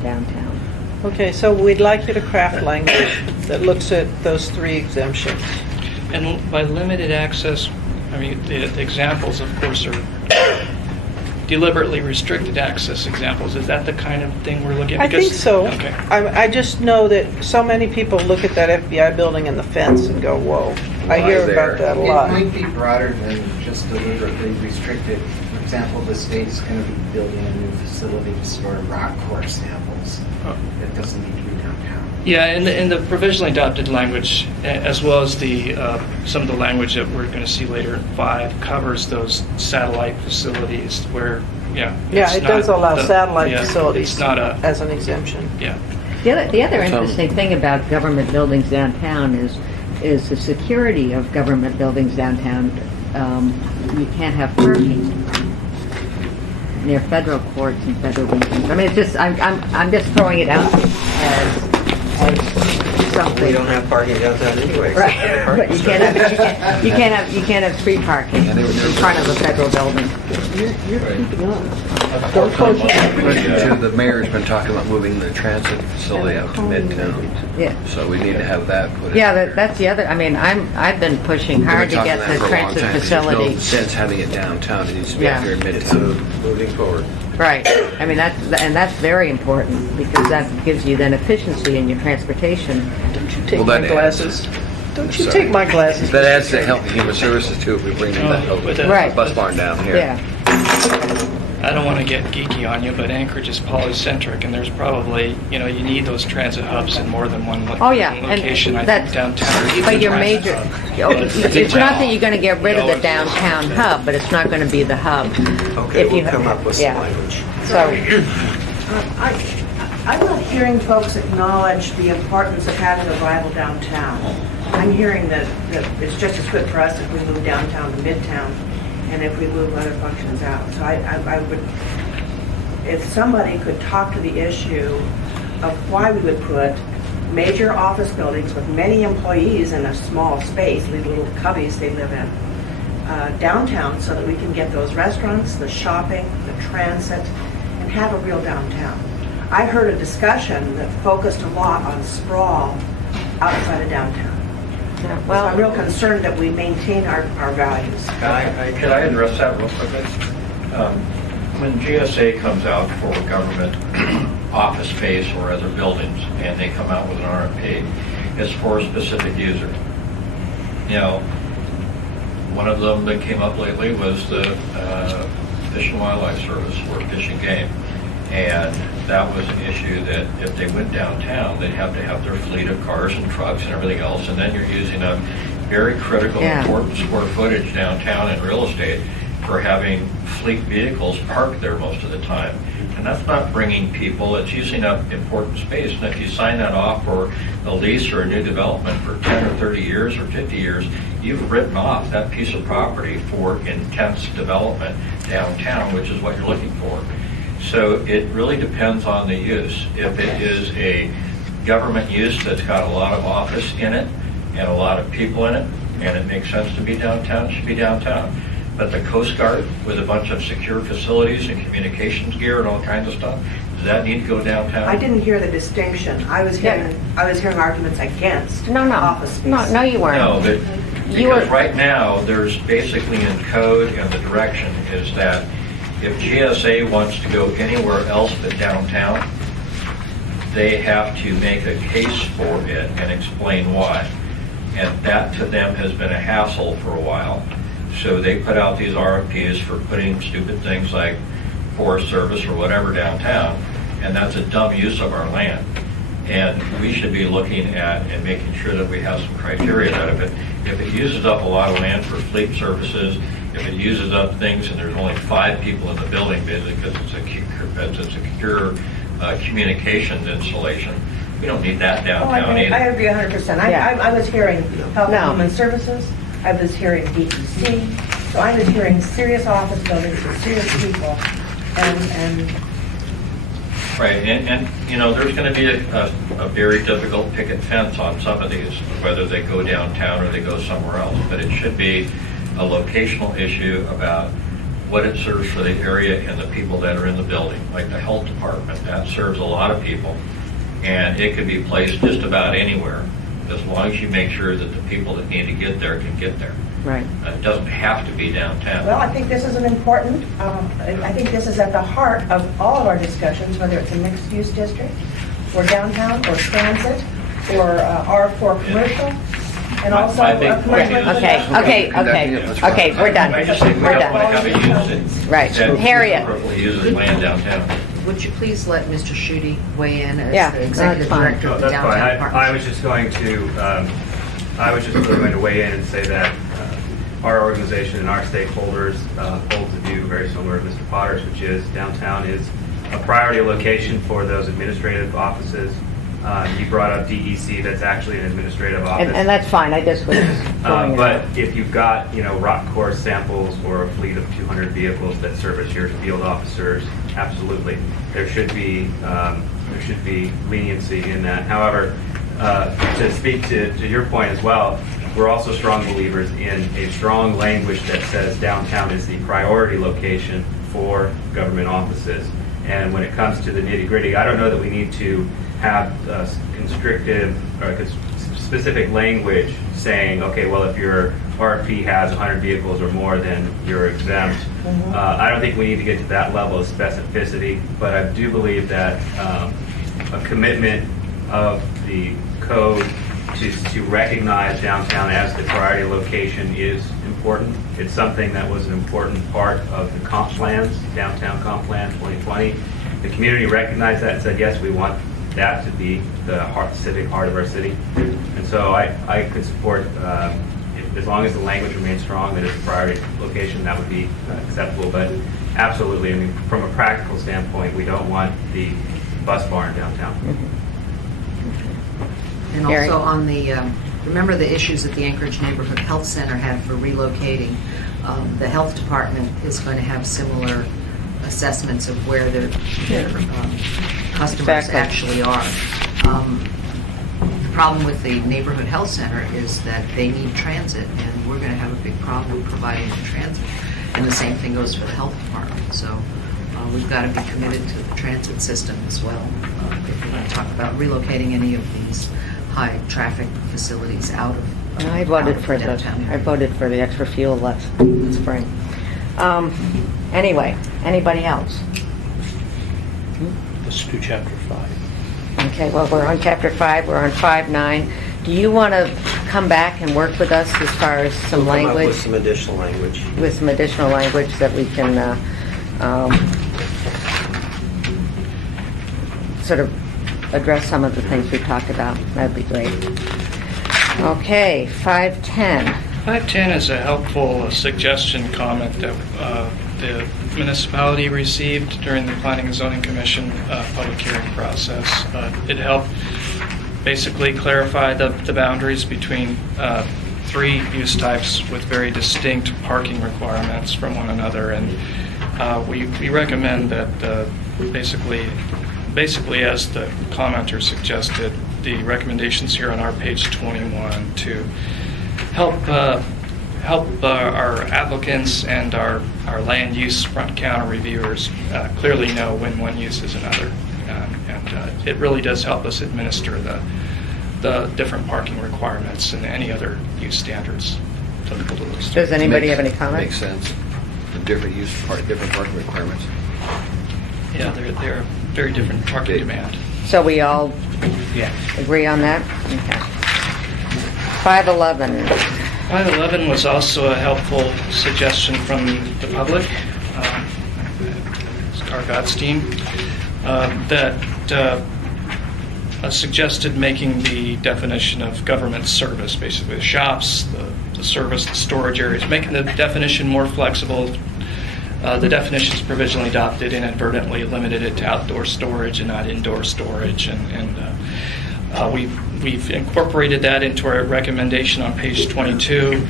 downtown. Okay, so we'd like you to craft language that looks at those three exemptions. by limited access, I mean the examples, of course, are deliberately restricted access examples. Is that the kind of thing we're looking at? I think so. Okay. I just know that so many people look at that FBI building and the fence and go, whoa. I hear about that a It lot. might be broader than just deliberately restricted. For example, the state is going to be building a new facility to store rock core samples. It doesn't need to be downtown. Yeah, in the provisionally adopted language, as well as the some of the language that we're going to see later in 5, covers those satellite facilities where, Yeah, it's it not does allow the- satellite yeah, facilities It's not a, as an exemption. yeah. The other interesting thing about government buildings downtown is the security of government buildings downtown. You can't have parking near federal courts and federal buildings. I mean, it's just I'm just throwing it out as something. We don't have parking downtown anyway. except for the Right, parking but you structure. you can't have street parking in front of a federal building. Don't quote you. The mayor's been talking about moving the transit facility out to Midtown, Yeah. so we need to have that put in. Yeah, that's the other, I mean, I've been pushing We've hard been to get talking the that for a long transit time, 'cause facility. There's no sense having it downtown, it needs to be Yeah. out here in It's Midtown. moving forward. Right, I mean, that's very important, because that gives you then efficiency in your transportation. Don't you take Well, my that glasses. Don't you Sorry. take my glasses. That adds to Health and Human Services too, if we bring that with the- Right. bus barn down here. Yeah, I don't want to get geeky on you, but Anchorage is polycentric, and there's probably, you need those transit hubs in more than one Oh, yeah, location. and I that's, think downtown. or even but your transit major, hub. it's not that you're gonna get rid of the downtown hub, but it's not gonna be the hub. Okay, If you we'll come up with yeah. some language. So, I'm not hearing folks acknowledge the importance of having a viable downtown. I'm hearing that it's just as good for us if we move downtown to Midtown and if we move other functions out. So I would, if somebody could talk to the issue of why we would put major office buildings with many employees in a small space, these little cubbies they live in, downtown so that we can get those restaurants, the shopping, the transit, and have a real downtown. I heard a discussion that focused a lot on sprawl outside of downtown. So I'm real concerned that we maintain our values. Could I address that real quickly? When GSA comes out for government office space or other buildings, and they come out with an RFP, it's for a specific user. One of them that came up lately was the Fish and Wildlife Service for Fish and Game. And that was an issue that if they went downtown, they'd have to have their fleet of cars and trucks and everything else. And then you're using a very critical, important square footage downtown in real estate for having fleet vehicles parked there most of the time. And that's not bringing people, it's using up important space. And if you sign that off for a lease or a new development for 10 or 30 years or 50 years, you've written off that piece of property for intense development downtown, which is what you're looking for. So it really depends on the use. If it is a government use that's got a lot of office in it and a lot of people in it, and it makes sense to be downtown, it should be downtown. But the Coast Guard with a bunch of secure facilities and communications gear and all kinds of stuff, does that need to go downtown? I didn't hear the distinction. I was hearing arguments against office space. No, you weren't. No, but because right now, there's basically in code and the direction is that if GSA wants to go anywhere else but downtown, they have to make a case for it and explain why. And that to them has been a hassle for a while. So they put out these RFPs for putting stupid things like Forest Service or whatever downtown, and that's a dumb use of our land. And we should be looking at and making sure that we have some criteria that if it uses up a lot of land for fleet services, if it uses up things and there's only 5 people in the building basically because it's a secure communications installation, we don't need that downtown either. I agree 100%. I was hearing Health and Human Services, I was hearing DTC, so I was hearing serious office buildings with serious people, and Right, and there's going to be a very difficult picket fence on some of these, whether they go downtown or they go somewhere else. But it should be a locational issue about what it serves for the area and the people that are in the building. Like the health department, that serves a lot of people, and it could be placed just about anywhere. as long as you make sure that the people that need to get there can get there. Right. It doesn't have to be downtown. Well, I think this is an important, I think this is at the heart of all of our discussions, whether it's a mixed-use district, or downtown, or transit, or R4 commercial, and My- also my big a point commercial. is- Okay, we're done. I just think we We're don't want to done. have a use that Right. that Harriet. appropriately uses land downtown. Would you please let Mr. Schutte weigh in Yeah, as the that's executive fine. director of the That's fine. downtown I partnership? was just going to, I was just really going to weigh in and say that our organization and our stakeholders hold the view very similar to Mr. Potter's, which is downtown is a priority location for those administrative offices. You brought up DEC, that's actually an administrative office. And that's fine, I just was throwing it But out. if you've got, rock course samples or a fleet of 200 vehicles that service your field officers, absolutely. There should be leniency in that. However, to speak to your point as well, we're also strong believers in a strong language that says downtown is the priority location for government offices. And when it comes to the nitty-gritty, I don't know that we need to have constrictive or specific language saying, okay, well, if your RFP has 100 vehicles or more, then you're exempt. I don't think we need to get to that level of specificity, but I do believe that a commitment of the code to recognize downtown as the priority location is important. It's something that was an important part of the comp plans, downtown comp plan 2020. The community recognized that and said, yes, we want that to be the civic heart of our city. And so I could support, as long as the language remains strong, that it's a priority location, that would be acceptable. But absolutely, I mean, from a practical standpoint, we don't want the bus barn downtown. And Gary? also on the, remember the issues that the Anchorage Neighborhood Health Center had for relocating? The health department is going to have similar assessments of where their customers Exactly. actually are. The problem with the Neighborhood Health Center is that they need transit, and we're going to have a big problem providing the transit. And the same thing goes for the health department. So we've got to be committed to the transit system as well. If we're going to talk about relocating any of these high traffic facilities out of I voted out of for downtown I area. voted for the extra fuel last spring. Anyway, anybody else? Let's do chapter 5. Okay, well, we're on chapter 5, we're on 5.9. Do you want to come back and work with us as far as some We'll come up language? with some additional language. With some additional language that we can sort of address some of the things we talked about. That'd be great. Okay, 5.10. 510 is a helpful suggestion comment that the municipality received during the Planning and Zoning Commission public hearing process. It helped basically clarify the boundaries between three use types with very distinct parking requirements from one another. And we recommend that basically as the commenter suggested, the recommendations here on our page 21 to help our applicants and our land use front counter reviewers clearly know when one use is another. And it really does help us administer the different parking requirements and any other use standards applicable to those. Does anybody have any comments? Makes sense. The different different parking requirements. Yeah, they're very different parking demand. So we all agree on that? Okay. 5.11. 511 was also a helpful suggestion from the public, Scar Godstein, that suggested making the definition of government service, basically the shops, the service, the storage areas, making the definition more flexible. The definitions provisionally adopted inadvertently limited it to outdoor storage and not indoor storage, and we've incorporated that into our recommendation on page 22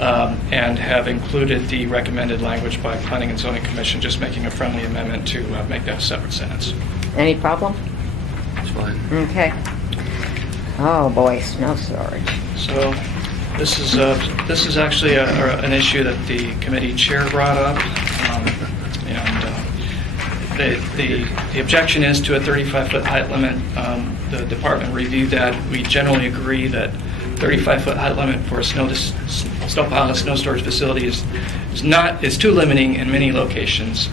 and have included the recommended language by Planning and Zoning Commission, just making a friendly amendment to make that a separate sentence. Any problem? That's fine. Okay. Oh, boy, snow storage. So this is actually an issue that the committee chair brought up, and the objection is to a 35-foot height limit. The department reviewed that. We generally agree that 35-foot height limit for a snow pile and snow storage facility is too limiting in many locations.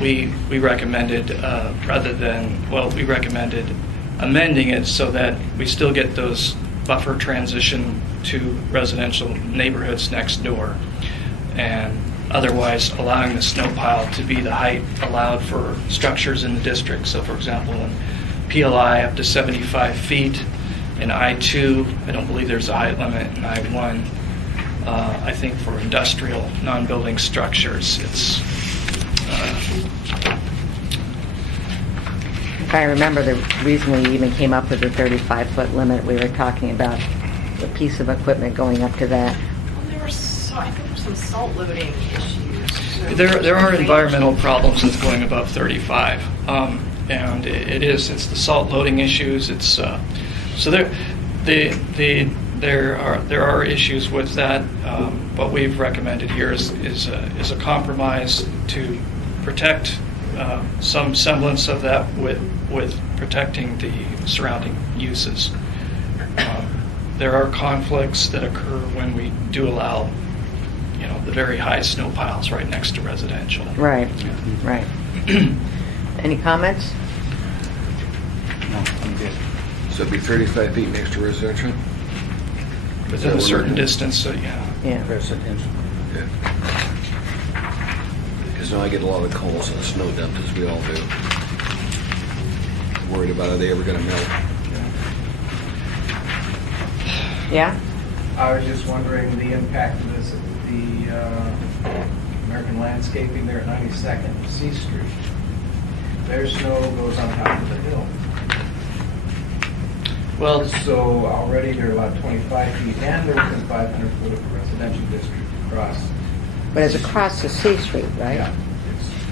We recommended we recommended amending it so that we still get those buffer transition to residential neighborhoods next door, and otherwise allowing the snow pile to be the height allowed for structures in the district. So for example, in PLI up to 75 feet, in I-2, I don't believe there's a height limit. In I-1, I think for industrial non-building structures, it's If I remember, the reason we even came up with the 35-foot limit, we were talking about the piece of equipment going up to that. I think there's some salt loading issues. there are environmental problems with going above 35, and it's the salt loading issues. It's so there are issues with that. What we've recommended here is a compromise to protect some semblance of that with protecting the surrounding uses. There are conflicts that occur when we do allow, the very high snow piles right next to residential. Right, right. Any comments? No, I'm good. So it'd be 35 feet next to residential? Within a certain distance, so yeah. Yeah. Residential. Okay. Because now I get a lot of calls on the snow dump, as we all do. Worried about are they ever going to melt? Yeah? I was just wondering the impact of this at the American Landscaping there at 92nd C Street. Their snow goes on top of the hill. Well, So already they're about 25 feet and they're within 500 foot of the residential district across. But it's across the C Street, right? Yeah,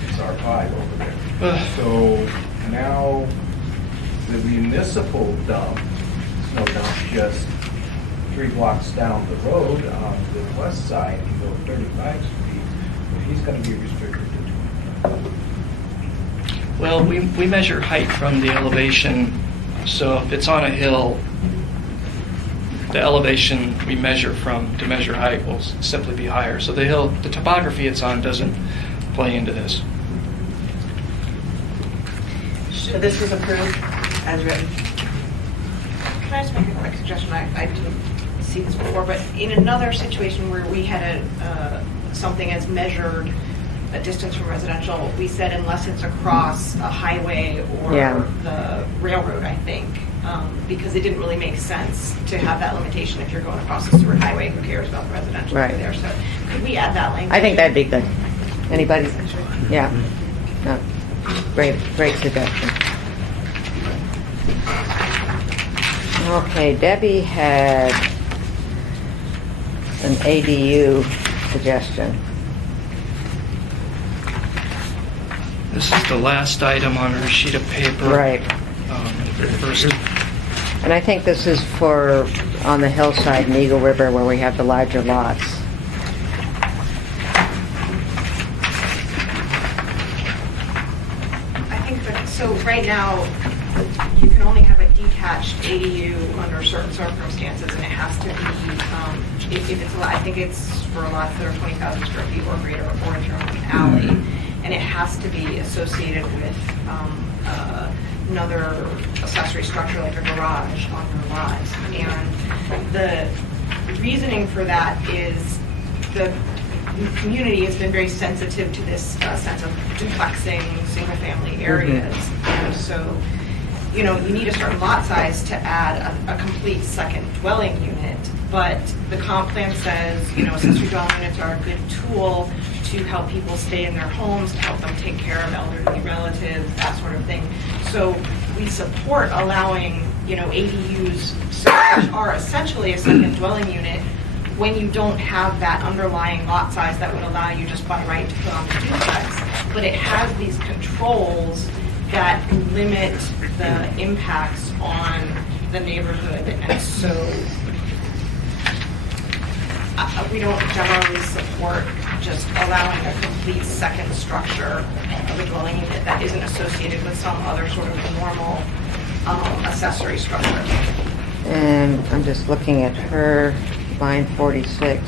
it's R5 over there. So now the municipal dump, snow dump, just 3 blocks down the road on the west side, you go 35 feet, but he's going to be restricted to 20. Well, we measure height from the elevation. So if it's on a hill, the elevation we measure from to measure height will simply be higher. So the topography it's on doesn't play into this. So this was approved as written. Can I just make a quick suggestion? I didn't see this before, but in another situation where we had something as measured a distance from residential, we said unless it's across a highway or the railroad, I think, because it didn't really make sense to have that limitation. If you're going across the Seward Highway, who cares about the residential over there? So could we add that language? I think that'd be good. Anybody? Yeah. No. Great suggestion. Okay, Debbie had an ADU suggestion. This is the last item on our sheet of paper. Right. First. And I think this is for on the hillside in Eagle River where we have the larger lots. I think that, so right now, you can only have a detached ADU under certain circumstances, and it has to be, if it's, I think it's for lots that are 20,000 square feet or greater, or in terms of an alley, and it has to be associated with another accessory structure like a garage on your lot. And the reasoning for that is the community has been very sensitive to this sense of duplexing single-family areas. And so, you need a certain lot size to add a complete second dwelling unit. But the comp plan says, accessory dwelling units are a good tool to help people stay in their homes, to help them take care of elderly relatives, that sort of thing. So we support allowing, ADUs, which are essentially a second dwelling unit, when you don't have that underlying lot size that would allow you just by right to put on the duplex. But it has these controls that limit the impacts on the neighborhood. And so we don't generally support just allowing a complete second structure of a dwelling unit that isn't associated with some other sort of normal accessory structure. And I'm just looking at her, line 46.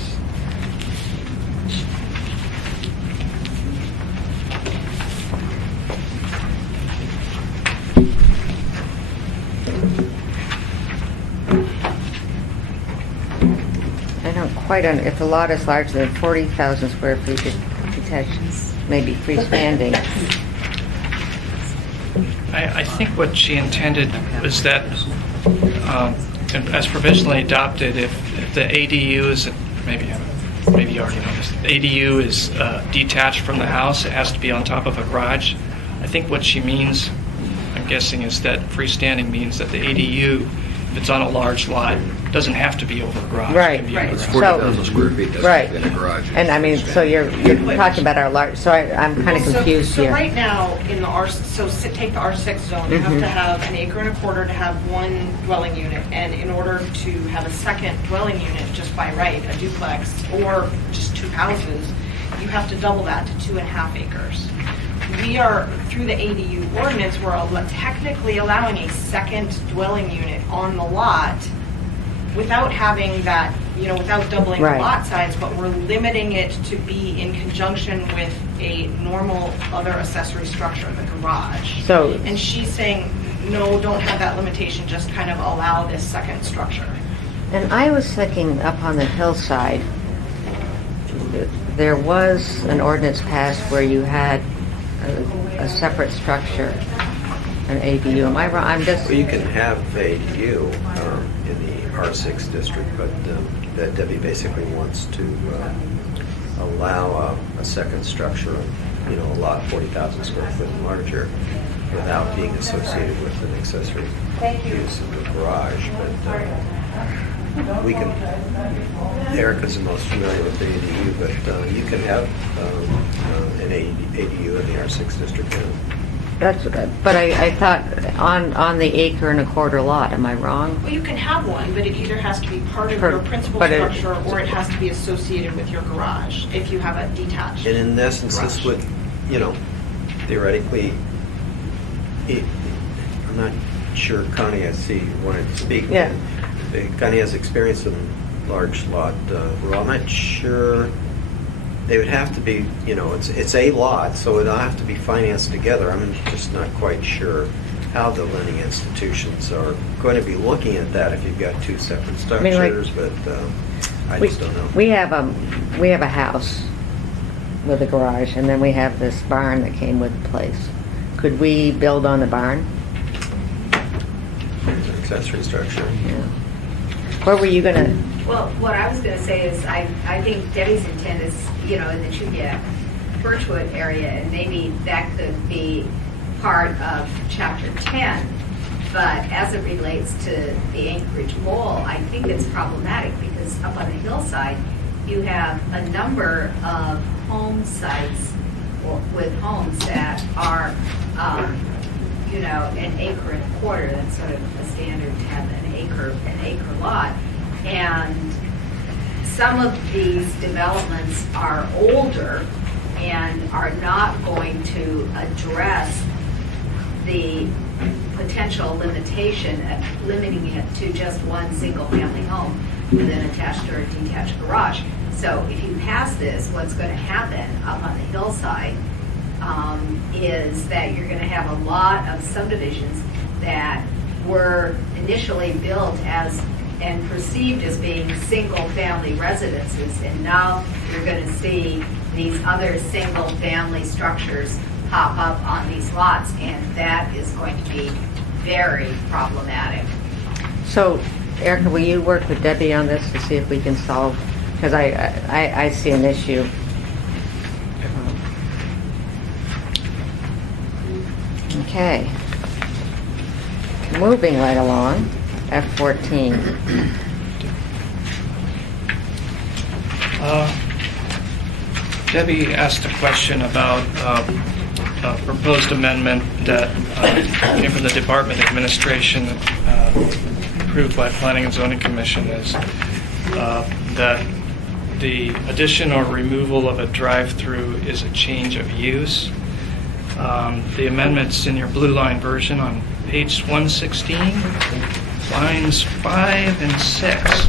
I don't quite, if the lot is larger than 40,000 square feet, detached, maybe freestanding. I think what she intended was that, as provisionally adopted, if the ADU is, maybe you already know this, the ADU is detached from the house, it has to be on top of a garage. I think what she means, I'm guessing, is that freestanding means that the ADU, if it's on a large lot, doesn't have to be over a garage. It Right. can be under a It's garage. 40,000 square feet, doesn't Right. have to be in a garage. And I mean, so you're talking about our large, so I'm kind of confused So here. right now, in the take the R6 zone, you have to have an acre and a quarter to have one dwelling unit, and in order to have a second dwelling unit just by right, a duplex, or just two houses, you have to double that to 2.5 acres. We are, through the ADU ordinance, we're technically allowing a second dwelling unit on the lot without having that, without doubling the Right. lot size, but we're limiting it to be in conjunction with a normal other accessory structure, the garage. So- And she's saying, no, don't have that limitation, just kind of allow this second structure. And I was thinking up on the hillside, there was an ordinance passed where you had a separate structure, an ADU. Am I wrong? I'm just, Well, you can have ADU in the R6 district, but that Debbie basically wants to allow a second structure, a lot 40,000 square foot and larger, without being associated with an accessory use of the garage. But we can, Erica's the most familiar with the ADU, but you can have an ADU in the R6 district. but I thought on the acre and a quarter lot, am I wrong? Well, you can have one, but it either has to be part of Per- your principal but it- structure or it has to be associated with your garage if you have a detached. And in essence, this would, theoretically, I'm not sure, Connie, I see you wanted to speak. Yeah. Connie has experience in large lot rural. I'm not sure, they would have to be, it's a lot, so it'll have to be financed together. I'm just not quite sure how the lending institutions are going to be looking at that if you've got two separate mean, like- structures, but I We- just don't know. We have a house with a garage, and then we have this barn that came with the place. Could we build on the barn? Accessory structure. Yeah. What were you gonna, Well, what I was going to say is I think Debbie's intent is, in the Chugia Birchwood area, and maybe that could be part of Chapter 10. But as it relates to the Anchorage Mall, I think it's problematic because up on the hillside, you have a number of home sites with homes that are, an acre and a quarter. That's sort of a standard to have an acre lot. And some of these developments are older and are not going to address the potential limitation of limiting it to just one single-family home with an attached or a detached garage. So if you pass this, what's going to happen up on the hillside is that you're going to have a lot of subdivisions that were initially built as and perceived as being single-family residences, and now you're going to see these other single-family structures pop up on these lots, and that is going to be very problematic. so Erica, will you work with Debbie on this to see if we can solve, because I see an issue. Okay. Moving right along, F14. Debbie asked a question about a proposed amendment that came from the Department of Administration, approved by Planning and Zoning Commission, is that the addition or removal of a drive-through is a change of use. The amendment's in your blue line version on page 116, lines 5 and 6,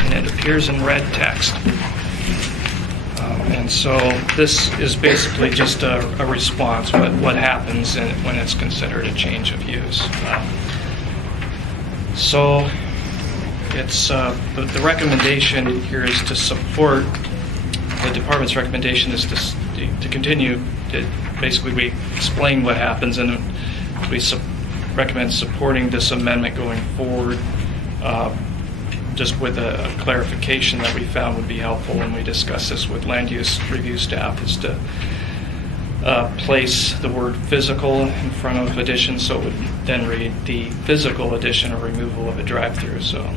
and it appears in red text. And so this is basically just a response, what happens when it's considered a change of use. So it's the recommendation here is to support, the department's recommendation is to continue. Basically, we explain what happens, and we recommend supporting this amendment going forward, just with a clarification that we found would be helpful when we discuss this with land use review staff, is to place the word physical in front of addition, so it would then read the physical addition or removal of a drive-through. So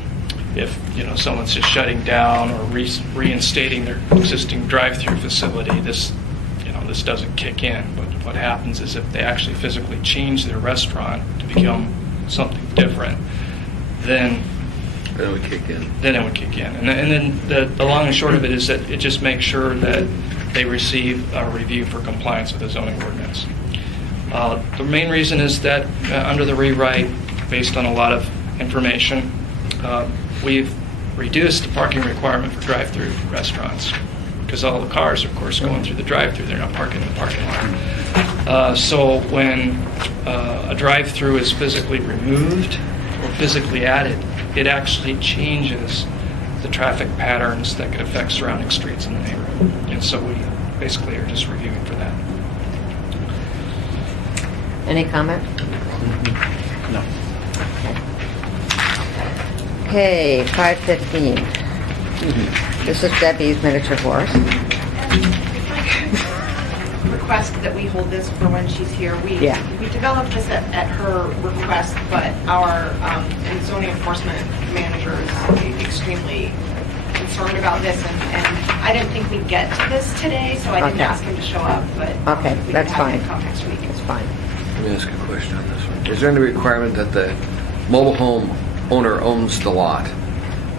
if someone's just shutting down or reinstating their existing drive-through facility, this doesn't kick in. But what happens is if they actually physically change their restaurant to become something different, then it would kick in. Then it would kick in. And then the long and short of it is that it just makes sure that they receive a review for compliance with the zoning ordinance. The main reason is that under the rewrite, based on a lot of information, we've reduced the parking requirement for drive-through restaurants, because all the cars, of course, going through the drive-through, they're not parking in the parking lot. So when a drive-through is physically removed or physically added, it actually changes the traffic patterns that could affect surrounding streets in the neighborhood. And so we basically are just reviewing for that. Any comment? No. Okay, 5:15. This is Debbie's miniature horse. Request that we hold this for when she's here. We developed this at her request, but our zoning enforcement manager is extremely concerned about this, and I didn't think we'd get to this today, so I didn't ask him to show up, but Okay, we that's can have fine. him come next week. That's fine. Let me ask a question on this one. Is there any requirement that the mobile home owner owns the lot?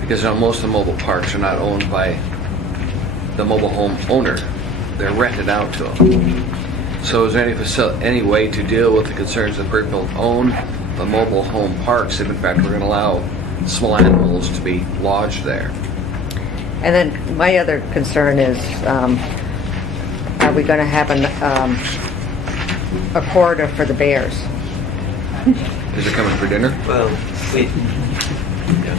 Because most of the mobile parks are not owned by the mobile home owner. They're rented out to them. So is there any way to deal with the concerns of people who own the mobile home parks if in fact we're going to allow small animals to be lodged there? And then my other concern is, are we going to have a corridor for the bears? Is it coming for dinner? Well,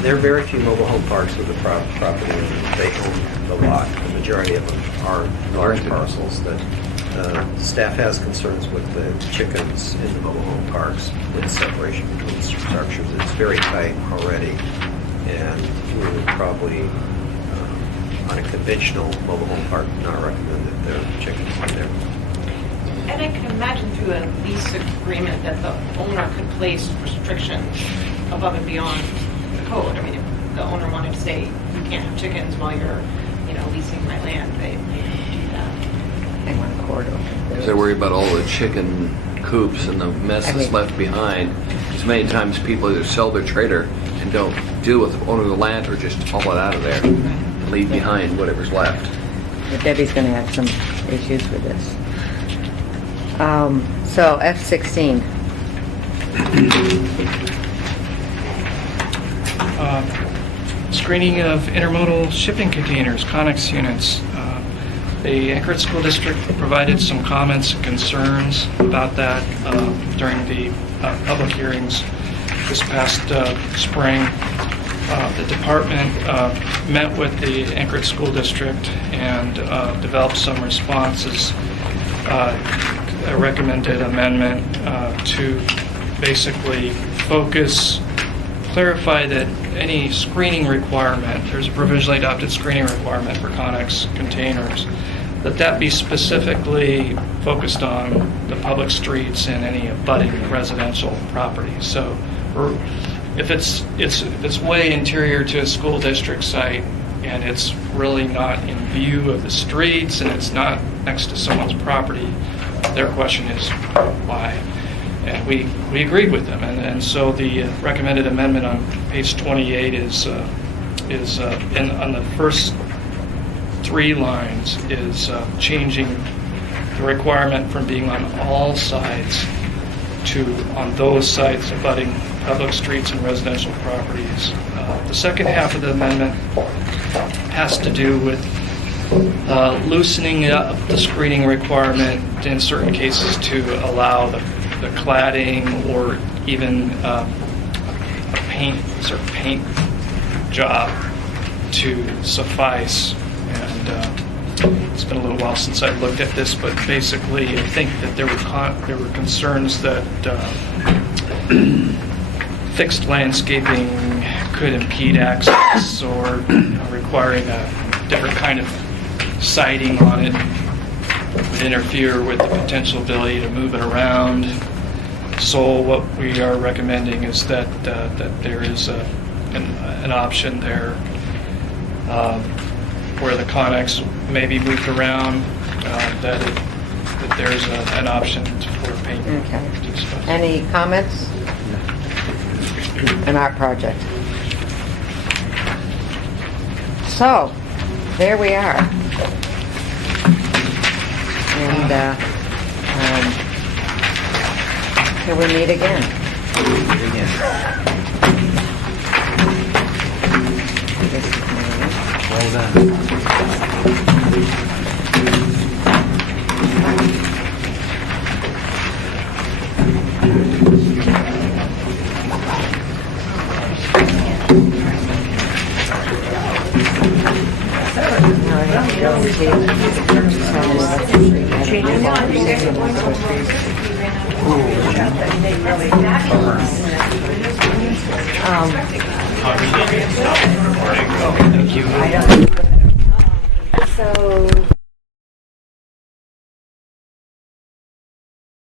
there are very few mobile home parks with the property, and they own the lot. The majority of them are large parcels that staff has concerns with the chickens in the mobile home parks, with separation between structures. It's very tight already, and we would probably, on a conventional mobile home park, not recommend that there are chickens in there. And I can imagine through a lease agreement that the owner could place restrictions above and beyond the code. I mean, if the owner wanted to say, you can't have chickens while you're, leasing my land, they could do that. They want a corridor. Because they're worried about all the chicken coops and the mess that's left behind. Because many times people either sell their trailer and don't deal with the owner of the land, or just haul it out of there and leave behind whatever's left. But Debbie's going to have some issues with this. So F16. Screening of intermodal shipping containers, Conex units. The Anchorage School District provided some comments and concerns about that during the public hearings this past spring. The department met with the Anchorage School District and developed some responses. A recommended amendment to basically clarify that any screening requirement, there's a provisionally adopted screening requirement for Conex containers, that be specifically focused on the public streets and any abutting residential properties. So if it's way interior to a school district site and it's really not in view of the streets and it's not next to someone's property, their question is why? And we agreed with them, and so the recommended amendment on page 28 is on the first 3 lines is changing the requirement from being on all sides to on those sides abutting public streets and residential properties. The second half of the amendment has to do with loosening up the screening requirement in certain cases to allow the cladding or even a paint job to suffice. And it's been a little while since I looked at this, but basically I think that there were concerns that fixed landscaping could impede access or requiring a different kind of siding on it would interfere with the potential ability to move it around. So what we are recommending is that there is an option there where the Connex may be moved around, that there's an option for paint. Okay. Any comments on our project? So, there we are. And till we meet again. This is Mary. Well done. Thank you. So